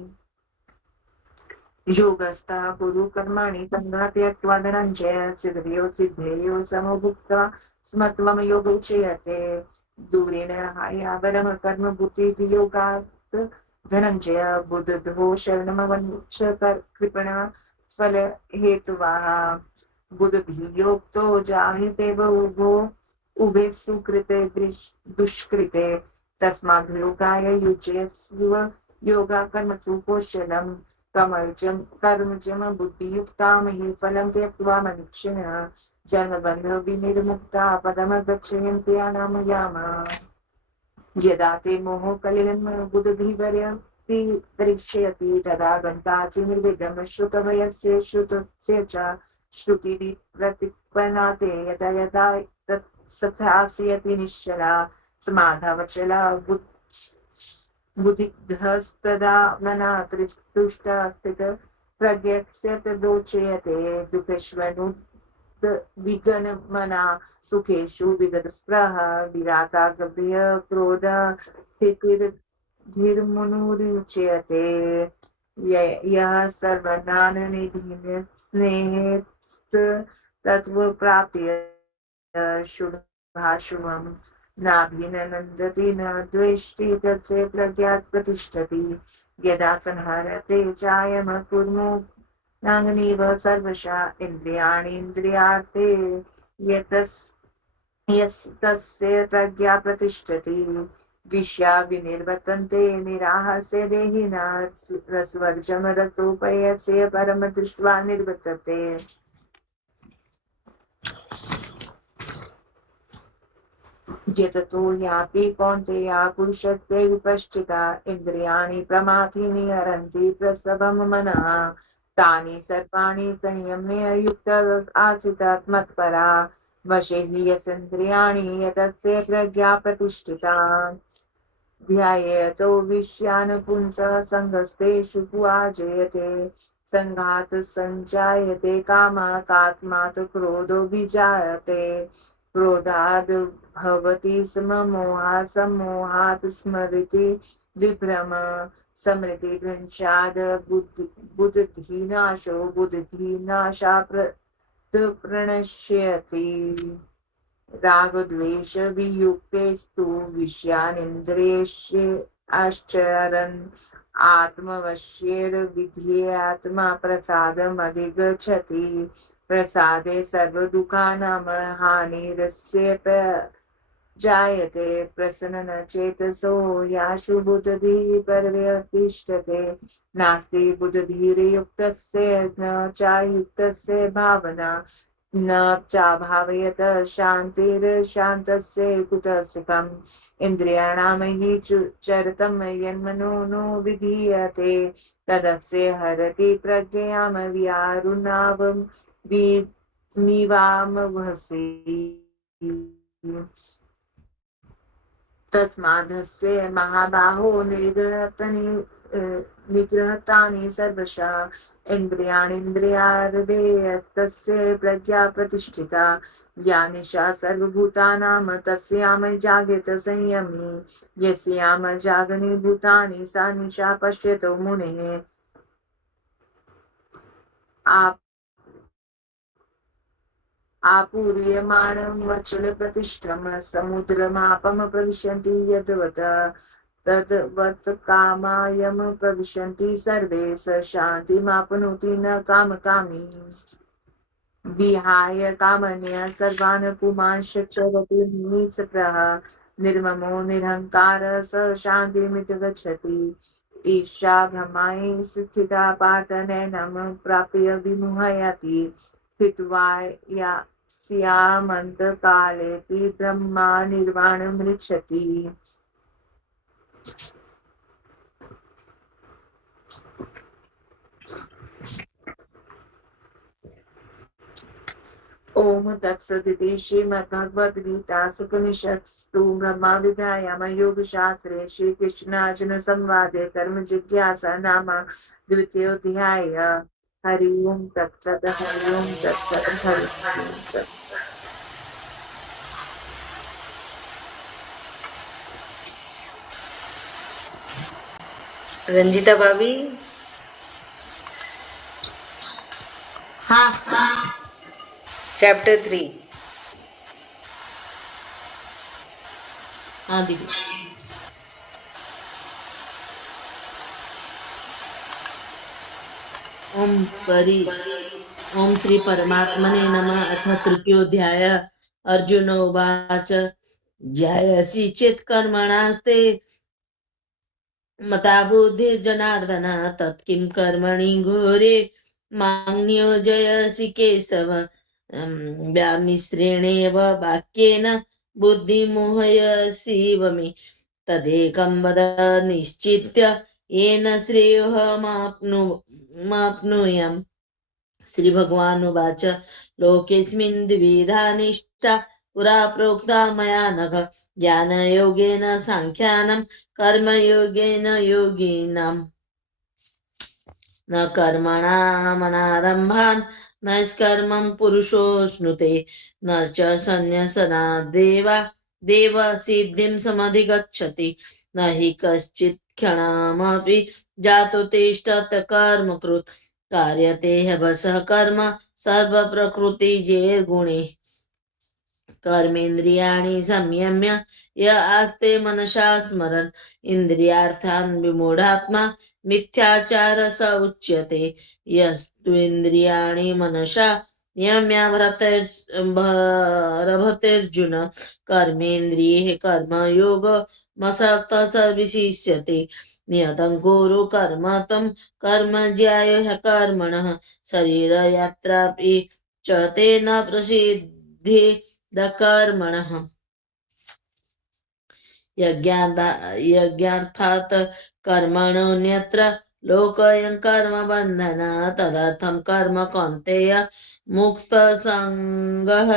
योगस्थः कुरु कर्माणि सङ्गं त्यक्त्वा धनञ्जय सिद्धेयो समभुक्त्वा स्मत्वं योग उच्यते दूरेण हायावरं कर्म बुद्धिः योगात् धनञ्जय बुद्धो शरणमवञ्च कृपणा फलहेतुवाः बुद्धिः योक्तो जायते उभे सुकृते दुष्कृते तस्मात् योगाय युज्यस्व योगा कर्मसु कौशलम् कर्मजं बुद्धियुक्तां हि फलं त्यक्त्वा मनुष्यः जन्मबन्धविनिर्मुक्ता पदमगच्छन्ति अनामयाम यदा ते मोहकलिलं बुद्धिर्यति परीक्षयति तदा गन्तासि निर्वेदं श्रुतवयस्य श्रुतस्य च श्रुतिप्रतिपन्नाते यदा यदा तत्सथास्यति निश्चला समाधावचला बुद्धिस्तदा मना तुष्टस्थित प्रज्ञस्य तदोच्यते दुःखेष्वनुद्विग्नमना सुखेषु विगतस्पृह विराता गभीर क्रोध स्थितिर्धीर्मुनुरुच्यते यः सर्वज्ञाननिधिः स्नेहस्तत्त्वप्राप्य शुभाशुभम् नाभिनन्दति न द्वेष्टि तस्य प्रज्ञात् प्रतिष्ठति यदा संहरते चायं कुर्मो नाङ्गनीव सर्वशः इन्द्रियाणीन्द्रियार्थे यस्तस्य प्रज्ञा प्रतिष्ठति विषया विनिर्वर्तन्ते निराहस्य देहिनः रसवर्जं रसोपयस्य परं दृष्ट्वा निर्वर्तते यततो यापि कौन्तेया पुरुषत्वे विपश्चिता इन्द्रियाणि प्रमाथीनि हरन्ति प्रसवं मनः तानि सर्वाणि संयम्य युक्त आसीत् मत्परा वशे हि यस्न्द्रियाणि यतस्य प्रज्ञा प्रतिष्ठिता ध्यायतो विषयान् पुंसः सङ्गस्तेषु कुआजयते सङ्घात् सञ्जायते कामः कात्मात् क्रोधो विजायते क्रोधाद् भवति स्म मोहात् स्मृति विभ्रम समृद्धि भ्रंशाद बुद्धिनाशो बुद्धिनाशा प्रणश्यति रागद्वेष वियुक्तेस्तु विषयानिन्द्रियस्य आश्चरन् आत्मवश्येन विधेयात्मा प्रसादमधिगच्छति प्रसादे सर्वदुःखानां हानिरस्य जायते प्रसन्न चेतसो याशु बुद्धिः पर्यतिष्ठते नास्ति बुद्धिर्युक्तस्य न चायुक्तस्य भावना न चाभावयत शान्तिर्शान्तस्य कुतः सुखम् इन्द्रियाणां हि चरतं यन्मनो नो विधीयते तदस्य हरति प्रज्ञां व्यारुणावं मीवामवसि तस्मादस्य महाबाहो निगृहतानि सर्वशः इन्द्रियाणीन्द्रियार्देस्तस्य प्रज्ञा प्रतिष्ठिता या निशा सर्वभूतानां तस्यां जागेत संयमी यस्यां जागनि भूतानि सा निशा पश्यतो मुनेः आपूर्यमाणं वचलप्रतिष्ठं समुद्रमापं प्रविशन्ति यद्वत् तद्वत् कामायं प्रविशन्ति सर्वे स शान्तिमाप्नोति न कामकामी विहाय कामन्य सर्वान् पुमांश्च चरति निःस्पृहः निर्ममो निरहङ्कारः स शान्तिमिति गच्छति ईर्ष्या भ्रमाय स्थिता पार्थ नैनं प्राप्य विमुह्यति स्थित्वा यास्यामन्तकालेऽपि ब्रह्मा निर्वाणमृच्छति ओम तत्सदिति श्रीमद्भगवद्गीतासूपनिषत्सु ब्रह्मविद्यायां योगशास्त्रे श्रीकृष्णार्जुन संवादे कर्म जिज्ञासा नाम द्वितीयोऽध्यायः हरि ओम तत्सत् हरि ओम तत्सत् हरि ओम तत्सत्। रंजिता भाभी हाँ चैप्टर 3 हाँ दीदी। ओम श्री परमात्मने नमः। अथ तृतीयोऽध्याय। अर्जुन उवाच ज्यायसि चेत् कर्मणास्ते मता बुद्धिर्जनार्दन तत्किं कर्मणि घोरे मां नियोजयसि केशव व्यामिश्रेणेव वाक्येन बुद्धिमोहयसीव मे तदेकं वद निश्चित्य येन श्रेयोऽहमाप्नुयाम्। श्री भगवान उवाच लोकेऽस्मिन् द्विविधा निष्ठा पुरा प्रोक्ता मया नघ ज्ञानयोगेन साङ्ख्यानं कर्मयोगेन योगिनाम् न कर्मणामनारम्भान् नैष्कर्मं पुरुषोऽश्नुते न च सन्न्यसनाद् देव सिद्धिं समधिगच्छति न हि कश्चित् क्षणमपि जातो तिष्ठत् कर्मकृत् कार्यते ह्यवसः कर्म सर्वप्रकृतिजैर्गुणे कर्मेन्द्रियाणि संयम्य य आस्ते मनसा स्मरन् इन्द्रियार्थान् विमूढात्मा मिथ्याचार स उच्यते यस्तु इन्द्रियाणि मनसा नियम्याभरतेऽर्जुन कर्मेन्द्रिये कर्मयोगमसक्तः स विशिष्यते नियतं कुरु कर्म त्वं कर्म ज्यायो ह्यकर्मणः शरीरयात्रापि च तेन प्रसिद्धि कर्मणः यज्ञार्थात् कर्मणोऽन्यत्र लोकोऽयं कर्म बन्धन तदर्थं कर्म कौन्तेय मुक्तसङ्गः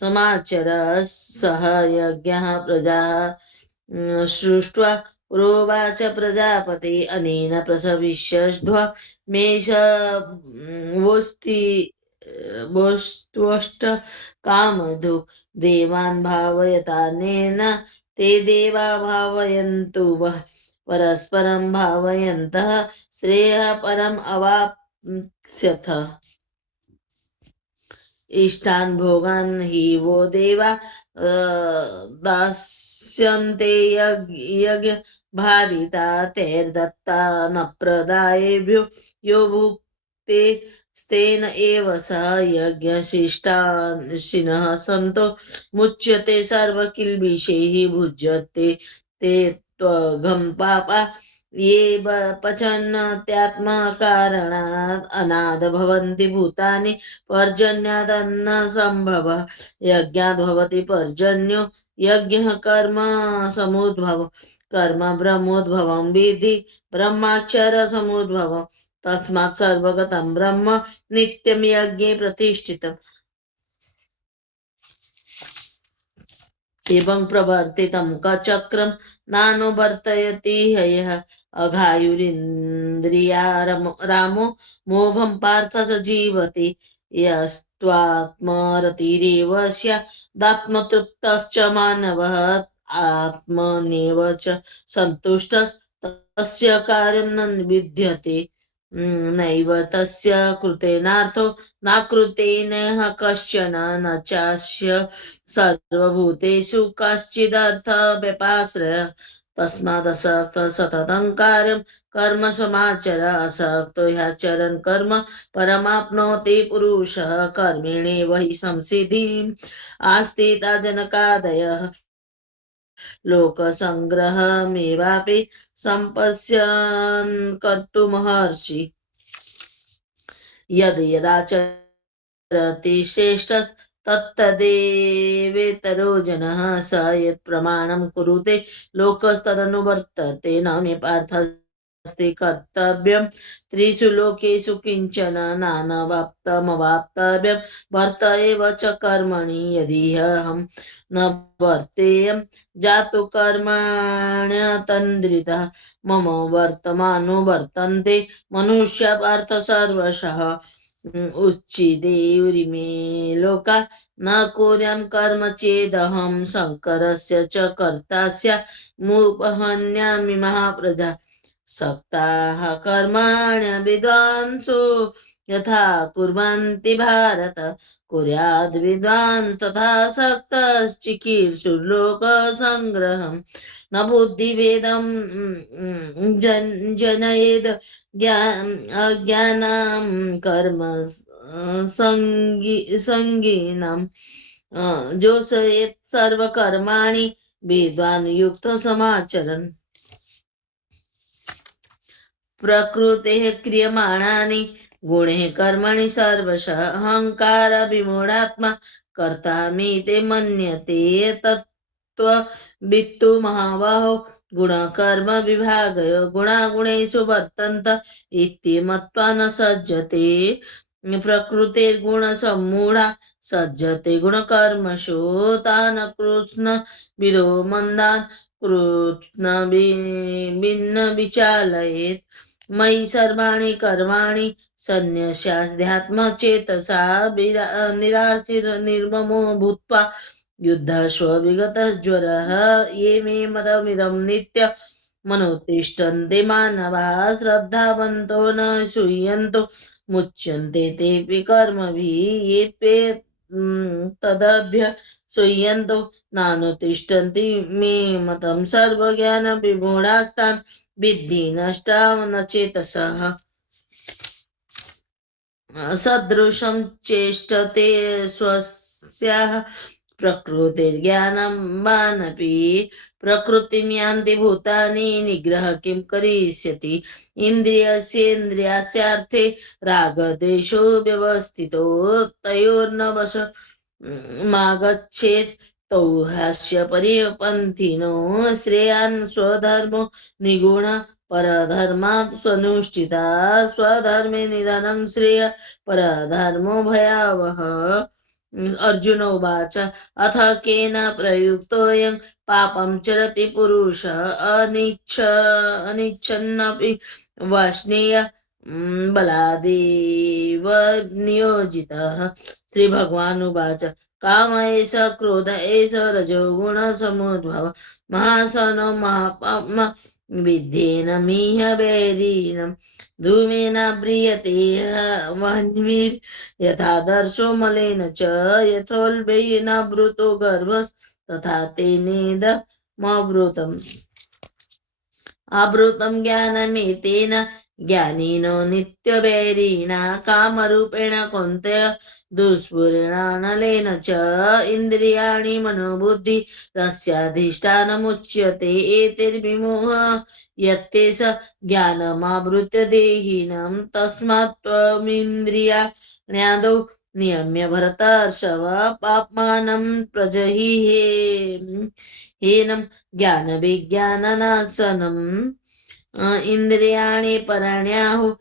समाचर सह यज्ञः प्रजा सृष्ट्वा प्रोवाच प्रजापति अनेन प्रसविष्यध्व मेषवोस्त्वष्ट कामधु देवान् भावयतानेन ते देवा भावयन्तु वः परस्परं भावयन्तः श्रेयः परम् अवाप्स्यथ। इष्टान् भोगान् हि वो देवा दास्यन्ते यज्ञ भाविता तैर्दत्ता न प्रदायेभ्यो यो भुक्ते स्तेन एव स यज्ञशिष्टाशिनः सन्तो मुच्यते सर्वकिल्बिषैः भुज्यते ते त्वघं पापा ये पचन्त्यात्मकारणात् अनाद भवन्ति भूतानि पर्जन्यादन्न संभव यज्ञाद् भवति पर्जन्यो यज्ञः कर्म समुद्भव कर्म ब्रह्मोद्भवं विधि ब्रह्माक्षर समुद्भवम् तस्मात् सर्वगतं ब्रह्म नित्यं यज्ञे प्रतिष्ठितम् एवं प्रवर्तितं चक्रं नानुवर्तयति हयः अघायुरिन्द्रिया रामो मोभं पार्थ स जीवति यस्त्वात्मरतिरेव स्यादात्मतृप्तश्च मानवः आत्मनेव च सन्तुष्टस्तस्य कार्यं न विद्यते नैव तस्य कृतेनार्थो नाकृतेन कश्चन न चास्य सर्वभूतेषु कश्चिदर्थ व्यपाश्रय तस्मादसक्त सततं कार्यं कर्म समाचर असक्तो ह्याचरन् कर्म परमाप्नोति पुरुषः कर्मेणैव हि संसिद्धिम् आस्थिता जनकादयः लोकसंग्रहमेवापि सम्पश्यन् कर्तुमहर्षि यद् यदाचरति श्रेष्ठस्तत्तदेवेतरो जनः स यत् प्रमाणं कुरुते लोकस्तदनुवर्तते न मे पार्थस्ते कर्तव्यं त्रिषु लोकेषु किञ्चन नानवाप्तमवाप्तव्यं वर्त एव च कर्मणि यदिहं न वर्तेयं जातु कर्मण्यतन्द्रितः मम वर्तमानो वर्तन्ते मनुष्य पार्थ सर्वशः उच्चिदेयुरिमे लोका न कुर्यां कर्म चेदहं शङ्करस्य च कर्ता स्यामुपहन्यामि महाप्रजा सक्ताः कर्माण्य विद्वांसो यथा कुर्वन्ति भारत कुर्याद् विद्वान् तथा सक्तश्चिकीर्षुर्लोकसङ्ग्रहम् न बुद्धिभेदं जनयेद् अज्ञानां कर्म संगीनां जो सयेत् सर्वकर्माणि वेदान् युक्त समाचरन् प्रकृतेः क्रियमाणानि गुणे कर्मणि सर्वशः अहंकार विमूढात्मा कर्तामीते मन्यते तत्त्ववित्तु महाबाहो गुणकर्म विभागयो गुणागुणेषु वर्तन्त इति मत्वा न सज्जते प्रकृतिर्गुणसम्मूढा सज्जते गुणकर्मषु तान् कृत्स्न विदो मन्दान् कृत्स्न भिन्न विचालयेत् मयि सर्वाणि कर्माणि सन्न्यस्याध्यात्मचेतसा निर्ममो भूत्वा युद्धस्व विगतज्वरः ये मे मतमिदं नित्य मनोतिष्ठन्ते मानवाः श्रद्धावन्तो न शूयन्तो मुच्यन्ते तेऽपि कर्मभिः ये ते तदभ्य शूयन्तो नानुतिष्ठन्ति मे मतं सर्वज्ञानविमूढास्तान् विद्धि नष्टा न चेतसः सदृशं चेष्टते स्वस्याः प्रकृतिर्ज्ञानवानपि प्रकृतिं यान्ति भूतानि निग्रह किं करिष्यति इन्द्रियस्येन्द्रियास्यार्थे रागद्वेषो व्यवस्थितो तयोर्न वशमागच्छेत् तौ ह्यस्य परिपन्थिनो श्रेयान् स्वधर्मो निगुण परधर्मात् स्वनुष्ठिता स्वधर्मे निधनं श्रेय परधर्मो भयावह अर्जुन उवाच अथ केन प्रयुक्तोऽयं पापं चरति पुरुषः अनिच्छन्नपि वाष्णेय बलादेव नियोजितः श्रीभगवानुवाच काम एष क्रोध एष रजोगुणसमुद्भव महासनो महापाप्मा विद्धेनमिह वैरीणं धूमेन म्रियते वह्निर् यथादर्शो मलेन च यथोल्बेनावृतो गर्भस्तथा तेनेदमवृतम् आवृतं ज्ञानमेतेन ज्ञानिनो नित्यवैरिणा कामरूपेण कौन्तेय दुष्पूरेणानलेन च इन्द्रियाणि मनोबुद्धि तस्याधिष्ठानमुच्यते एतैर्विमोह यत्ते स ज्ञानमावृत्य देहिनं तस्मात् त्वमिन्द्रियाण्यादौ नियम्य भरतर्षभ पाप्मानं प्रजहि हेनं ज्ञानविज्ञाननाशनम् इंद्रियाणि परण्याहुः